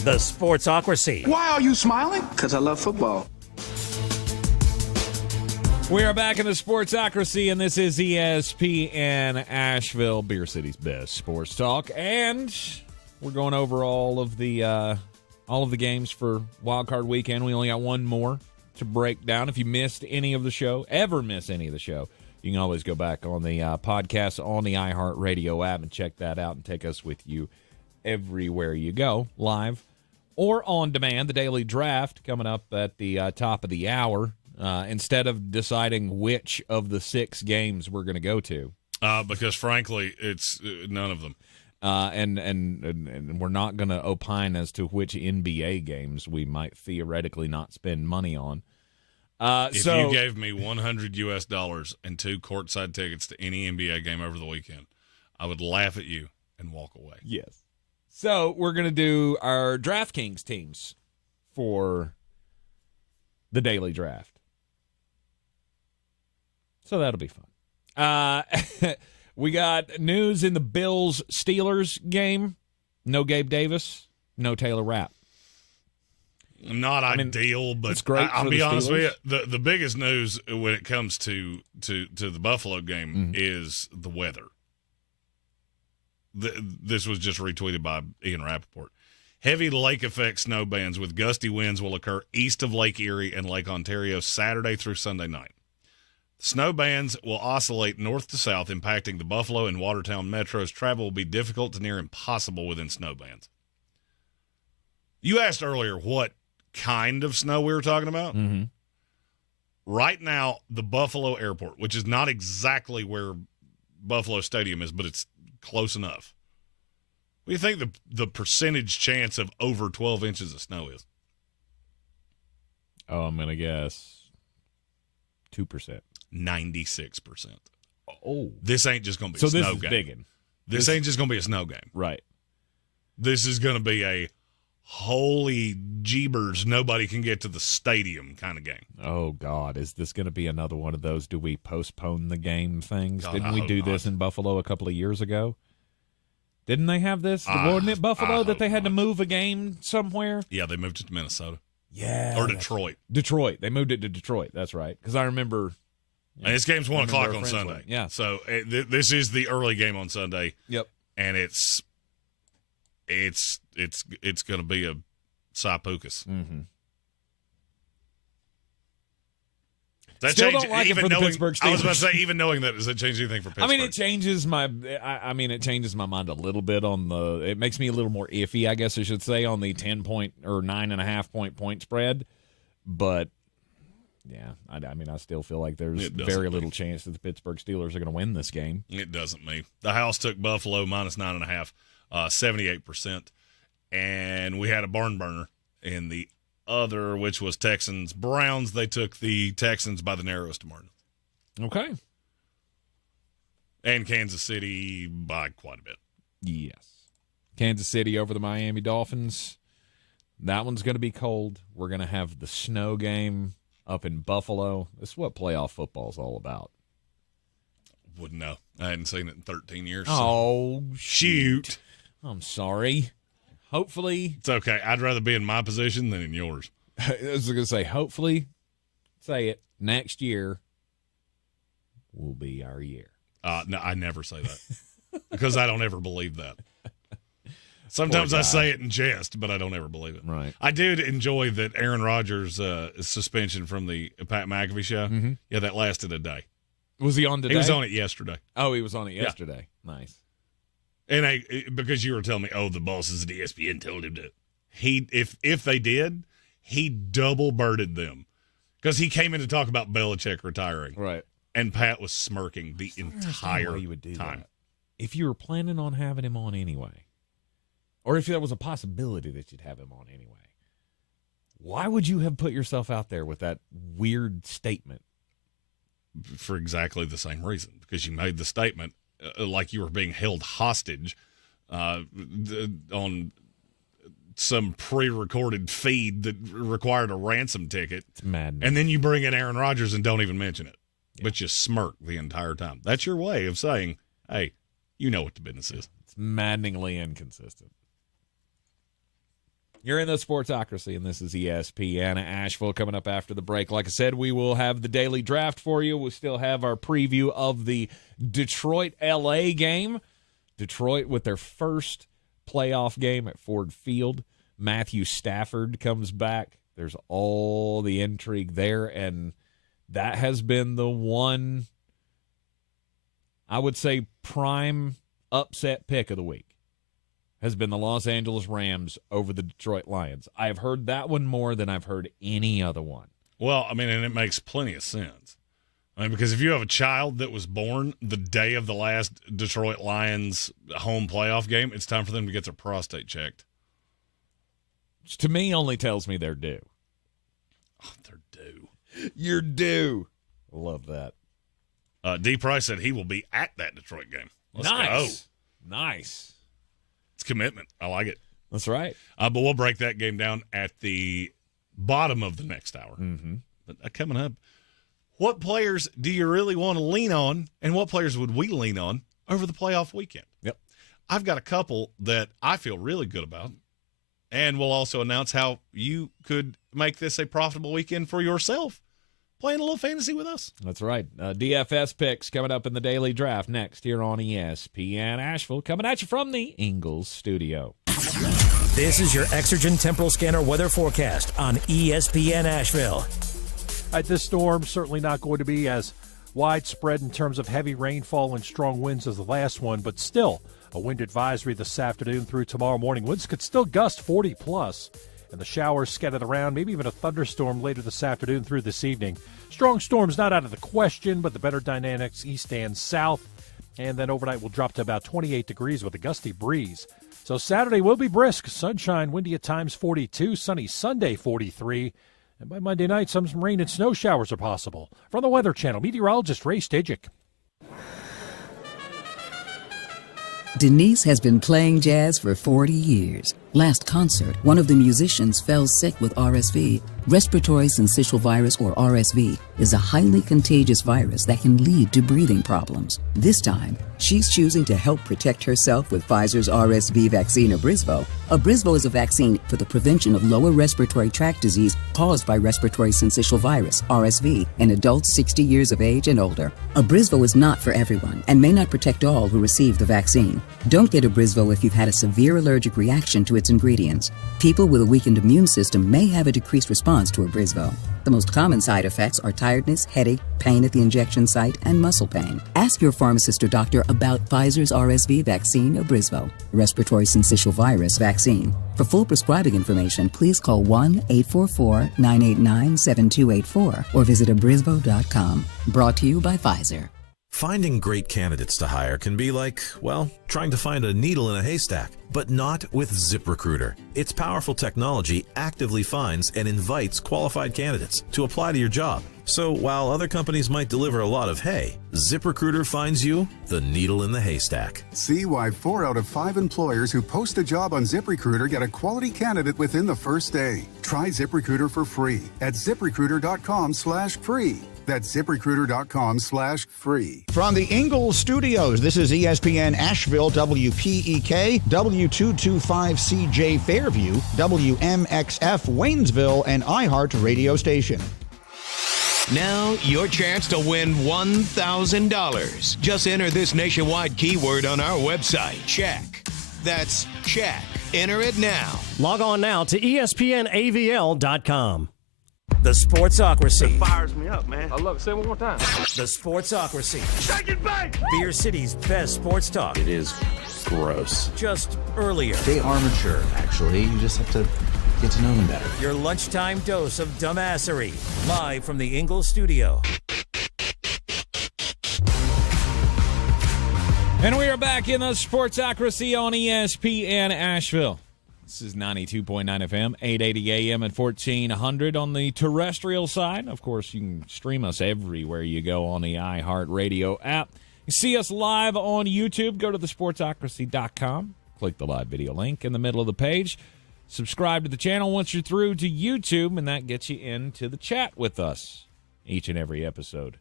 The Sportsocracy. Why are you smiling? Because I love football. We are back in the Sportsocracy, and this is ESPN Asheville, Beer City's best sports talk, and we're going over all of the games for Wild Card Weekend. We only got one more to break down. If you missed any of the show, ever miss any of the show, you can always go back on the podcast on the iHeartRadio app and check that out and take us with you everywhere you go, live or on demand. The Daily Draft coming up at the top of the hour. Instead of deciding which of the 6 games we're going to go to, because frankly, it's none of them. And we're not going to opine as to which NBA games we might theoretically not spend money on. If you gave me $100 and 2 courtside tickets to any NBA game over the weekend, I would laugh at you and walk away. Yes. So we're going to do our DraftKings teams for the Daily Draft. So that'll be fun. We got news in the Bills-Steelers game. No Gabe Davis, no Taylor Rapp. Not ideal, but it's great. I'll be honest with you. The biggest news when it comes to the Buffalo game is the weather. This was just retweeted by Ian Rappaport. Heavy lake effect snow bands with gusty winds will occur east of Lake Erie and Lake Ontario Saturday through Sunday night. Snow bands will oscillate north to south, impacting the Buffalo and Watertown metros. Travel will be difficult to near impossible within snow bands. You asked earlier what kind of snow we were talking about. Mm-hmm. Right now, the Buffalo airport, which is not exactly where Buffalo Stadium is, but it's close enough. What do you think the percentage chance of over 12 inches of snow is? Oh, I'm going to guess 2%. 96%. Oh. This ain't just going to be a snow game. Biggin'. This ain't just going to be a snow game. Right. This is going to be a holy jeebers, nobody can get to the stadium kind of game. Oh, God. Is this going to be another one of those do we postpone the game things? God, Didn't we do this in Buffalo a couple of years ago? Didn't they have this? Wasn't it Buffalo that they had to move a game somewhere? Yeah, they moved it to Minnesota. Yeah. Or Detroit. Detroit. They moved it to Detroit. That's right. Because I remember. And this game's 1 o'clock on Sunday. Went. Yeah. So this is the early game on Sunday. Yep. And it's going to be a Saipukas. Mm-hmm. That Still change, don't like it for the Pittsburgh Steelers. I was about to say, even knowing that, does it change anything for Pittsburgh? I mean, it changes my. It changes my mind a little bit on the. It makes me a little more iffy, I guess I should say, on the 10-point or 9.5 point spread. But yeah, I still feel like there's very little chance that the Pittsburgh Steelers are going to win this game. It doesn't me. The house took Buffalo minus 9.5, 78%, and we had a barn burner in the other, which was Texans Browns. They took the Texans by the narrowest margin. Okay. And Kansas City by quite a bit. Yes. Kansas City over the Miami Dolphins. That one's going to be cold. We're going to have the snow game up in Buffalo. This is what playoff football is all about. Wouldn't know. I hadn't seen it in 13 years. Oh, so. Shoot. I'm sorry. Hopefully. It's okay. I'd rather be in my position than in yours. I was going to say, hopefully, say it, next year will be our year. No, I never say that because I don't ever believe that. Sometimes I say it in jest, but I don't ever believe it. Right. I did enjoy that Aaron Rodgers' suspension from the Pat McAfee show. Mm-hmm. Yeah, that lasted a day. Was he on today? He was on it yesterday. Oh, he was on it yesterday. Yeah. Nice. And because you were telling me, the bosses at ESPN told him to. If they did, he double birded them because he came in to talk about Belichick retiring. Right. And Pat was smirking the entire you would do time. That. If you were planning on having him on anyway, or if there was a possibility that you'd have him on anyway, why would you have put yourself out there with that weird statement? For exactly the same reason, because you made the statement like you were being held hostage on some pre-recorded feed that required a ransom ticket. It's madness. And then you bring in Aaron Rodgers and don't even mention it, but you smirk the entire time. That's your way of saying, hey, you know what the business is. It's maddeningly inconsistent. You're in the Sportsocracy, and this is ESPN Asheville coming up after the break. Like I said, we will have the daily draft for you. We'll still have our preview of the Detroit-LA game. Detroit with their first playoff game at Ford Field. Matthew Stafford comes back. There's all the intrigue there, and that has been the one, I would say, prime upset pick of the week. Has been the Los Angeles Rams over the Detroit Lions. I have heard that one more than I've heard any other one. Well, I mean, and it makes plenty of sense. I mean, because if you have a child that was born the day of the last Detroit Lions home playoff game, it's time for them to get their prostate checked. Which to me only tells me they're due. Oh, they're due. You're due. Love that. D. Price said he will be at that Detroit game. Let's go. Nice. It's commitment. I like it. That's right. But we'll break that game down at the bottom of the next hour. Mm-hmm. But coming up, what players do you really want to lean on, and what players would we lean on over the playoff weekend? Yep. I've got a couple that I feel really good about, And we'll also announce how you could make this a profitable weekend for yourself, playing a little fantasy with us. That's right. DFS picks coming up in the daily draft next here on ESPN Asheville, coming at you from the Ingles studio. This is your Exergen Temporal Scanner weather forecast on ESPN Asheville. This storm certainly not going to be as widespread in terms of heavy rainfall and strong winds as the last one, but still a wind advisory this afternoon through tomorrow morning. Winds could still gust 40+, and the showers scattered around, maybe even a thunderstorm later this afternoon through this evening. Strong storms not out of the question, but the better dynamics east and south, and then overnight will drop to about 28 degrees with a gusty breeze. So Saturday will be brisk, sunshine, windy at times 42, sunny Sunday 43, and by Monday night some rain and snow showers are possible. From the Weather Channel, meteorologist Ray Stajic. Denise has been playing jazz for 40 years. Last concert, one of the musicians fell sick with RSV. Respiratory syncytial virus, or RSV, is a highly contagious virus that can lead to breathing problems. This time, she's choosing to help protect herself with Pfizer's RSV vaccine, Abrysvo. Abrysvo is a vaccine for the prevention of lower respiratory tract disease caused by respiratory syncytial virus, RSV, in adults 60 years of age and older. Abrysvo is not for everyone and may not protect all who receive the vaccine. Don't get Abrysvo if you've had a severe allergic reaction to its ingredients. People with a weakened immune system may have a decreased response to Abrysvo. The most common side effects are tiredness, headache, pain at the injection site, and muscle pain. Ask your pharmacist or doctor about Pfizer's RSV vaccine, Abrysvo, respiratory syncytial virus vaccine. For full prescribing information, please call 1-844-989-7284 or visit abrysvo.com. Brought to you by Pfizer. Finding great candidates to hire can be like, well, trying to find a needle in a haystack, but not with ZipRecruiter. Its powerful technology actively finds and invites qualified candidates to apply to your job. So while other companies might deliver a lot of hay, ZipRecruiter finds you the needle in the haystack. See why 4 out of 5 employers who post a job on ZipRecruiter get a quality candidate within the first day. Try ZipRecruiter for free at ZipRecruiter.com/free. That's ZipRecruiter.com/free. From the Ingles studios, this is ESPN Asheville, WPEK, W225CJ Fairview, WMXF Waynesville, and iHeart radio station. Now, your chance to win $1,000. Just enter this nationwide keyword on our website, check. That's check. Enter it now. Log on now to ESPNAVL.com. The Sportsocracy. That fires me up, man. I love it. Say it one more time. The Sportsocracy. Shake it back! Beer City's best sports talk. It is gross. Just earlier. They are mature, actually. You just have to get to know them better. Your lunchtime dose of dumbassery. Live from the Ingles studio. And we are back in the Sportsocracy on ESPN Asheville. This is 92.9 FM, 880 AM and 1400 on the terrestrial side. Of course, you can stream us everywhere you go on the iHeartRadio app. You see us live on YouTube. Go to thesportsocracy.com. Click the live video link in the middle of the page. Subscribe to the channel once you're through to YouTube, and that gets you into the chat with us each and every episode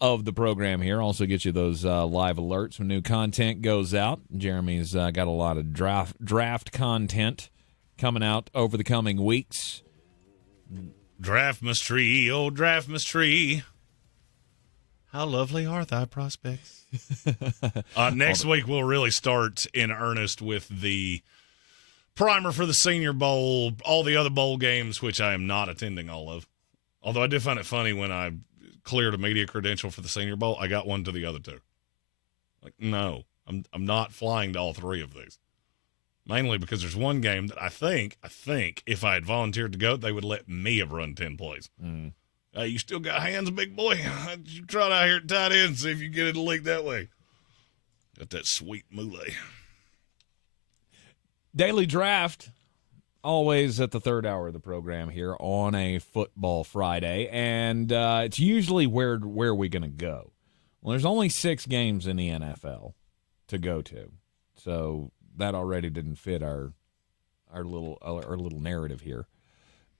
of the program here. Also gets you those live alerts when new content goes out. Jeremy's got a lot of draft content coming out over the coming weeks. Draft mystery, oh draft mystery. How lovely are thy prospects? Next week we'll really start in earnest with the primer for the Senior Bowl, all the other bowl games, which I am not attending all of. Although I did find it funny when I cleared a media credential for the Senior Bowl, I got one to the other two. Like, no, I'm not flying to all three of these. Mainly because there's one game that I think if I had volunteered to go, they would let me have run 10 plays. You still got hands, big boy. You try it out here at tight end and see if you get it to leak that way. Got that sweet muley. Daily Draft, always at the third hour of the program here on a football Friday, and it's usually where are we going to go? Well, there's only 6 games in the NFL to go to, so that already didn't fit our little narrative here.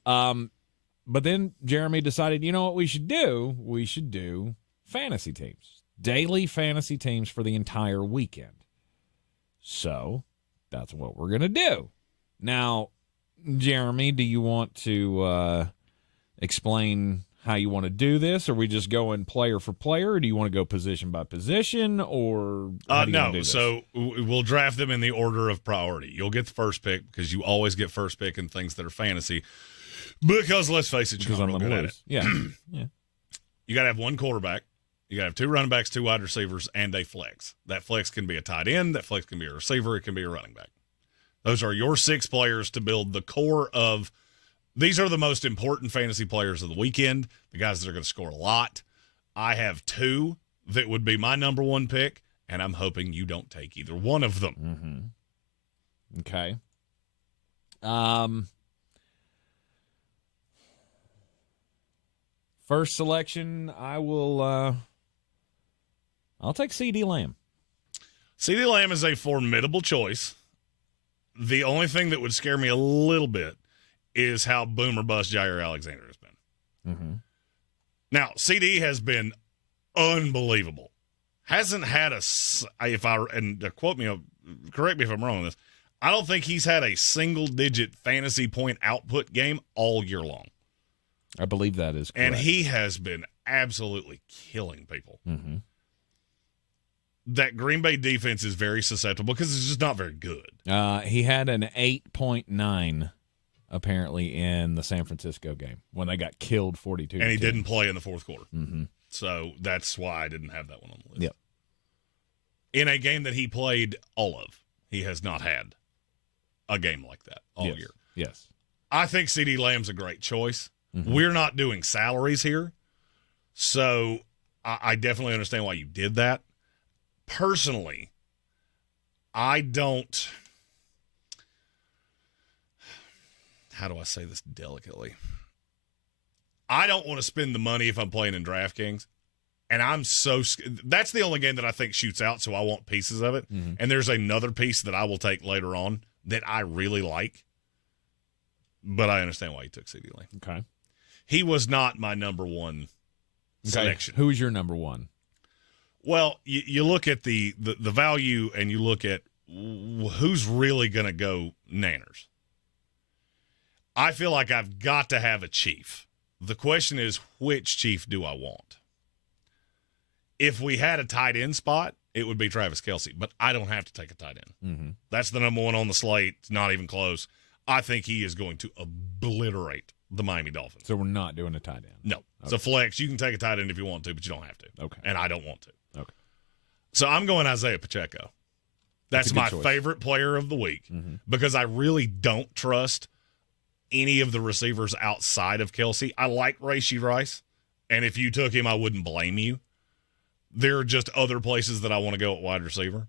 But then Jeremy decided, you know what we should do? We should do fantasy teams, daily fantasy teams for the entire weekend. So that's what we're going to do. Now, Jeremy, do you want to explain how you want to do this? Are we just going player for player, or do you want to go position by position, or how do you want to do this? So we'll draft them in the order of priority. You'll get the first pick because you always get first pick in things that are fantasy. Because let's face it, you're not real good at it. Yeah. Yeah. You got to have one quarterback. You got to have 2 running backs, 2 wide receivers, and a flex. That flex can be a tight end. That flex can be a receiver. It can be a running back. Those are your 6 players to build the core of. These are the most important fantasy players of the weekend, the guys that are going to score a lot. I have 2 that would be my number 1 pick, and I'm hoping you don't take either one of them. Mm-hmm. Okay. First selection, I'll take CeeDee Lamb. CeeDee Lamb is a formidable choice. The only thing that would scare me a little bit is how boom or bust Jair Alexander has been. Mm-hmm. Now, CD has been unbelievable. Hasn't had correct me if I'm wrong on this, I don't think he's had a single-digit fantasy point output game all year long. I believe that is correct. And he has been absolutely killing people. Mm-hmm. That Green Bay defense is very susceptible because it's just not very good. He had an 8.9 apparently in the San Francisco game when they got killed 42. And he didn't play in the fourth quarter. Mm-hmm. So that's why I didn't have that one on the list. Yep. In a game that he played all of, he has not had a game like that all year. Yes. I think CeeDee Lamb's a great choice. Mm-hmm. We're not doing salaries here, so I definitely understand why you did that. Personally, I don't – how do I say this delicately? I don't want to spend the money if I'm playing in DraftKings, and I'm so – that's the only game that I think shoots out, so I want pieces of it. Mm-hmm. And there's another piece that I will take later on that I really like, but I understand why you took CeeDee Lamb. Okay. He was not my number 1 selection. Who's your number 1? Well, you look at the value and you look at who's really going to go nanners. I feel like I've got to have a chief. The question is, which chief do I want? If we had a tight end spot, it would be Travis Kelce, but I don't have to take a tight end. Mm-hmm. That's the number 1 on the slate. It's not even close. I think he is going to obliterate the Miami Dolphins. So we're not doing a tight end? No. Okay. It's a flex. You can take a tight end if you want to, but you don't have to. Okay. And I don't want to. Okay. So I'm going Isaiah Pacheco. That's my favorite player of the week because I really don't trust any of the receivers outside of Kelce. I like Rashee Rice, and if you took him, I wouldn't blame you. There are just other places that I want to go at wide receiver.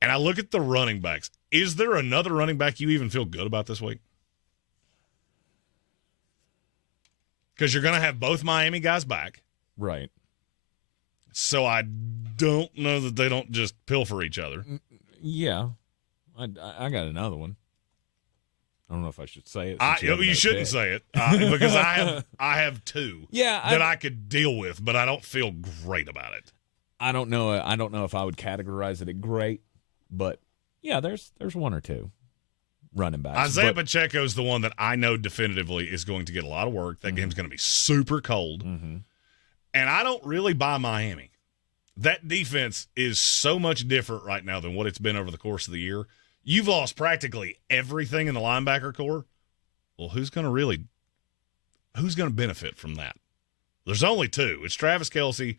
And I look at the running backs. Is there another running back you even feel good about this week? Because you're going to have both Miami guys back. Right. So I don't know that they don't just pilfer each other. Yeah. I got another one. I don't know if I should say it. You shouldn't say it because I have 2 that I could deal with, but I don't feel great about it. I don't know if I would categorize it as great, but yeah, there's 1 or 2 running backs. Isaiah Pacheco is the one that I know definitively is going to get a lot of work. That game's going to be super cold. Mm-hmm. And I don't really buy Miami. That defense is so much different right now than what it's been over the course of the year. You've lost practically everything in the linebacker core. Well, who's going to benefit from that? There's only 2. It's Travis Kelce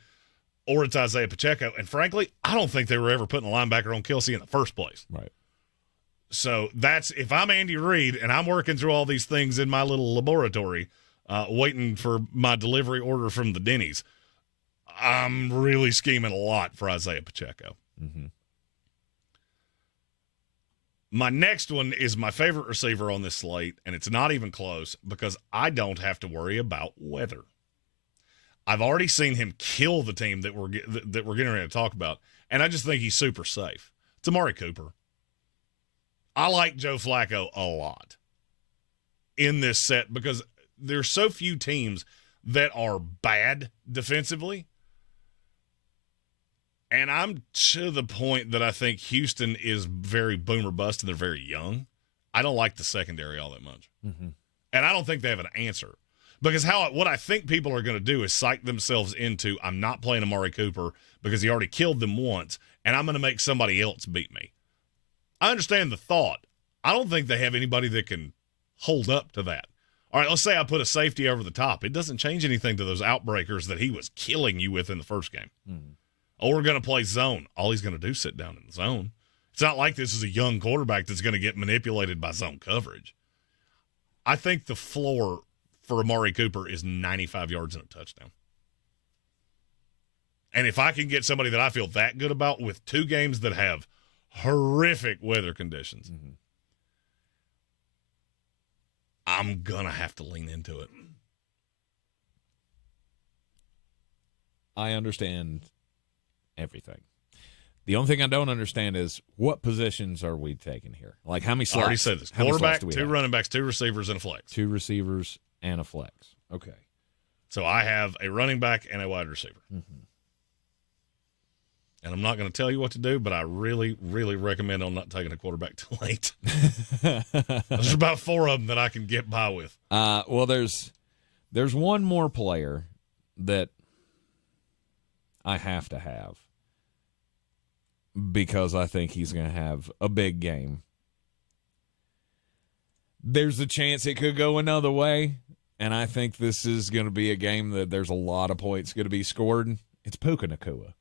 or it's Isaiah Pacheco. And frankly, I don't think they were ever putting a linebacker on Kelce in the first place. Right. So that's, if I'm Andy Reid and I'm working through all these things in my little laboratory, waiting for my delivery order from the Denny's, I'm really scheming a lot for Isaiah Pacheco. Mm-hmm. My next one is my favorite receiver on this slate, and it's not even close because I don't have to worry about weather. I've already seen him kill the team that we're getting ready to talk about, and I just think he's super safe. It's Amari Cooper. I like Joe Flacco a lot in this set because there's so few teams that are bad defensively. And I'm to the point that I think Houston is very boom or bust and they're very young. I don't like the secondary all that much. Mm-hmm. And I don't think they have an answer. Because what I think people are going to do is psych themselves into, I'm not playing Amari Cooper because he already killed them once, and I'm going to make somebody else beat me. I understand the thought. I don't think they have anybody that can hold up to that. All right, let's say I put a safety over the top. It doesn't change anything to those outbreakers that he was killing you with in the first game. Mm-hmm. Oh, we're going to play zone. All he's going to do is sit down in the zone. It's not like this is a young quarterback that's going to get manipulated by zone coverage. I think the floor for Amari Cooper is 95 yards and a touchdown. And if I can get somebody that I feel that good about with 2 games that have horrific weather conditions, I'm going to have to lean into it. I understand everything. The only thing I don't understand is what positions are we taking here? Like how many slots? I already said this. Quarterback, 2 running backs, 2 receivers, and a flex. 2 receivers and a flex. Okay. So I have a running back and a wide receiver. Mm-hmm. And I'm not going to tell you what to do, but I really, really recommend on not taking a quarterback too late. There's about 4 of them that I can get by with. Well, there's one more player that I have to have because I think he's going to have a big game. There's a chance it could go another way, and I think this is going to be a game that there's a lot of points going to be scored. It's Puka Nacua.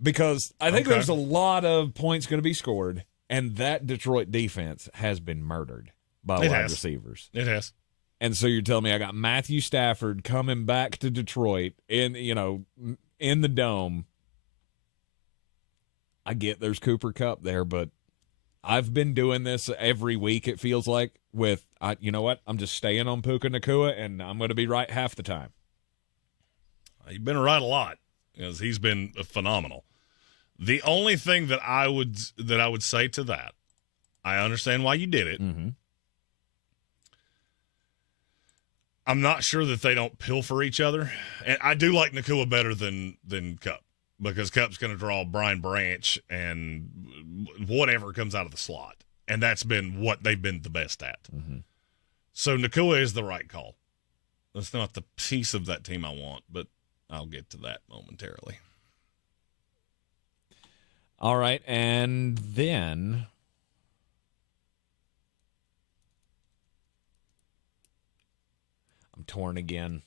Because I think there's a lot of points going to be scored, and that Detroit defense has been murdered by wide receivers. It has. And so you're telling me I got Matthew Stafford coming back to Detroit in the Dome. I get there's Cooper Kupp there, but I've been doing this every week, it feels like, with, you know what, I'm just staying on Puka Nacua, and I'm going to be right half the time. You've been right a lot, because he's been phenomenal. The only thing that I would say to that, I understand why you did it. Mm-hmm. I'm not sure that they don't pilfer each other. And I do like Nacua better than Kupp, because Kupp's going to draw Brian Branch and whatever comes out of the slot. And that's been what they've been the best at. Mm-hmm. So Nacua is the right call. That's not the piece of that team I want, but I'll get to that momentarily. All right, and then I'm torn again,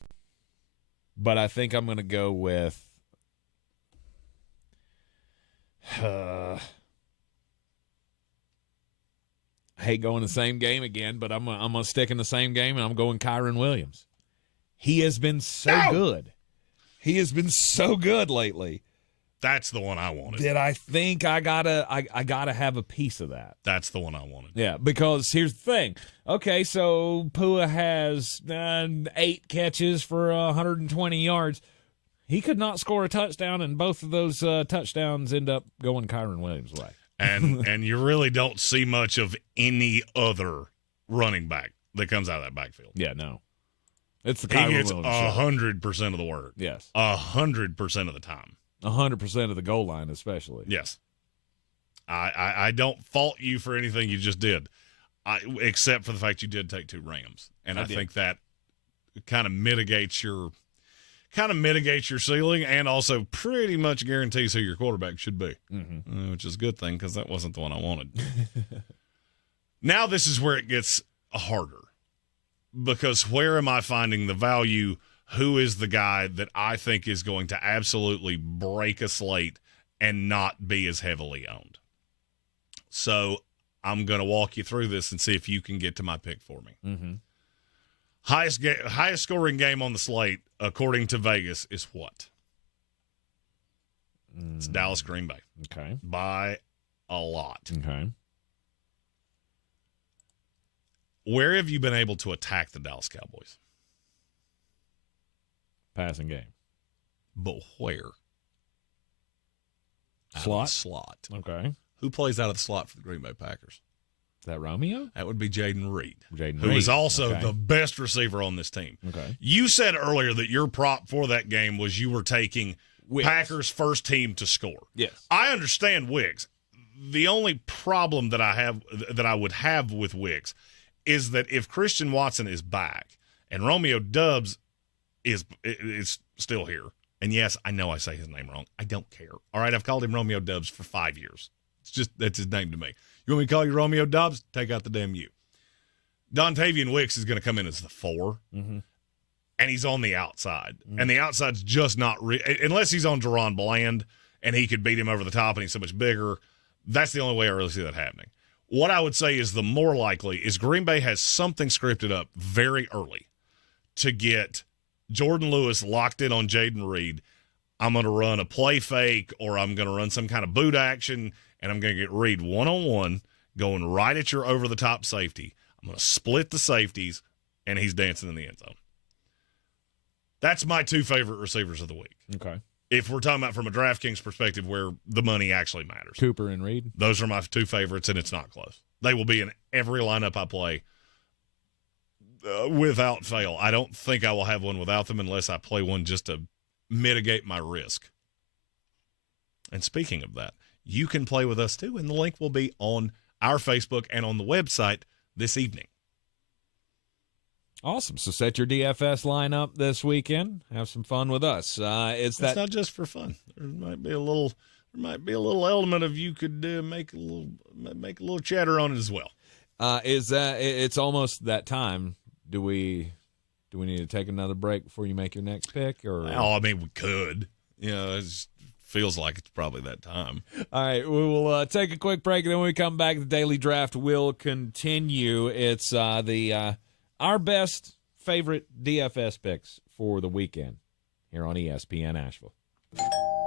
but I think I'm going to go with I hate going the same game again, but I'm going to stick in the same game, and I'm going Kyren Williams. He has been so good. He has been so good lately. That's the one I wanted. That I think I gotta have a piece of that. That's the one I wanted. Yeah, because here's the thing. Okay, so Pua has 8 catches for 120 yards. He could not score a touchdown, and both of those touchdowns end up going Kyren Williams' way. And you really don't see much of any other running back that comes out of that backfield. Yeah, no. It's the Kyren Williams. He gets 100% of the work. Yes. 100% of the time. 100% of the goal line, especially. Yes. I don't fault you for anything you just did, except for the fact you did take 2 Rams. And I think that kind of mitigates your ceiling and also pretty much guarantees who your quarterback should be, which is a good thing because that wasn't the one I wanted. Now this is where it gets harder, because where am I finding the value? Who is the guy that I think is going to absolutely break a slate and not be as heavily owned? So I'm going to walk you through this and see if you can get to my pick for me. Mm-hmm. Highest scoring game on the slate, according to Vegas, is what? It's Dallas Green Bay. Okay. By a lot. Okay. Where have you been able to attack the Dallas Cowboys? Passing game. But where? Slot? Slot. Okay. Who plays out of the slot for the Green Bay Packers? Is that Romeo? That would be Jaden Reed. Who is also the best receiver on this team. Okay. You said earlier that your prop for that game was you were taking Packers' first team to score. Yes. I understand Wicks. The only problem that I would have with Wicks is that if Christian Watson is back and Romeo Doubs is still here, and yes, I know I say his name wrong. I don't care. All right, I've called him Romeo Doubs for 5 years. That's his name to me. You want me to call you Romeo Doubs? Take out the damn U. Dontavian Wicks is going to come in as the 4, and he's on the outside. And the outside's just not unless he's on Deron Bland and he could beat him over the top and he's so much bigger. That's the only way I really see that happening. What I would say is the more likely is Green Bay has something scripted up very early to get Jordan Lewis locked in on Jaden Reed. I'm going to run a play fake, or I'm going to run some kind of boot action, and I'm going to get Reed one-on-one going right at your over-the-top safety. I'm going to split the safeties, and he's dancing in the end zone. That's my 2 favorite receivers of the week. Okay. If we're talking about from a DraftKings perspective where the money actually matters. Cooper and Reed. Those are my 2 favorites, and it's not close. They will be in every lineup I play without fail. I don't think I will have one without them unless I play one just to mitigate my risk. And speaking of that, you can play with us too, and the link will be on our Facebook and on the website this evening. Awesome. So set your DFS lineup this weekend. Have some fun with us. It's not just for fun. There might be a little element of you could make a little chatter on it as well. It's almost that time. Do we need to take another break before you make your next pick? Or well, I mean, we could. It feels like it's probably that time. All right, we will take a quick break, and then when we come back, the Daily Draft will continue. It's our best favorite DFS picks for the weekend here on ESPN Asheville.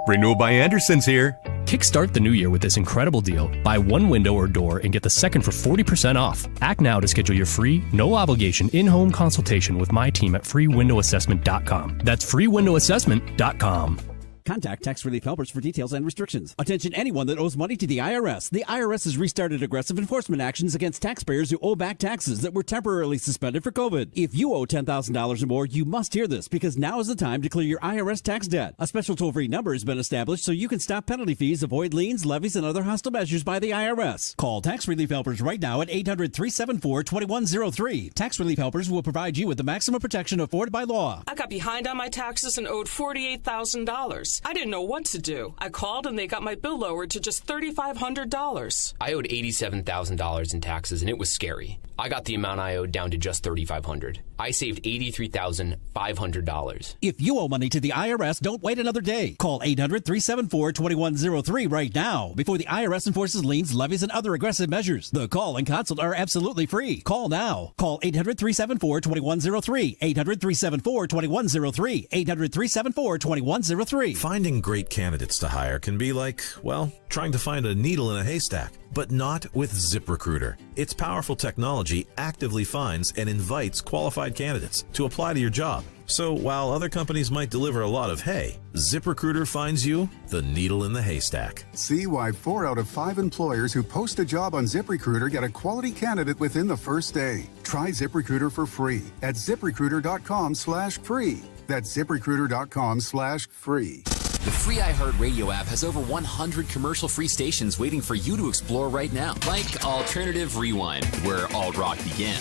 Renewal by Anderson's here. Kickstart the new year with this incredible deal. Buy one window or door and get the second for 40% off. Act now to schedule your free, no-obligation, in-home consultation with my team at freewindowassessment.com. That's freewindowassessment.com. Contact Tax Relief Helpers for details and restrictions. Attention anyone that owes money to the IRS. The IRS has restarted aggressive enforcement actions against taxpayers who owe back taxes that were temporarily suspended for COVID. If you owe $10,000 or more, you must hear this because now is the time to clear your IRS tax debt. A special toll-free number has been established so you can stop penalty fees, avoid liens, levies, and other hostile measures by the IRS. Call Tax Relief Helpers right now at 800-374-2103. Tax Relief Helpers will provide you with the maximum protection afforded by law. I got behind on my taxes and owed $48,000. I didn't know what to do. I called and they got my bill lowered to just $3,500. I owed $87,000 in taxes and it was scary. I got the amount I owed down to just $3,500. I saved $83,500. If you owe money to the IRS, don't wait another day. Call 800-374-2103 right now before the IRS enforces liens, levies, and other aggressive measures. The call and consult are absolutely free. Call now. Call 800-374-2103. 800-374-2103. 800-374-2103. Finding great candidates to hire can be like, well, trying to find a needle in a haystack. But not with ZipRecruiter. Its powerful technology actively finds and invites qualified candidates to apply to your job. So while other companies might deliver a lot of hay, ZipRecruiter finds you the needle in the haystack. See why 4 out of 5 employers who post a job on ZipRecruiter get a quality candidate within the first day. Try ZipRecruiter for free at ZipRecruiter.com/free. That's ZipRecruiter.com/free. The free iHeartRadio app has over 100 commercial-free stations waiting for you to explore right now, like Alternative Rewind, where alt rock began.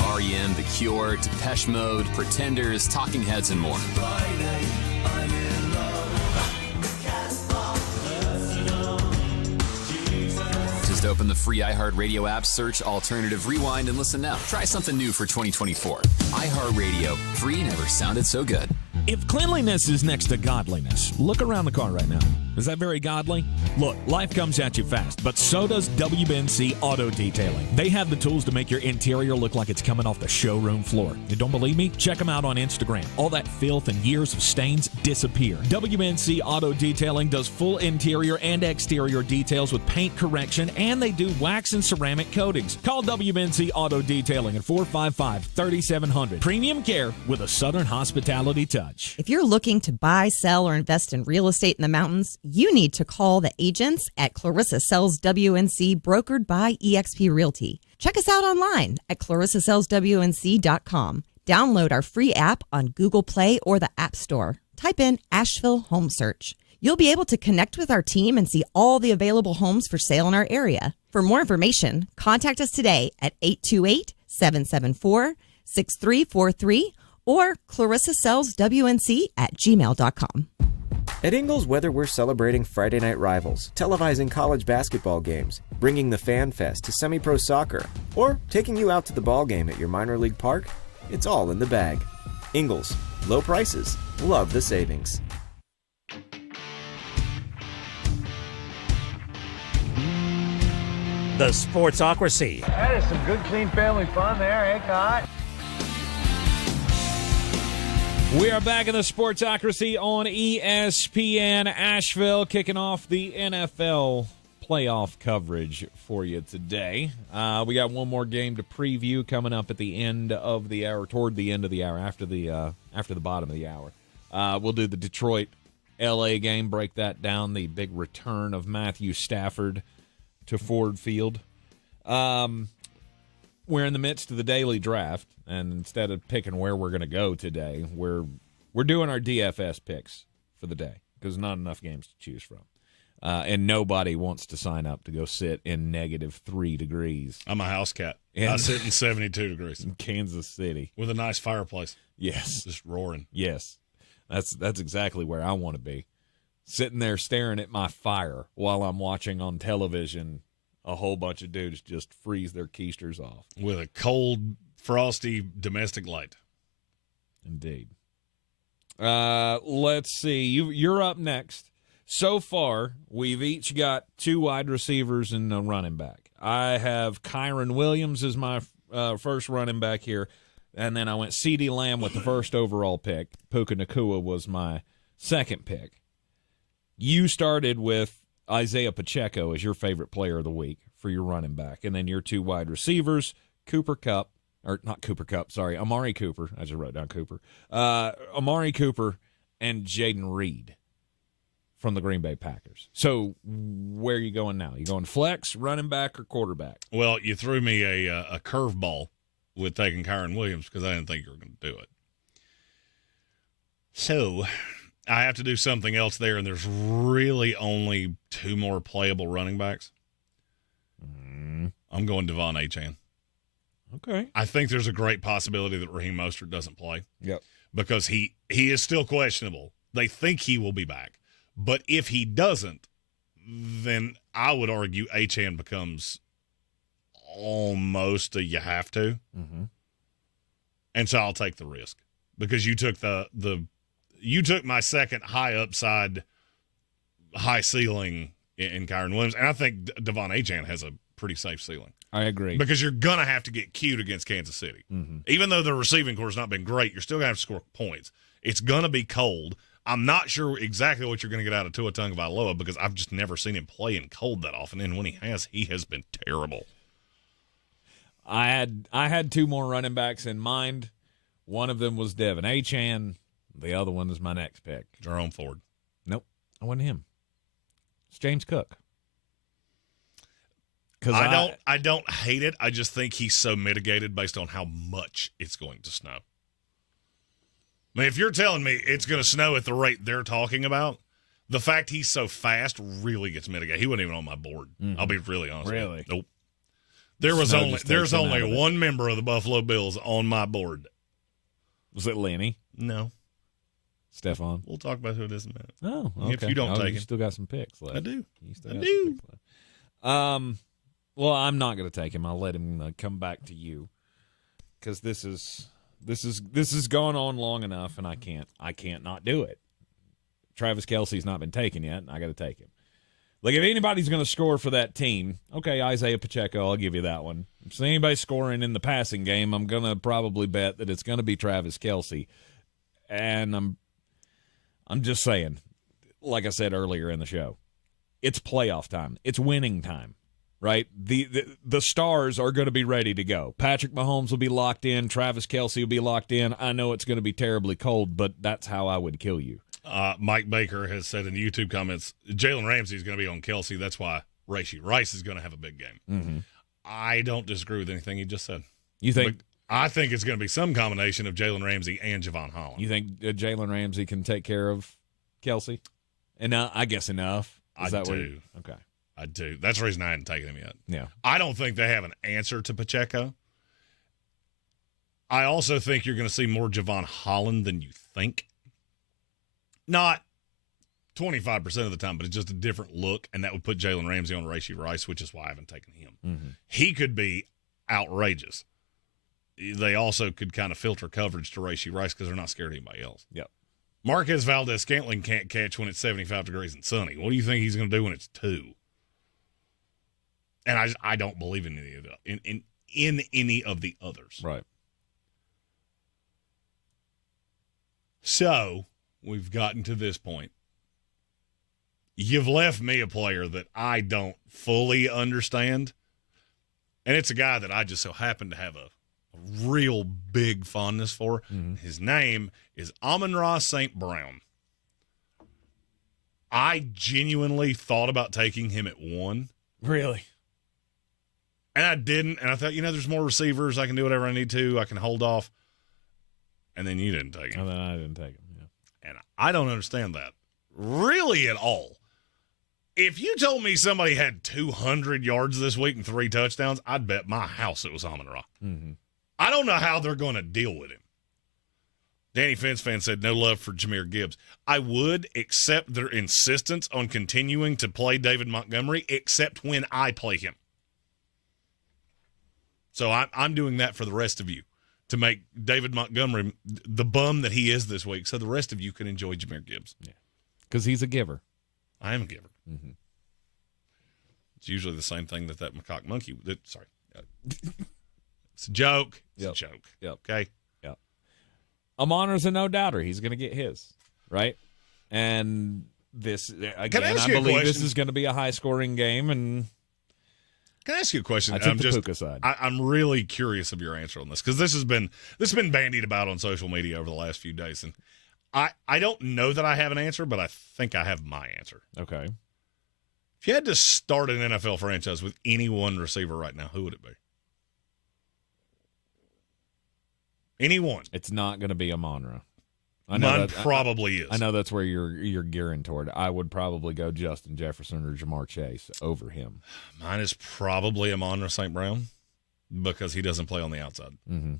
R.E.M., The Cure, Depeche Mode, Pretenders, Talking Heads, and more. Just open the free iHeartRadio app, search Alternative Rewind, and listen now. Try something new for 2024. iHeartRadio. Free never sounded so good. If cleanliness is next to godliness, look around the car right now. Is that very godly? Look, life comes at you fast, but so does WBNC Auto Detailing. They have the tools to make your interior look like it's coming off the showroom floor. You don't believe me? Check them out on Instagram. All that filth and years of stains disappear. WBNC Auto Detailing does full interior and exterior details with paint correction, and they do wax and ceramic coatings. Call WBNC Auto Detailing at 455-3700. Premium care with a Southern hospitality touch. If you're looking to buy, sell, or invest in real estate in the mountains, you need to call the agents at Clarissa Sells WNC, brokered by eXp Realty. Check us out online at clarissasellswnc.com. Download our free app on Google Play or the App Store. Type in Asheville Home Search. You'll be able to connect with our team and see all the available homes for sale in our area. For more information, contact us today at 828-774-6343 or clarissasellswnc@gmail.com. At Ingles, whether we're celebrating Friday night rivals, televising college basketball games, bringing the Fan Fest to semi-pro soccer, or taking you out to the ball game at your minor league park, it's all in the bag. Ingles, low prices, love the savings. The Sportsocracy. That is some good, clean family fun there, eh, Cot? We are back in the Sportsocracy on ESPN Asheville, kicking off the NFL playoff coverage for you today. We got one more game to preview coming up at the end of the hour, toward the end of the hour, after the bottom of the hour. We'll do the Detroit-LA game, break that down, the big return of Matthew Stafford to Ford Field. We're in the midst of the daily draft, and instead of picking where we're going to go today, we're doing our DFS picks for the day because not enough games to choose from. And nobody wants to sign up to go sit in -3 degrees. I'm a house cat. I sit in 72 degrees. In Kansas City. With a nice fireplace. Yes. Just roaring. Yes. That's exactly where I want to be. Sitting there staring at my fire while I'm watching on television a whole bunch of dudes just freeze their keisters off. With a cold, frosty domestic light. Indeed. Let's see. You're up next. So far, we've each got 2 wide receivers and a running back. I have Kyron Williams as my first running back here, and then I went CeeDee Lamb with the first overall pick. Puka Nacua was my second pick. You started with Isaiah Pacheco as your favorite player of the week for your running back, and then your 2 wide receivers, Amari Cooper. I just wrote down Cooper. Amari Cooper and Jaden Reed from the Green Bay Packers. So where are you going now? You going flex, running back, or quarterback? Well, you threw me a curveball with taking Kyron Williams because I didn't think you were going to do it. So I have to do something else there, and there's really only 2 more playable running backs. I'm going Devon Achane. Okay. I think there's a great possibility that Raheem Mostert doesn't play. Yep. Because he is still questionable. They think he will be back. But if he doesn't, then I would argue Achane becomes almost a you have to. Mm-hmm. And so I'll take the risk. Because you took you took my second high upside, high ceiling in Kyron Williams, and I think Devon Achane has a pretty safe ceiling. I agree. Because you're going to have to get cute against Kansas City. Mm-hmm. Even though the receiving core has not been great, you're still going to have to score points. It's going to be cold. I'm not sure exactly what you're going to get out of Tua Tagovailoa because I've just never seen him play in cold that often, and when he has been terrible. I had 2 more running backs in mind. One of them was Devon Achane. The other one is my next pick. Jerome Ford. Nope. I wasn't him. It's James Cook. I don't hate it. I just think he's so mitigated based on how much it's going to snow. I mean, if you're telling me it's going to snow at the rate they're talking about, the fact he's so fast really gets mitigated. He wasn't even on my board. Mm-hmm. I'll be really honest with you. Really? Nope. There's only one member of the Buffalo Bills on my board. Was it Lenny? No. Stephon? We'll talk about who it is in a minute. Oh, okay. If you don't take you him. still got some picks left. I do. Well, I'm not going to take him. I'll let him come back to you because this has gone on long enough, and I can't not do it. Travis Kelce's not been taken yet, and I got to take him. Like, if anybody's going to score for that team, okay, Isaiah Pacheco, I'll give you that one. If anybody's scoring in the passing game, I'm going to probably bet that it's going to be Travis Kelce. And I'm just saying, like I said earlier in the show, it's playoff time. It's winning time, right? The stars are going to be ready to go. Patrick Mahomes will be locked in. Travis Kelce will be locked in. I know it's going to be terribly cold, but that's how I would kill you. Mike Baker has said in the YouTube comments, Jalen Ramsey is going to be on Kelce. That's why Rashee Rice is going to have a big game. Mm-hmm. I don't disagree with anything he just said. You think? But I think it's going to be some combination of Jalen Ramsey and Javon Holland. You think Jalen Ramsey can take care of Kelce? I guess enough. Is I that do. Okay. I do. That's the reason I hadn't taken him yet. Yeah. I don't think they have an answer to Pacheco. I also think you're going to see more Javon Holland than you think. Not 25% of the time, but it's just a different look, and that would put Jalen Ramsey on Rashee Rice, which is why I haven't taken him. Mm-hmm. He could be outrageous. They also could kind of filter coverage to Rashee Rice because they're not scared of anybody else. Yep. Marquez Valdez-Scantling can't catch when it's 75 degrees and sunny. What do you think he's going to do when it's 2? And I don't believe in any of the, in any of the others. Right. So we've gotten to this point. You've left me a player that I don't fully understand, and it's a guy that I just so happen to have a real big fondness for. Mm-hmm. His name is Amon-Ra St. Brown. I genuinely thought about taking him at 1. Really? And I didn't, and I thought, there's more receivers. I can do whatever I need to. I can hold off. And then you didn't take him. And then I didn't take him, yeah. And I don't understand that really at all. If you told me somebody had 200 yards this week and 3 touchdowns, I'd bet my house it was Amon-Ra. Mm-hmm. I don't know how they're going to deal with him. Danny Fence fan said no love for Jahmyr Gibbs. I would, accept their insistence on continuing to play David Montgomery, except when I play him. So I'm doing that for the rest of you, to make David Montgomery the bum that he is this week, so the rest of you can enjoy Jahmyr Gibbs. Yeah, because he's a giver. I am a giver. Mm-hmm. It's usually the same thing that macaque monkey. Sorry, it's a joke. It's a joke. Yep. Okay. Yep. Amon-Ra's a no doubter. He's going to get his right, and this again. I believe this is going to be a high scoring game. And can I ask you a question? I took the Puka side. I'm really curious of your answer on this, because this has been bandied about on social media over the last few days, and I don't know that I have an answer, but I think I have my answer. Okay. If you had to start an NFL franchise with any one receiver right now, who would it be? Anyone. It's not going to be Amon-Ra. Mine probably is. I know that's where you're gearing toward. I would probably go Justin Jefferson or Jamar Chase over him. Mine is probably Amon-Ra St. Brown, because he doesn't play on the outside. Mm-hmm.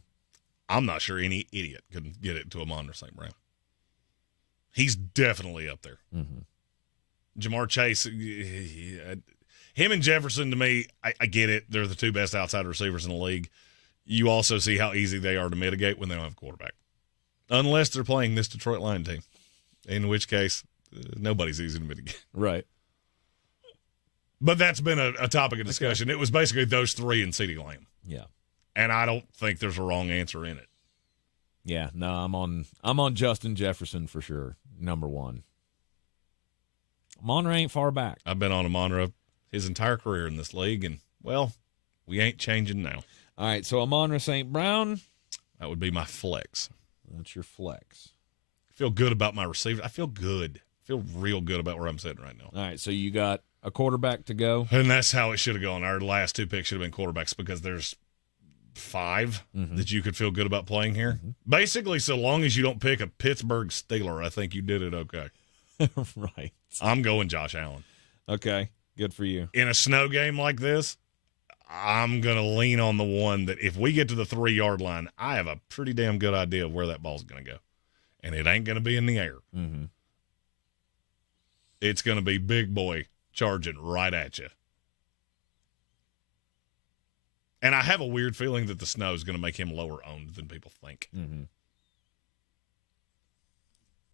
I'm not sure any idiot can get it to Amon-Ra St. Brown. He's definitely up there. Mm-hmm. Jamar Chase, him and Jefferson, to me, I get it. They're the 2 best outside receivers in the league. You also see how easy they are to mitigate when they don't have a quarterback. Unless they're playing this Detroit Lion team, in which case nobody's easy to mitigate. Right. But that's been a topic of discussion. It was basically those 3 and CeeDee Lamb. Yeah. And I don't think there's a wrong answer in it. Yeah, no, I'm on Justin Jefferson for sure, number 1. Amon-Ra ain't far back. I've been on Amon-Ra his entire career in this league, and, well, we ain't changing now. All right, so Amon-Ra St. Brown. That would be my flex. That's your flex. I feel good about my receiver. I feel good. I feel real good about where I'm sitting right now. All right, so you got a quarterback to go. And that's how it should have gone. Our last 2 picks should have been quarterbacks, because there's 5 that you could feel good about playing here. Mm-hmm. Basically, so long as you don't pick a Pittsburgh Steeler, I think you did it okay. Right. I'm going Josh Allen. Okay, good for you. In a snow game like this, I'm going to lean on the one that if we get to the 3-yard line, I have a pretty damn good idea of where that ball's going to go. And it ain't going to be in the air. Mm-hmm. It's going to be big boy charging right at you. And I have a weird feeling that the snow is going to make him lower owned than people think. Mm-hmm.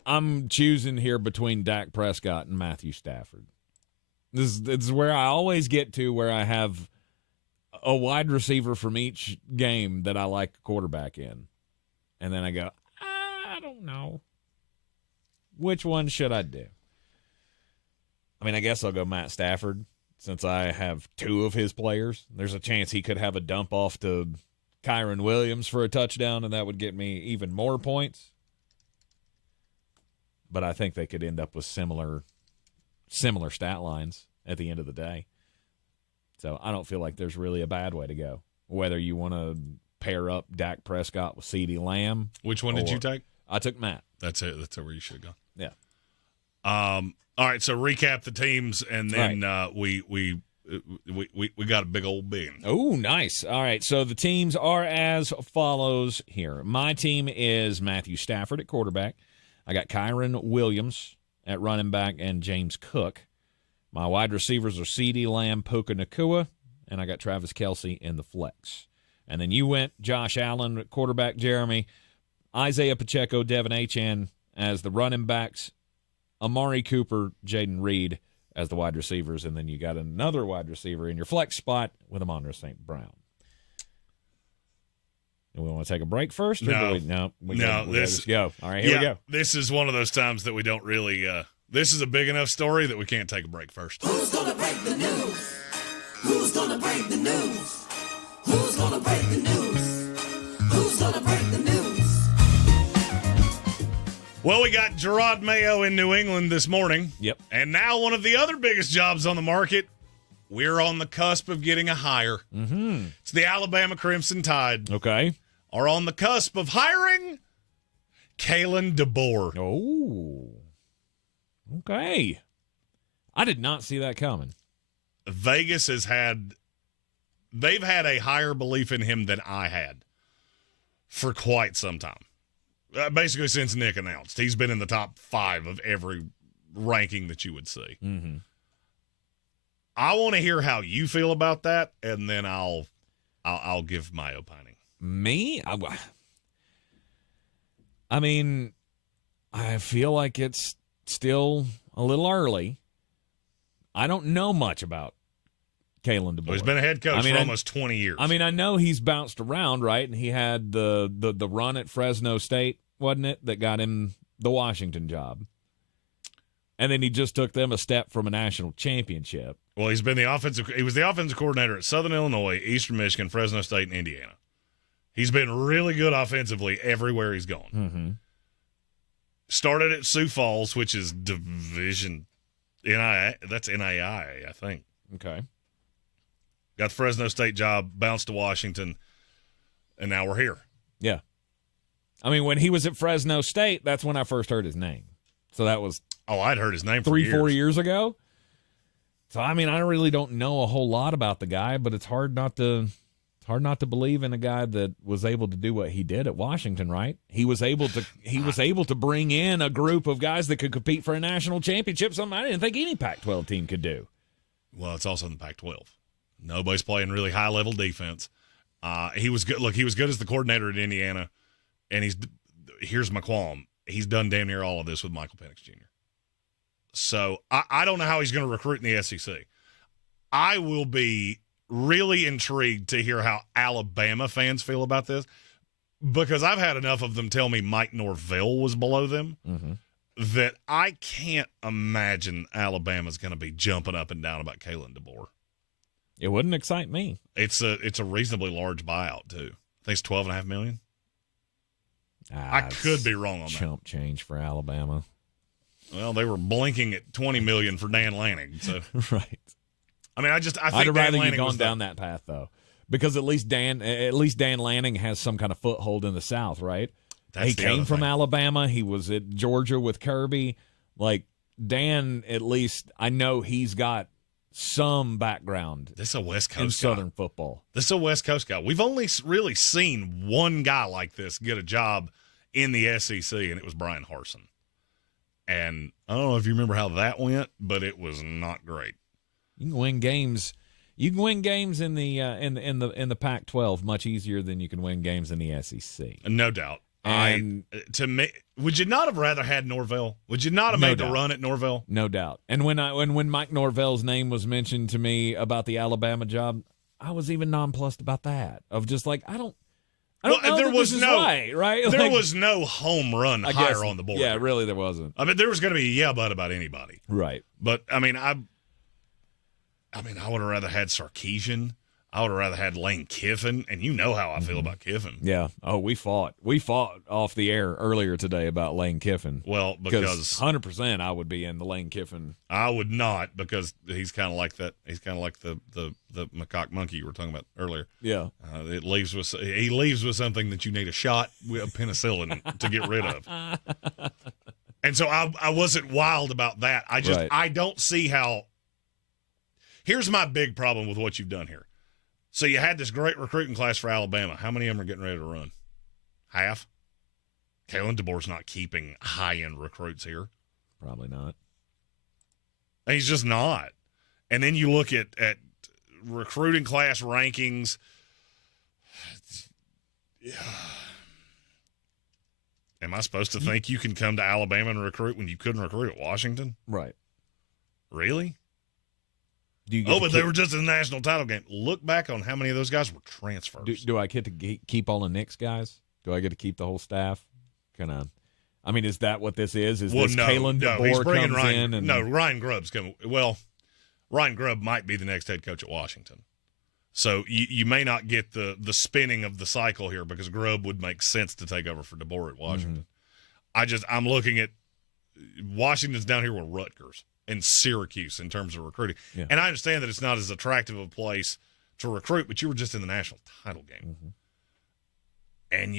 I'm choosing here between Dak Prescott and Matthew Stafford. This is where I always get to, where I have a wide receiver from each game that I like a quarterback in. And then I go, I don't know. Which one should I do? I mean, I guess I'll go Matt Stafford, since I have 2 of his players. There's a chance he could have a dump off to Kyron Williams for a touchdown, and that would get me even more points. But I think they could end up with similar stat lines at the end of the day. So I don't feel like there's really a bad way to go. Whether you want to pair up Dak Prescott with CeeDee Lamb. Which one did you take? I took Matt. That's it. That's where you should go. Yeah. All right, so recap the teams, and then we got a big old bin. Oh, nice. All right, so the teams are as follows here. My team is Matthew Stafford at quarterback. I got Kyron Williams at running back and James Cook. My wide receivers are CeeDee Lamb, Puka Nacua, and I got Travis Kelce in the flex. And then you went Josh Allen at quarterback, Jeremy, Isaiah Pacheco, Devin Achane as the running backs, Amari Cooper, Jaden Reed as the wide receivers, and then you got another wide receiver in your flex spot with Amon-Ra St. Brown. And we want to take a break first? No. Let's go. All right, here we go. This is one of those times that we don't really this is a big enough story that we can't take a break first. Who's going to break the news? Who's going to break the news? Who's going to break the news? Who's going to break the news? Well, we got Gerard Mayo in New England this morning. Yep. And now one of the other biggest jobs on the market, we're on the cusp of getting a hire. Mm-hmm. It's the Alabama Crimson Tide. Okay. Are on the cusp of hiring Kalen DeBoer. Oh. Okay. I did not see that coming. Vegas they've had a higher belief in him than I had for quite some time. Basically, since Nick announced, he's been in the top 5 of every ranking that you would see. Mm-hmm. I want to hear how you feel about that, and then I'll give my opinion. Me? I mean, I feel like it's still a little early. I don't know much about Kalen DeBoer. Well, he's been a head coach for almost 20 years. I mean, I know he's bounced around, right? And he had the run at Fresno State, wasn't it, that got him the Washington job. And then he just took them a step from a national championship. Well, he was the offensive coordinator at Southern Illinois, Eastern Michigan, Fresno State, and Indiana. He's been really good offensively everywhere he's gone. Mm-hmm. Started at Sioux Falls, which is Division NAIA. That's NAIA, I think. Okay. Got the Fresno State job, bounced to Washington, and now we're here. Yeah. I mean, when he was at Fresno State, that's when I first heard his name. So that was I'd heard his name for 3-4 years ago. So I mean, I really don't know a whole lot about the guy, but it's hard not to believe in a guy that was able to do what he did at Washington, right? He was able to bring in a group of guys that could compete for a national championship, something I didn't think any Pac-12 team could do. Well, it's also in the Pac-12. Nobody's playing really high-level defense. He was good. Look, he was good as the coordinator at Indiana, and here's my qualm. He's done damn near all of this with Michael Penix Jr. So I don't know how he's going to recruit in the SEC. I will be really intrigued to hear how Alabama fans feel about this, because I've had enough of them tell me Mike Norvell was below them that I can't imagine Alabama's going to be jumping up and down about Kalen DeBoer. It wouldn't excite me. It's a reasonably large buyout too. I think it's $12.5 million. I could be wrong on that. Chump change for Alabama. Well, they were blinking at $20 million for Dan Lanning. So right. I mean, I think I'd Dan rather Lanning you gone down that path though, because at least Dan Lanning has some kind of foothold in the South, right? He came from Alabama. He was at Georgia with Kirby. Like Dan, at least I know he's got some background. This is a West Coast in guy. Southern football. This is a West Coast guy. We've only really seen one guy like this get a job in the SEC, and it was Brian Harsin. And I don't know if you remember how that went, but it was not great. You can win games. You can win games in the Pac-12 much easier than you can win games in the SEC. No doubt. And would you not have rather had Norvell? Would you not have made the run at Norvell? No doubt. And when Mike Norvell's name was mentioned to me about the Alabama job, I was even nonplussed about that. Of just like I don't know there that was this is no right. There Like, was no home run higher on the board. Yeah, really, there wasn't. I mean, there was going to be a yeah but about anybody. Right. But I mean, I would have rather had Sarkisian. I would have rather had Lane Kiffin, and you know how I feel about Kiffin. Yeah. Oh, we fought off the air earlier today about Lane Kiffin. Well, because 100% I would be in the Lane Kiffin. I would not, because he's kind of like that. He's kind of like the macaque monkey you were talking about earlier. Yeah. He leaves with something that you need a shot with penicillin to get rid of. And so I wasn't wild about that. I don't see how. Here's my big problem with what you've done here. So you had this great recruiting class for Alabama. How many of them are getting ready to run? Half? Kalen DeBoer's not keeping high-end recruits here. Probably not. And he's just not. And then you look at recruiting class rankings. Am I supposed to think you can come to Alabama and recruit when you couldn't recruit at Washington? Right. Really? They were just in the national title game. Look back on how many of those guys were transfers. Do I get to keep all the Knicks guys? Do I get to keep the whole staff? Is that what this is? Kalen DeBoer comes Ryan, in? Ryan Grubb's coming. Well, Ryan Grubb might be the next head coach at Washington. So you may not get the spinning of the cycle here because Grubb would make sense to take over for DeBoer at Washington. Mm-hmm. I'm looking at Washington's down here with Rutgers and Syracuse in terms of recruiting. Yeah. And I understand that it's not as attractive a place to recruit, but you were just in the national title game. Mm-hmm. And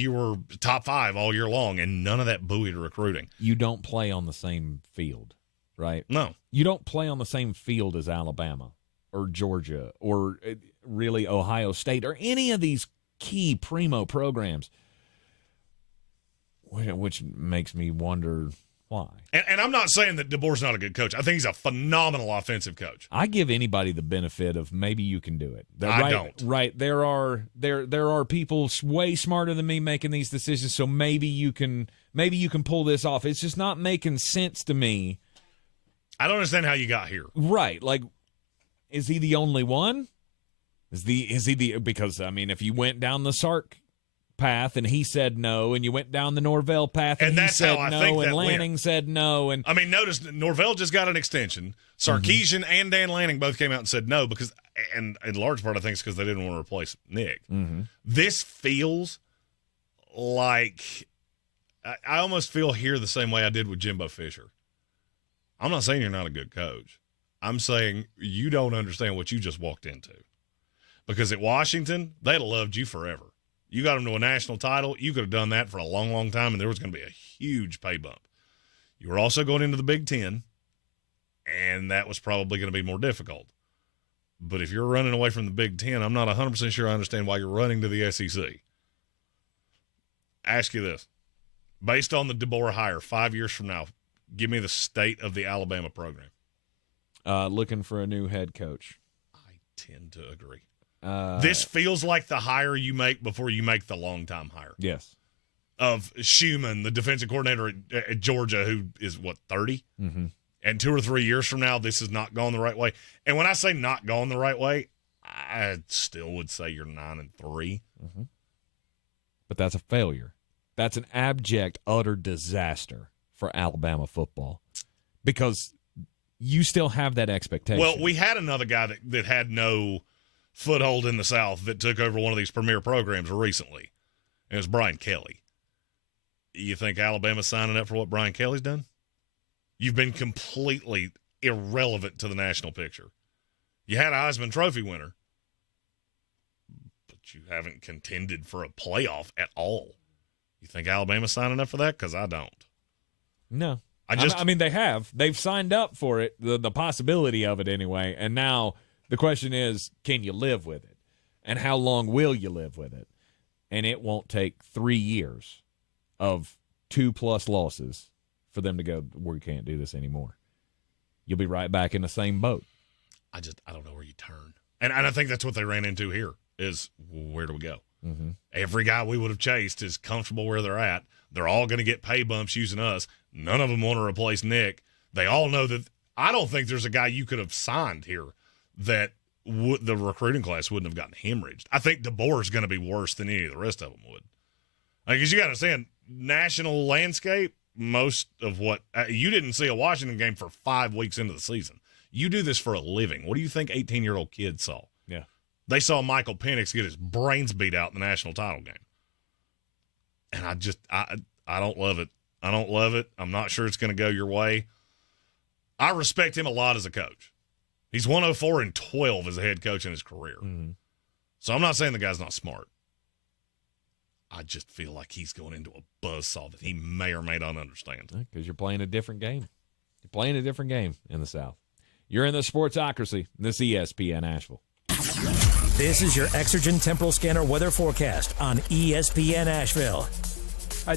you were top 5 all year long, and none of that buoyed recruiting. You don't play on the same field, right? No. You don't play on the same field as Alabama or Georgia or really Ohio State or any of these key primo programs, which makes me wonder why. And I'm not saying that DeBoer's not a good coach. I think he's a phenomenal offensive coach. I give anybody the benefit of maybe you can do it. I don't. Right. There are people way smarter than me making these decisions, so maybe you can pull this off. It's just not making sense to me. I don't understand how you got here. Right. Like, is he the only one? Is he the because if you went down the Sark path and he said no, and you went down the Norvell path and he said no, and Lanning said no, and notice Norvell just got an extension. Sarkisian and Dan Lanning both came out and said no because, and in large part I think it's because they didn't want to replace Nick. Mm-hmm. This feels like I almost feel here the same way I did with Jimbo Fisher. I'm not saying you're not a good coach. I'm saying you don't understand what you just walked into, because at Washington they'd have loved you forever. You got them to a national title. You could have done that for a long, long time, and there was going to be a huge pay bump. You were also going into the Big Ten, and that was probably going to be more difficult. But if you're running away from the Big Ten, I'm not 100% sure I understand why you're running to the SEC. Ask you this. Based on the DeBoer hire 5 years from now, give me the state of the Alabama program. Looking for a new head coach. I tend to agree. This feels like the hire you make before you make the long-time hire. Yes. Of Schumann, the defensive coordinator at Georgia, who is, 30? Mm-hmm. And 2 or 3 years from now, this has not gone the right way. And when I say not gone the right way, I still would say you're 9-3. Mm-hmm. But that's a failure. That's an abject, utter disaster for Alabama football because you still have that expectation. Well, we had another guy that had no foothold in the South that took over one of these premier programs recently. And it was Brian Kelly. You think Alabama's signing up for what Brian Kelly's done? You've been completely irrelevant to the national picture. You had a Heisman Trophy winner, but you haven't contended for a playoff at all. You think Alabama's signing up for that? Because I don't. No. They have. They've signed up for it, the possibility of it anyway, and now the question is, can you live with it? And how long will you live with it? And it won't take 3 years of 2+ losses for them to go, we can't do this anymore. You'll be right back in the same boat. I don't know where you turn. And I think that's what they ran into here is, where do we go? Mm-hmm. Every guy we would have chased is comfortable where they're at. They're all going to get pay bumps using us. None of them want to replace Nick. They all know that. I don't think there's a guy you could have signed here that the recruiting class wouldn't have gotten hemorrhaged. I think DeBoer is going to be worse than any of the rest of them would. Because you got to understand, national landscape, most of what you didn't see a Washington game for 5 weeks into the season. You do this for a living. What do you think 18-year-old kids saw? Yeah. They saw Michael Penix get his brains beat out in the national title game. And I don't love it. I don't love it. I'm not sure it's going to go your way. I respect him a lot as a coach. He's 104-12 as a head coach in his career. Mm-hmm. So I'm not saying the guy's not smart. I just feel like he's going into a buzzsaw that he may or may not understand. Because you're playing a different game. You're playing a different game in the South. You're in the Sportsocracy. This ESPN Asheville. This is your Exergen Temporal Scanner weather forecast on ESPN Asheville.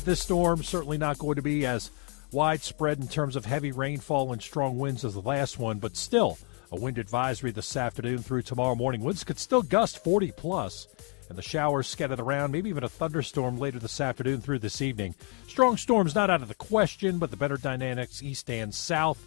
This storm certainly not going to be as widespread in terms of heavy rainfall and strong winds as the last one, but still a wind advisory this afternoon through tomorrow morning. Winds could still gust 40+, and the showers scattered around, maybe even a thunderstorm later this afternoon through this evening. Strong storms not out of the question, but the better dynamics east and south,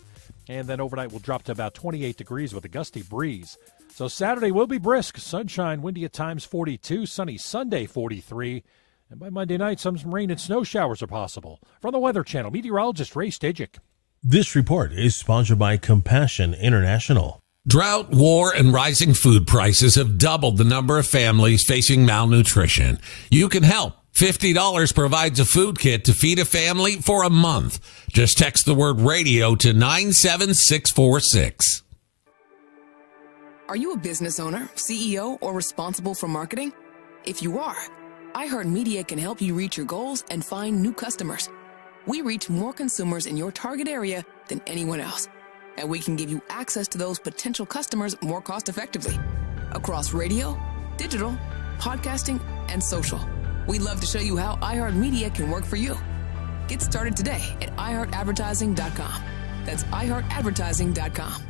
and then overnight will drop to about 28 degrees with a gusty breeze. So Saturday will be brisk, sunshine, windy at times 42, sunny Sunday 43, and by Monday night some rain and snow showers are possible. From the Weather Channel, meteorologist Ray Stajic. This report is sponsored by Compassion International. Drought, war, and rising food prices have doubled the number of families facing malnutrition. You can help. $50 provides a food kit to feed a family for a month. Just text the word radio to 97646. Are you a business owner, CEO, or responsible for marketing? If you are, iHeartMedia can help you reach your goals and find new customers. We reach more consumers in your target area than anyone else, and we can give you access to those potential customers more cost-effectively across radio, digital, podcasting, and social. We'd love to show you how iHeartMedia can work for you. Get started today at iHeartAdvertising.com. That's iHeartAdvertising.com.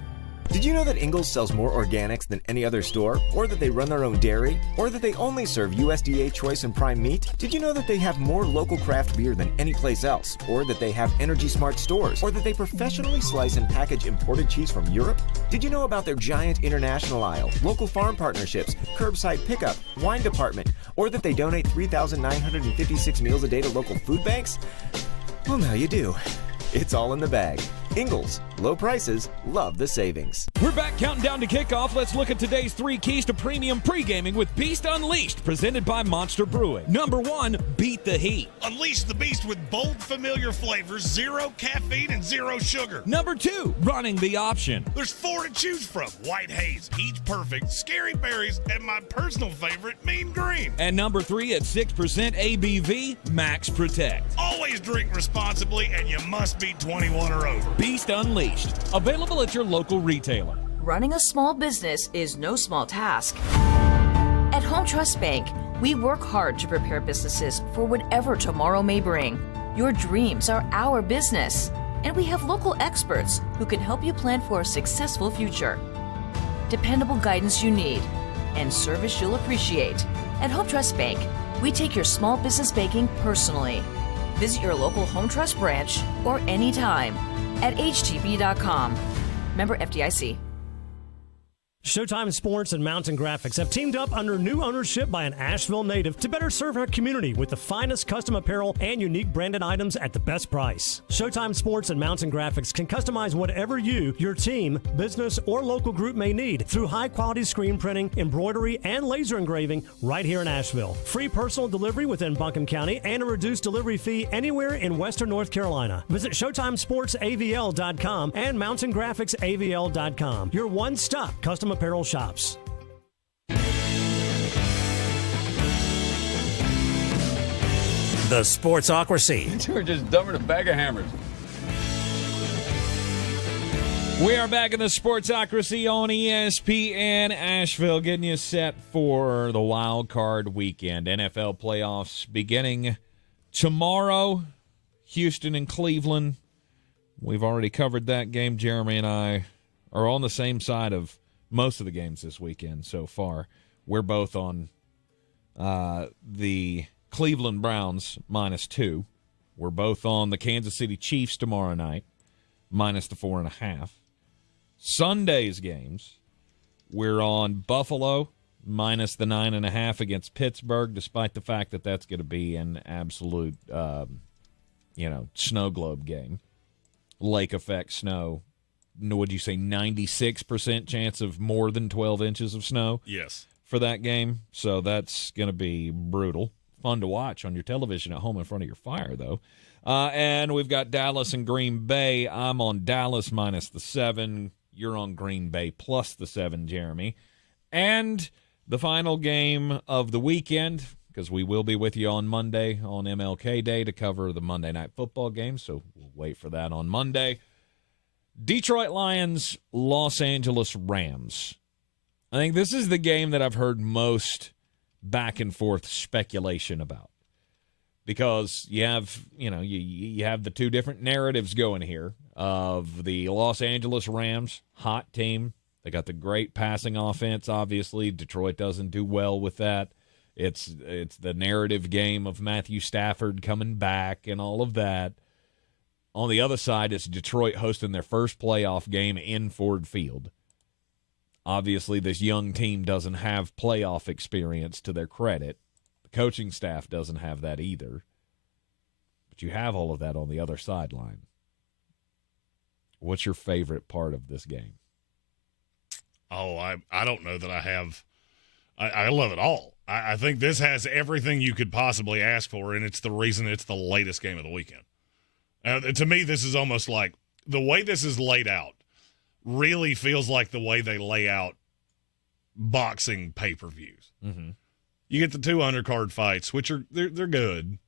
Did you know that Ingles sells more organics than any other store? Or that they run their own dairy? Or that they only serve USDA choice and prime meat? Did you know that they have more local craft beer than any place else? Or that they have Energy Smart stores? Or that they professionally slice and package imported cheese from Europe? Did you know about their giant international aisle, local farm partnerships, curbside pickup, wine department? Or that they donate 3,956 meals a day to local food banks? Well, now you do. It's all in the bag. Ingles, low prices, love the savings. We're back counting down to kickoff. Let's look at today's 3 keys to premium pre-gaming with Beast Unleashed, presented by Monster Brewing. Number 1, beat the heat. Unleash the beast with bold, familiar flavors, 0 caffeine, and 0 sugar. Number 2, running the option. There's 4 to choose from: White Haze, Peach Perfect, Scary Berries, and my personal favorite, Mean Green. And number 3, at 6% ABV, Max Protect. Always drink responsibly, and you must be 21 or over. Beast Unleashed, available at your local retailer. Running a small business is no small task. At Home Trust Bank, we work hard to prepare businesses for whatever tomorrow may bring. Your dreams are our business, and we have local experts who can help you plan for a successful future. Dependable guidance you need and service you'll appreciate. At Home Trust Bank, we take your small business banking personally. Visit your local Home Trust branch or anytime at htb.com. Member FDIC. Showtime Sports and Mountain Graphics have teamed up under new ownership by an Asheville native to better serve our community with the finest custom apparel and unique branded items at the best price. Showtime Sports and Mountain Graphics can customize whatever you, your team, business, or local group may need through high-quality screen printing, embroidery, and laser engraving right here in Asheville. Free personal delivery within Buncombe County and a reduced delivery fee anywhere in Western North Carolina. Visit ShowtimeSportsAVL.com and MountainGraphicsAVL.com. Your one-stop custom apparel shops. The Sportsocracy. You were just dumber than a bag of hammers. We are back in the Sportsocracy on ESPN Asheville, getting you set for the wild card weekend. NFL playoffs beginning tomorrow. Houston and Cleveland. We've already covered that game. Jeremy and I are on the same side of most of the games this weekend so far. We're both on the Cleveland Browns -2. We're both on the Kansas City Chiefs tomorrow night, minus the 4.5. Sunday's games, we're on Buffalo, minus the 9.5 against Pittsburgh, despite the fact that that's going to be an absolute, snow globe game. Lake effect snow. Would you say 96% chance of more than 12 inches of snow? Yes. For that game. So that's going to be brutal. Fun to watch on your television at home in front of your fire, though. And we've got Dallas and Green Bay. I'm on Dallas minus the 7. You're on Green Bay plus the 7, Jeremy. And the final game of the weekend, because we will be with you on Monday on MLK Day to cover the Monday Night Football game, so we'll wait for that on Monday. Detroit Lions, Los Angeles Rams. I think this is the game that I've heard most back and forth speculation about, because you have, you have the two different narratives going here of the Los Angeles Rams, hot team. They got the great passing offense, obviously. Detroit doesn't do well with that. It's the narrative game of Matthew Stafford coming back and all of that. On the other side, it's Detroit hosting their first playoff game in Ford Field. Obviously, this young team doesn't have playoff experience to their credit. The coaching staff doesn't have that either. But you have all of that on the other sideline. What's your favorite part of this game? Oh, I don't know that I have. I love it all. I think this has everything you could possibly ask for, and it's the reason it's the latest game of the weekend. To me, this is almost like the way this is laid out really feels like the way they lay out boxing pay-per-views. Mm-hmm. You get the two undercard fights, which they're good.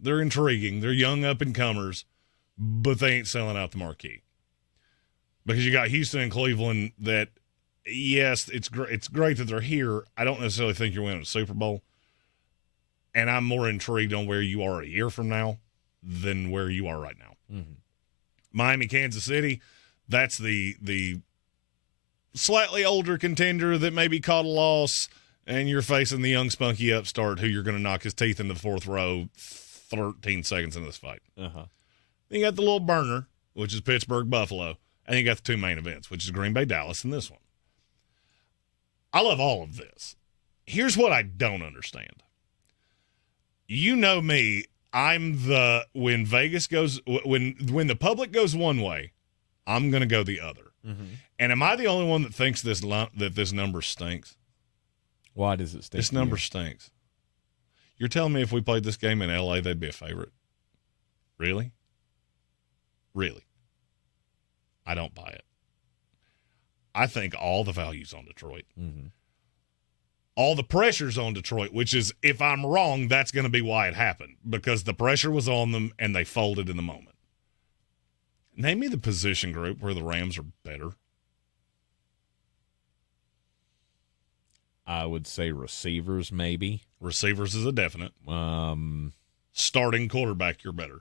They're intriguing. They're young up-and-comers, but they ain't selling out the marquee. Because you got Houston and Cleveland that, yes, it's great that they're here. I don't necessarily think you're winning a Super Bowl. And I'm more intrigued on where you are a year from now than where you are right now. Mm-hmm. Miami, Kansas City, that's the slightly older contender that maybe caught a loss, and you're facing the young, spunky upstart who you're going to knock his teeth in the fourth row 13 seconds into this fight. Uh-huh. Then you got the little burner, which is Pittsburgh, Buffalo, and you got the two main events, which is Green Bay, Dallas, and this one. I love all of this. Here's what I don't understand. You know me, when Vegas goes, when the public goes one way, I'm going to go the other. Mm-hmm. And am I the only one that thinks that this number stinks? Why does it stink? This number stinks. You're telling me if we played this game in L.A., they'd be a favorite? Really? Really? I don't buy it. I think all the value's on Detroit. Mm-hmm. All the pressure's on Detroit, which is, if I'm wrong, that's going to be why it happened, because the pressure was on them and they folded in the moment. Name me the position group where the Rams are better. I would say receivers, maybe. Receivers is a definite. Starting quarterback, you're better.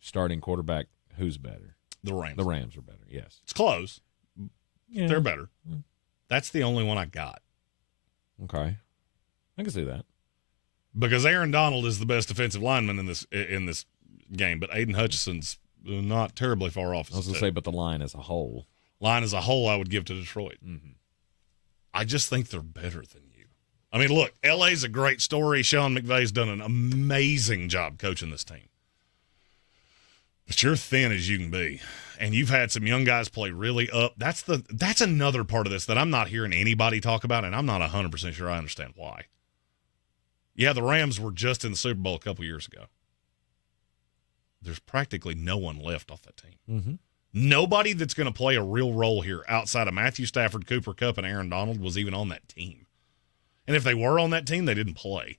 Starting quarterback, who's better? The Rams. The Rams are better, yes. It's close. Yeah. They're better. That's the only one I got. Okay. I can see that. Because Aaron Donald is the best defensive lineman in this game, but Aiden Hutchinson's not terribly far off. I was going to say, but the line as a whole. Line as a whole, I would give to Detroit. Mm-hmm. I just think they're better than you. I mean, look, LA's a great story. Sean McVay's done an amazing job coaching this team. But you're thin as you can be. And you've had some young guys play really up. That's another part of this that I'm not hearing anybody talk about, and I'm not 100% sure I understand why. Yeah, the Rams were just in the Super Bowl a couple years ago. There's practically no one left off that team. Mm-hmm. Nobody that's going to play a real role here outside of Matthew Stafford, Cooper Kupp, and Aaron Donald was even on that team. And if they were on that team, they didn't play.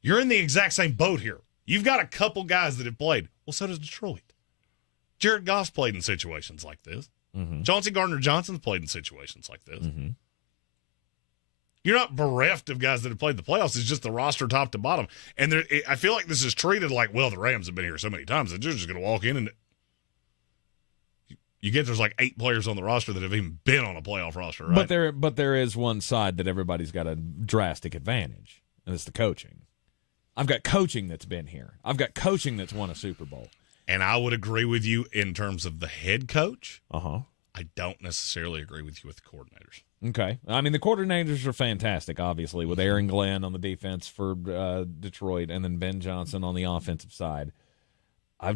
You're in the exact same boat here. You've got a couple guys that have played. Well, so does Detroit. Jared Goff's played in situations like this. Mm-hmm. Chauncey Gardner-Johnson's played in situations like this. Mm-hmm. You're not bereft of guys that have played the playoffs. It's just the roster top to bottom. And I feel like this is treated like, well, the Rams have been here so many times that you're just going to walk in and you get there's like 8 players on the roster that have even been on a playoff roster, right? But there is one side that everybody's got a drastic advantage, and it's the coaching. I've got coaching that's been here. I've got coaching that's won a Super Bowl. And I would agree with you in terms of the head coach. Uh-huh. I don't necessarily agree with you with the coordinators. Okay. I mean, the coordinators are fantastic, obviously, with Aaron Glenn on the defense for Detroit and then Ben Johnson on the offensive side. I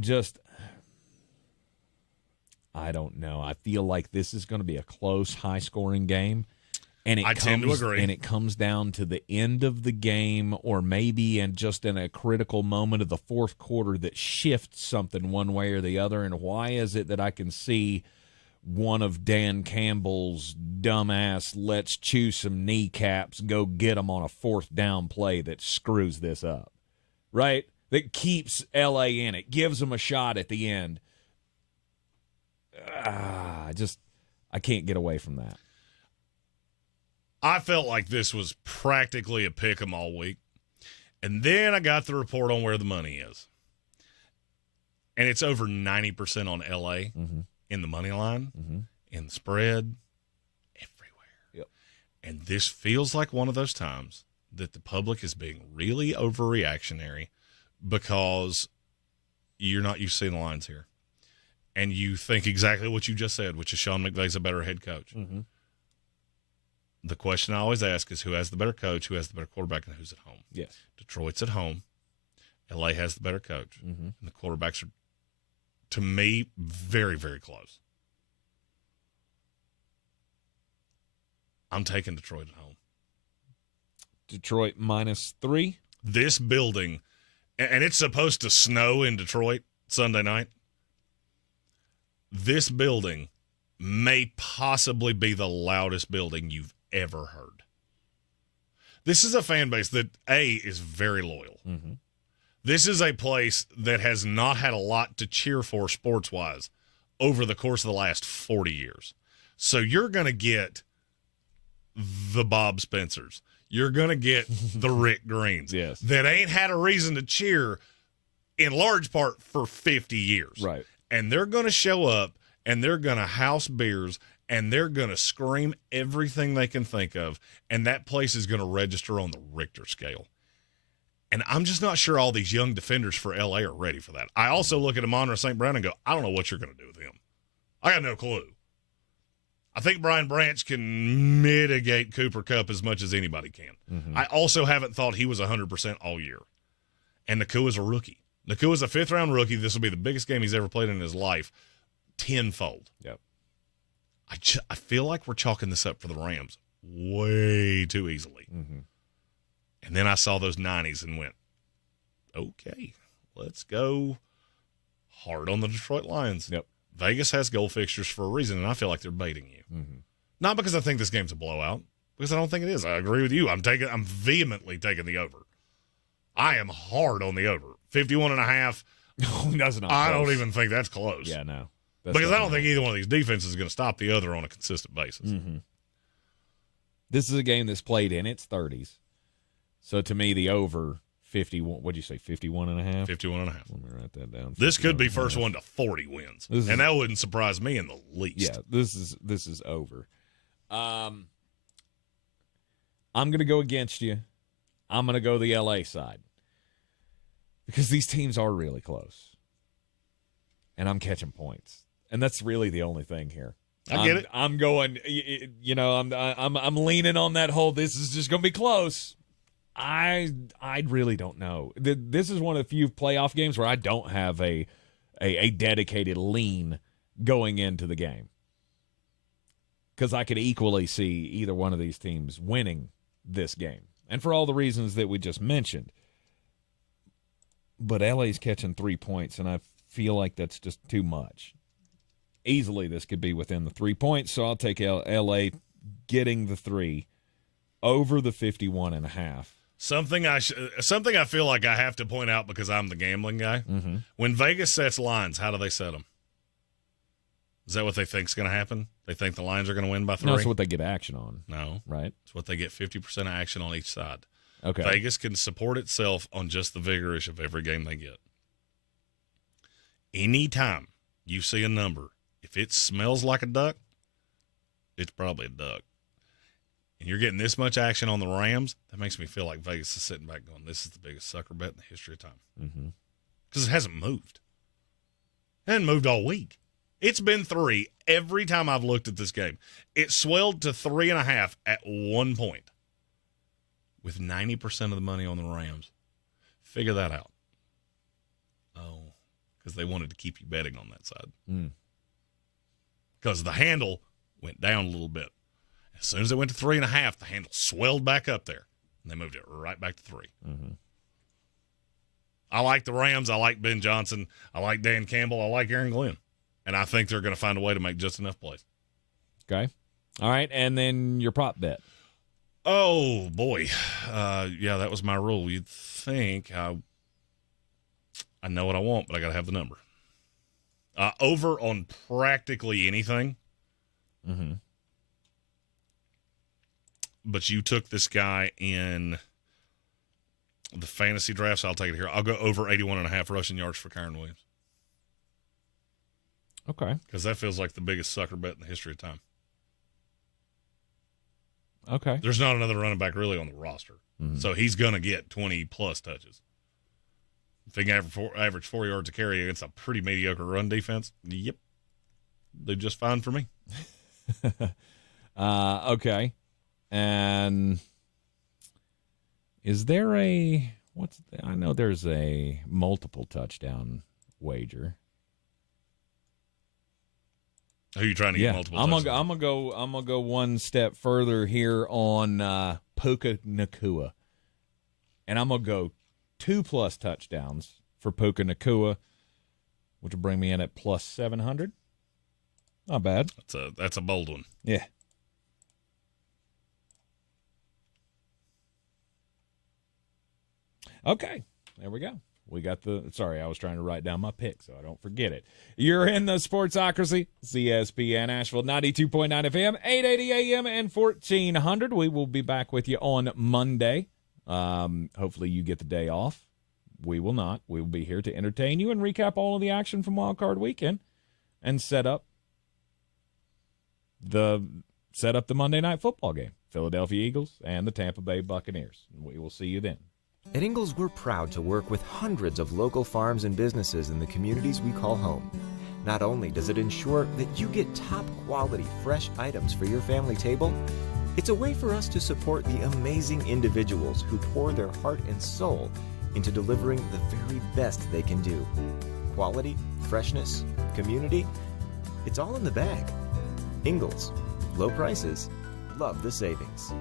don't know. I feel like this is going to be a close, high-scoring game. And I tend to agree. And it comes down to the end of the game or maybe in a critical moment of the fourth quarter that shifts something one way or the other. And why is it that I can see one of Dan Campbell's dumbass let's chew some kneecaps, go get them on a fourth down play that screws this up, right? That keeps L.A. in it, gives them a shot at the end. I can't get away from that. I felt like this was practically a pick 'em all week. And then I got the report on where the money is. And it's over 90% on L.A. In the money line, in the spread, everywhere. Yep. And this feels like one of those times that the public is being really overreactionary because you're not used to seeing the lines here. And you think exactly what you just said, which is Sean McVay's a better head coach. The question I always ask is who has the better coach, who has the better quarterback, and who's at home. Yes. Detroit's at home. L.A. has the better coach. And the quarterbacks are, to me, very, very close. I'm taking Detroit at home. Detroit -3. This building, and it's supposed to snow in Detroit Sunday night. This building may possibly be the loudest building you've ever heard. This is a fan base that, A, is very loyal. This is a place that has not had a lot to cheer for sports-wise over the course of the last 40 years. So you're going to get the Bob Spencers. You're going to get the Rick Greens. Yes. That ain't had a reason to cheer in large part for 50 years. Right. And they're going to show up, and they're going to house beers, and they're going to scream everything they can think of, and that place is going to register on the Richter scale. And I'm just not sure all these young defenders for L.A. are ready for that. I also look at Amon-Ra St. Brown and go, I don't know what you're going to do with him. I got no clue. I think Brian Branch can mitigate Cooper Kupp as much as anybody can. I also haven't thought he was 100% all year. And Nakua's a rookie. Nakua's a fifth-round rookie. This will be the biggest game he's ever played in his life, tenfold. Yep. I feel like we're chalking this up for the Rams way too easily. And then I saw those 90s and went, okay, let's go hard on the Detroit Lions. Yep. Vegas has goal fixtures for a reason, and I feel like they're baiting you. Not because I think this game's a blowout, because I don't think it is. I agree with you. I'm vehemently taking the over. I am hard on the over. 51.5. That's not I close. don't even think that's close. Yeah, no. Because I don't think either one of these defenses is going to stop the other on a consistent basis. This is a game that's played in its 30s. So to me, the over 51. What'd you say? 51.5. 51.5. Let me write that down. This could be first one to 40 wins, and that wouldn't surprise me in the least. Yeah, this is over. I'm going to go against you. I'm going to go the LA side because these teams are really close, and I'm catching points, and that's really the only thing here. I get it. I'm going. You know, I'm leaning on that whole. This is just going to be close. I really don't know. This is one of the few playoff games where I don't have a dedicated lean going into the game because I could equally see either one of these teams winning this game, and for all the reasons that we just mentioned. But LA's catching 3 points, and I feel like that's just too much. Easily, this could be within the 3 points, so I'll take LA getting the 3 over the 51.5. Something I feel like I have to point out because I'm the gambling guy. When Vegas sets lines, how do they set them? Is that what they think is going to happen? They think the Lions are going to win by 3? No, it's what they get action on. No. Right? It's what they get 50% of action on each side. Okay. Vegas can support itself on just the vigorish of every game they get. Anytime you see a number, if it smells like a duck, it's probably a duck. And you're getting this much action on the Rams, that makes me feel like Vegas is sitting back going, this is the biggest sucker bet in the history of time. Because it hasn't moved. It hasn't moved all week. It's been 3 every time I've looked at this game. It swelled to 3.5 at one point with 90% of the money on the Rams. Figure that out. Oh, because they wanted to keep you betting on that side. Because the handle went down a little bit. As soon as it went to 3.5, the handle swelled back up there, and they moved it right back to 3. I like the Rams. I like Ben Johnson. I like Dan Campbell. I like Aaron Glenn. And I think they're going to find a way to make just enough plays. Okay. All right, and then your prop bet. Oh, boy. Yeah, that was my rule. You'd think I know what I want, but I got to have the number. Over on practically anything. Mm-hmm. But you took this guy in the fantasy draft, so I'll take it here. I'll go over 81.5 rushing yards for Kyron Williams. Okay. Because that feels like the biggest sucker bet in the history of time. Okay. There's not another running back really on the roster. Mm-hmm. So he's going to get 20-plus touches. If he can average 4 yards a carry against a pretty mediocre run defense, yep. They're just fine for me. Okay. And is there I know there's a multiple touchdown wager. Who are you trying to get multiple touchdowns? I'm gonna go one step further here on Puka Nacua. And I'm gonna go 2+ touchdowns for Puka Nacua, which will bring me in at plus 700. Not bad. That's a bold one. Yeah. Okay, there we go. We got sorry, I was trying to write down my pick so I don't forget it. You're in the Sportsocracy, ESPN Asheville, 92.9 FM, 880 AM, and 1400. We will be back with you on Monday. Hopefully you get the day off. We will not. We will be here to entertain you and recap all of the action from Wild Card Weekend and set up the Monday Night Football game, Philadelphia Eagles and the Tampa Bay Buccaneers. We will see you then. At Ingalls, we're proud to work with hundreds of local farms and businesses in the communities we call home. Not only does it ensure that you get top-quality, fresh items for your family table, it's a way for us to support the amazing individuals who pour their heart and soul into delivering the very best they can do. Quality, freshness, community, it's all in the bag. Ingalls, low prices, love the savings.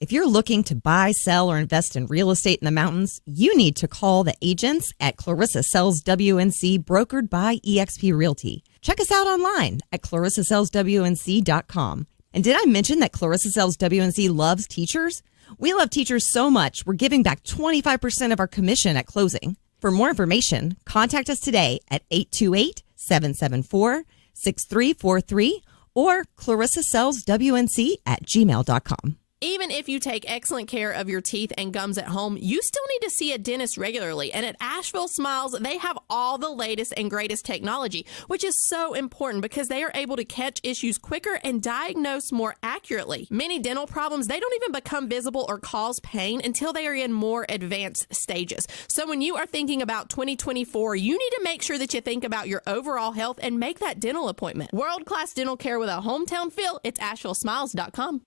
If you're looking to buy, sell, or invest in real estate in the mountains, you need to call the agents at Clarissa Sells WNC, brokered by eXp Realty. Check us out online at clarissasellswnc.com. And did I mention that Clarissa Sells WNC loves teachers? We love teachers so much, we're giving back 25% of our commission at closing. For more information, contact us today at 828-774-6343 or clarissasellswnc@gmail.com. Even if you take excellent care of your teeth and gums at home, you still need to see a dentist regularly. And at Asheville Smiles, they have all the latest and greatest technology, which is so important because they are able to catch issues quicker and diagnose more accurately. Many dental problems, they don't even become visible or cause pain until they are in more advanced stages. So when you are thinking about 2024, you need to make sure that you think about your overall health and make that dental appointment. World-class dental care with a hometown feel. It's AshevilleSmiles.com.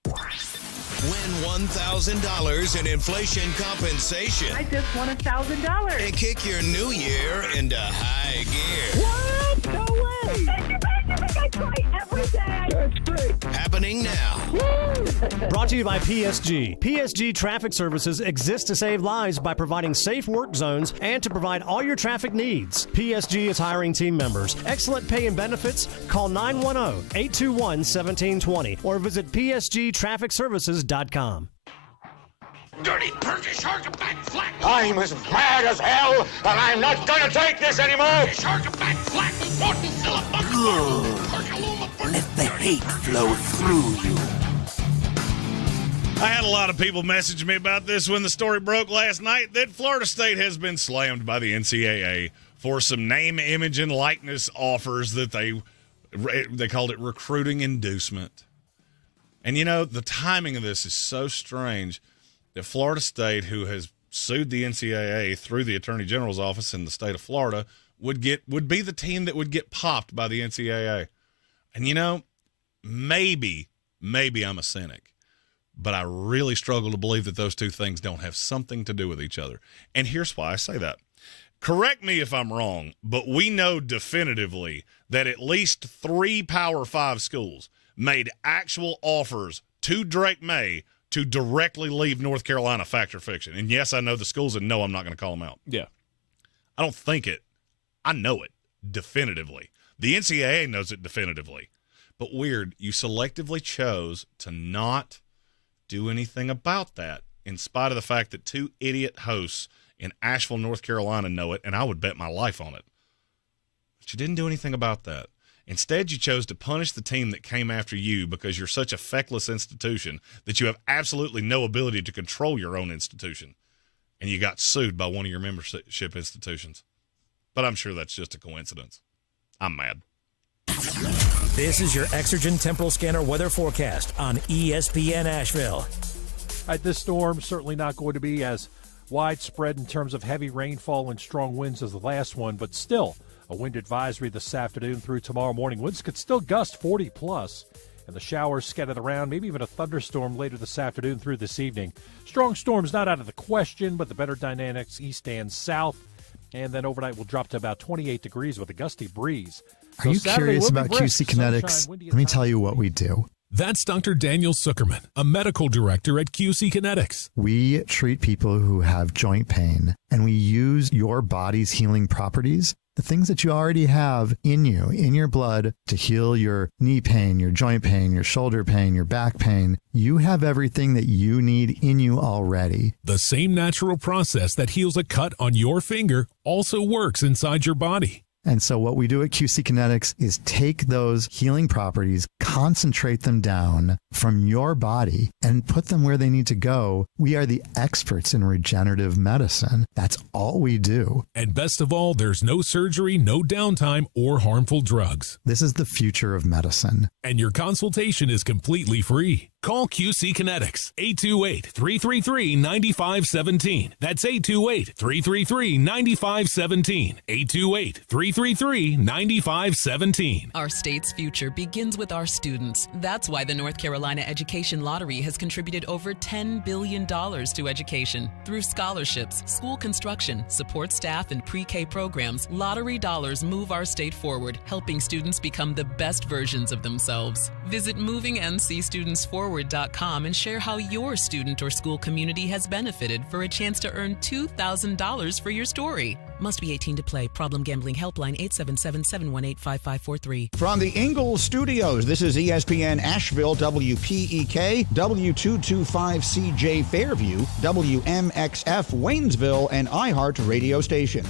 Win $1,000 in inflation compensation. I just won $1,000. And kick your new year into high gear. What? No way. I try every day. That's great. Happening now. Brought to you by PSG. PSG Traffic Services exists to save lives by providing safe work zones and to provide all your traffic needs. PSG is hiring team members. Excellent pay and benefits. Call 910-821-1720 or visit psgtrafficservices.com. Dirty Perky shark back flat. I'm as mad as hell, and I'm not gonna take this anymore. Shark back flat with Morton Good. Let the hate flow through you. I had a lot of people message me about this when the story broke last night that Florida State has been slammed by the NCAA for some name, image, and likeness offers that they called it recruiting inducement. And, you know, the timing of this is so strange that Florida State, who has sued the NCAA through the Attorney General's office in the state of Florida, would be the team that would get popped by the NCAA. And, you know, maybe I'm a cynic, but I really struggle to believe that those two things don't have something to do with each other. And here's why I say that. Correct me if I'm wrong, but we know definitively that at least 3 Power 5 schools made actual offers to Drake May to directly leave North Carolina, fact or fiction. And yes, I know the schools, and no, I'm not going to call them out. Yeah. I don't think it. I know it. definitively. The NCAA knows it definitively. But weird, you selectively chose to not do anything about that, in spite of the fact that two idiot hosts in Asheville, North Carolina know it, and I would bet my life on it. But you didn't do anything about that. Instead, you chose to punish the team that came after you because you're such a feckless institution that you have absolutely no ability to control your own institution. And you got sued by one of your membership institutions. But I'm sure that's just a coincidence. I'm mad. This is your Exergen Temporal Scanner weather forecast on ESPN Asheville. All right, this storm certainly not going to be as widespread in terms of heavy rainfall and strong winds as the last one, but still a wind advisory this afternoon through tomorrow morning. Winds could still gust 40+, and the showers scattered around, maybe even a thunderstorm later this afternoon through this evening. Strong storms not out of the question, but the better dynamics east and south. And then overnight will drop to about 28 degrees with a gusty breeze. Are you curious about QC Kinetics? Let me tell you what we do. That's Dr. Daniel Zuckerman, a medical director at QC Kinetics. We treat people who have joint pain, and we use your body's healing properties, the things that you already have in you, in your blood, to heal your knee pain, your joint pain, your shoulder pain, your back pain. You have everything that you need in you already. The same natural process that heals a cut on your finger also works inside your body. And so what we do at QC Kinetics is take those healing properties, concentrate them down from your body, and put them where they need to go. We are the experts in regenerative medicine. That's all we do. And best of all, there's no surgery, no downtime, or harmful drugs. This is the future of medicine. And your consultation is completely free. Call QC Kinetics, 828-333-9517. That's 828-333-9517. 828-333-9517. Our state's future begins with our students. That's why the North Carolina Education Lottery has contributed over $10 billion to education. Through scholarships, school construction, support staff, and pre-K programs, lottery dollars move our state forward, helping students become the best versions of themselves. Visit MovingNCStudentsForward.com and share how your student or school community has benefited for a chance to earn $2,000 for your story. Must be 18 to play. Problem Gambling Helpline 877-718-5543. From the Ingalls Studios, this is ESPN Asheville, WPEK, W225CJ Fairview, WMXF Waynesville, and iHeart radio station.